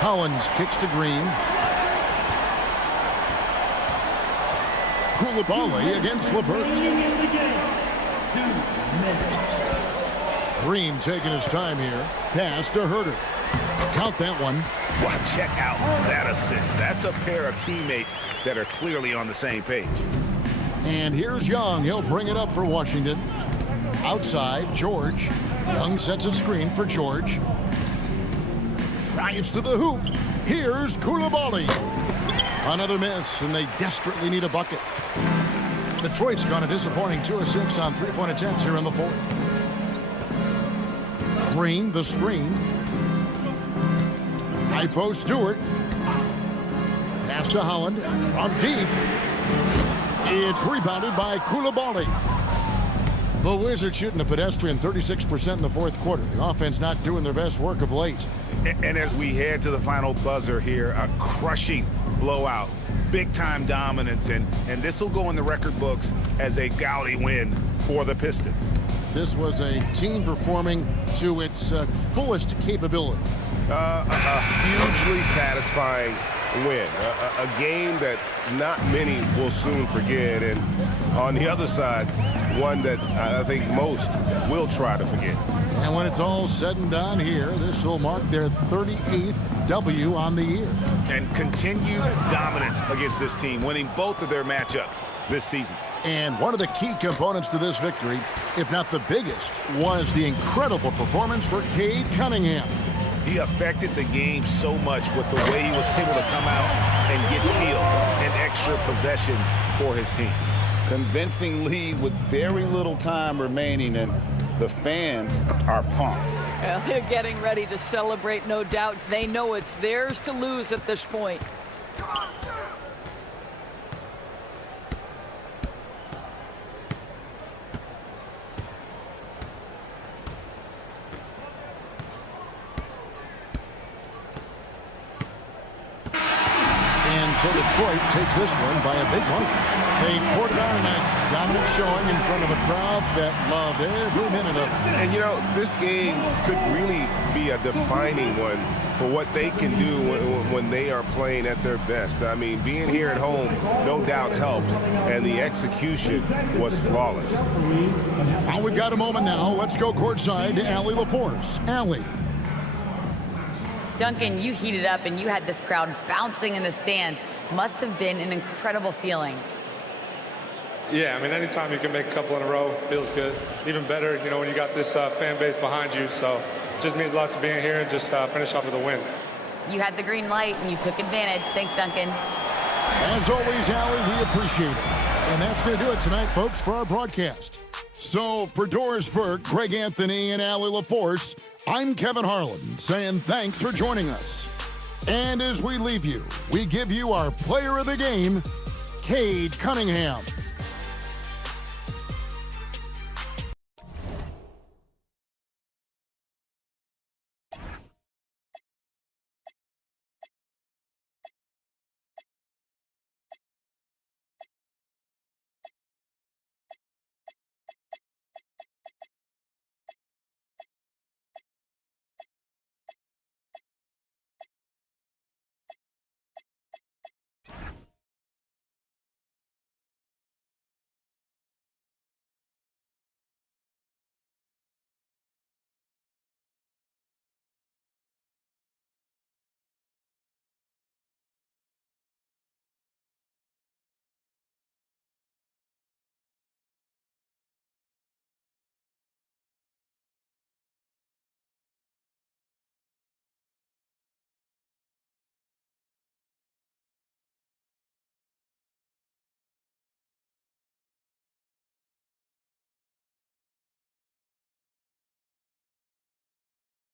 Collins kicks to Green. Koulibaly against LeVert. Green taking his time here. Pass to Herter. Count that one. Wow, check out that assist. That's a pair of teammates that are clearly on the same page. And here's Young. He'll bring it up for Washington. Outside, George. Young sets a screen for George. Drives to the hoop. Here's Koulibaly. Another miss, and they desperately need a bucket. Detroit's gone a disappointing 2 of 6 on three-point attempts here in the fourth. Green, the screen. High post, Stewart. Pass to Holland. From deep. It's rebounded by Koulibaly. The Wizards shooting a pedestrian 36% in the fourth quarter. The offense not doing their best work of late. And as we head to the final buzzer here, a crushing blowout, big-time dominance, and this will go in the record books as a gaudy win for the Pistons. This was a team performing to its fullest capability. A hugely satisfying win. A game that not many will soon forget, and on the other side, one that I think most will try to forget. And when it's all said and done here, this will mark their 38th W on the year. And continued dominance against this team, winning both of their matchups this season. And one of the key components to this victory, if not the biggest, was the incredible performance for Cade Cunningham. He affected the game so much with the way he was able to come out and get steals and extra possessions for his team. Convincing lead with very little time remaining, and the fans are pumped. Well, they're getting ready to celebrate, no doubt. They know it's theirs to lose at this point. So Detroit takes this one by a big margin. They poured it on tonight. Dominant showing in front of a crowd that loved every minute of it. And you know, this game could really be a defining one for what they can do when they are playing at their best. I mean, being here at home no doubt helps, and the execution was flawless. Well, we've got a moment now. Let's go courtside to Allie LaForce. Allie. Duncan, you heated up and you had this crowd bouncing in the stands. Must have been an incredible feeling. Yeah, I mean, anytime you can make a couple in a row feels good. Even better, you know, when you got this fan base behind you. So it just means lots of being here and just finish off with a win. You had the green light and you took advantage. Thanks, Duncan. As always, Allie, we appreciate it. And that's going to do it tonight, folks, for our broadcast. So for Doris Burke, Greg Anthony, and Allie LaForce, I'm Kevin Harlan, saying thanks for joining us. And as we leave you, we give you our player of the game, Cade Cunningham.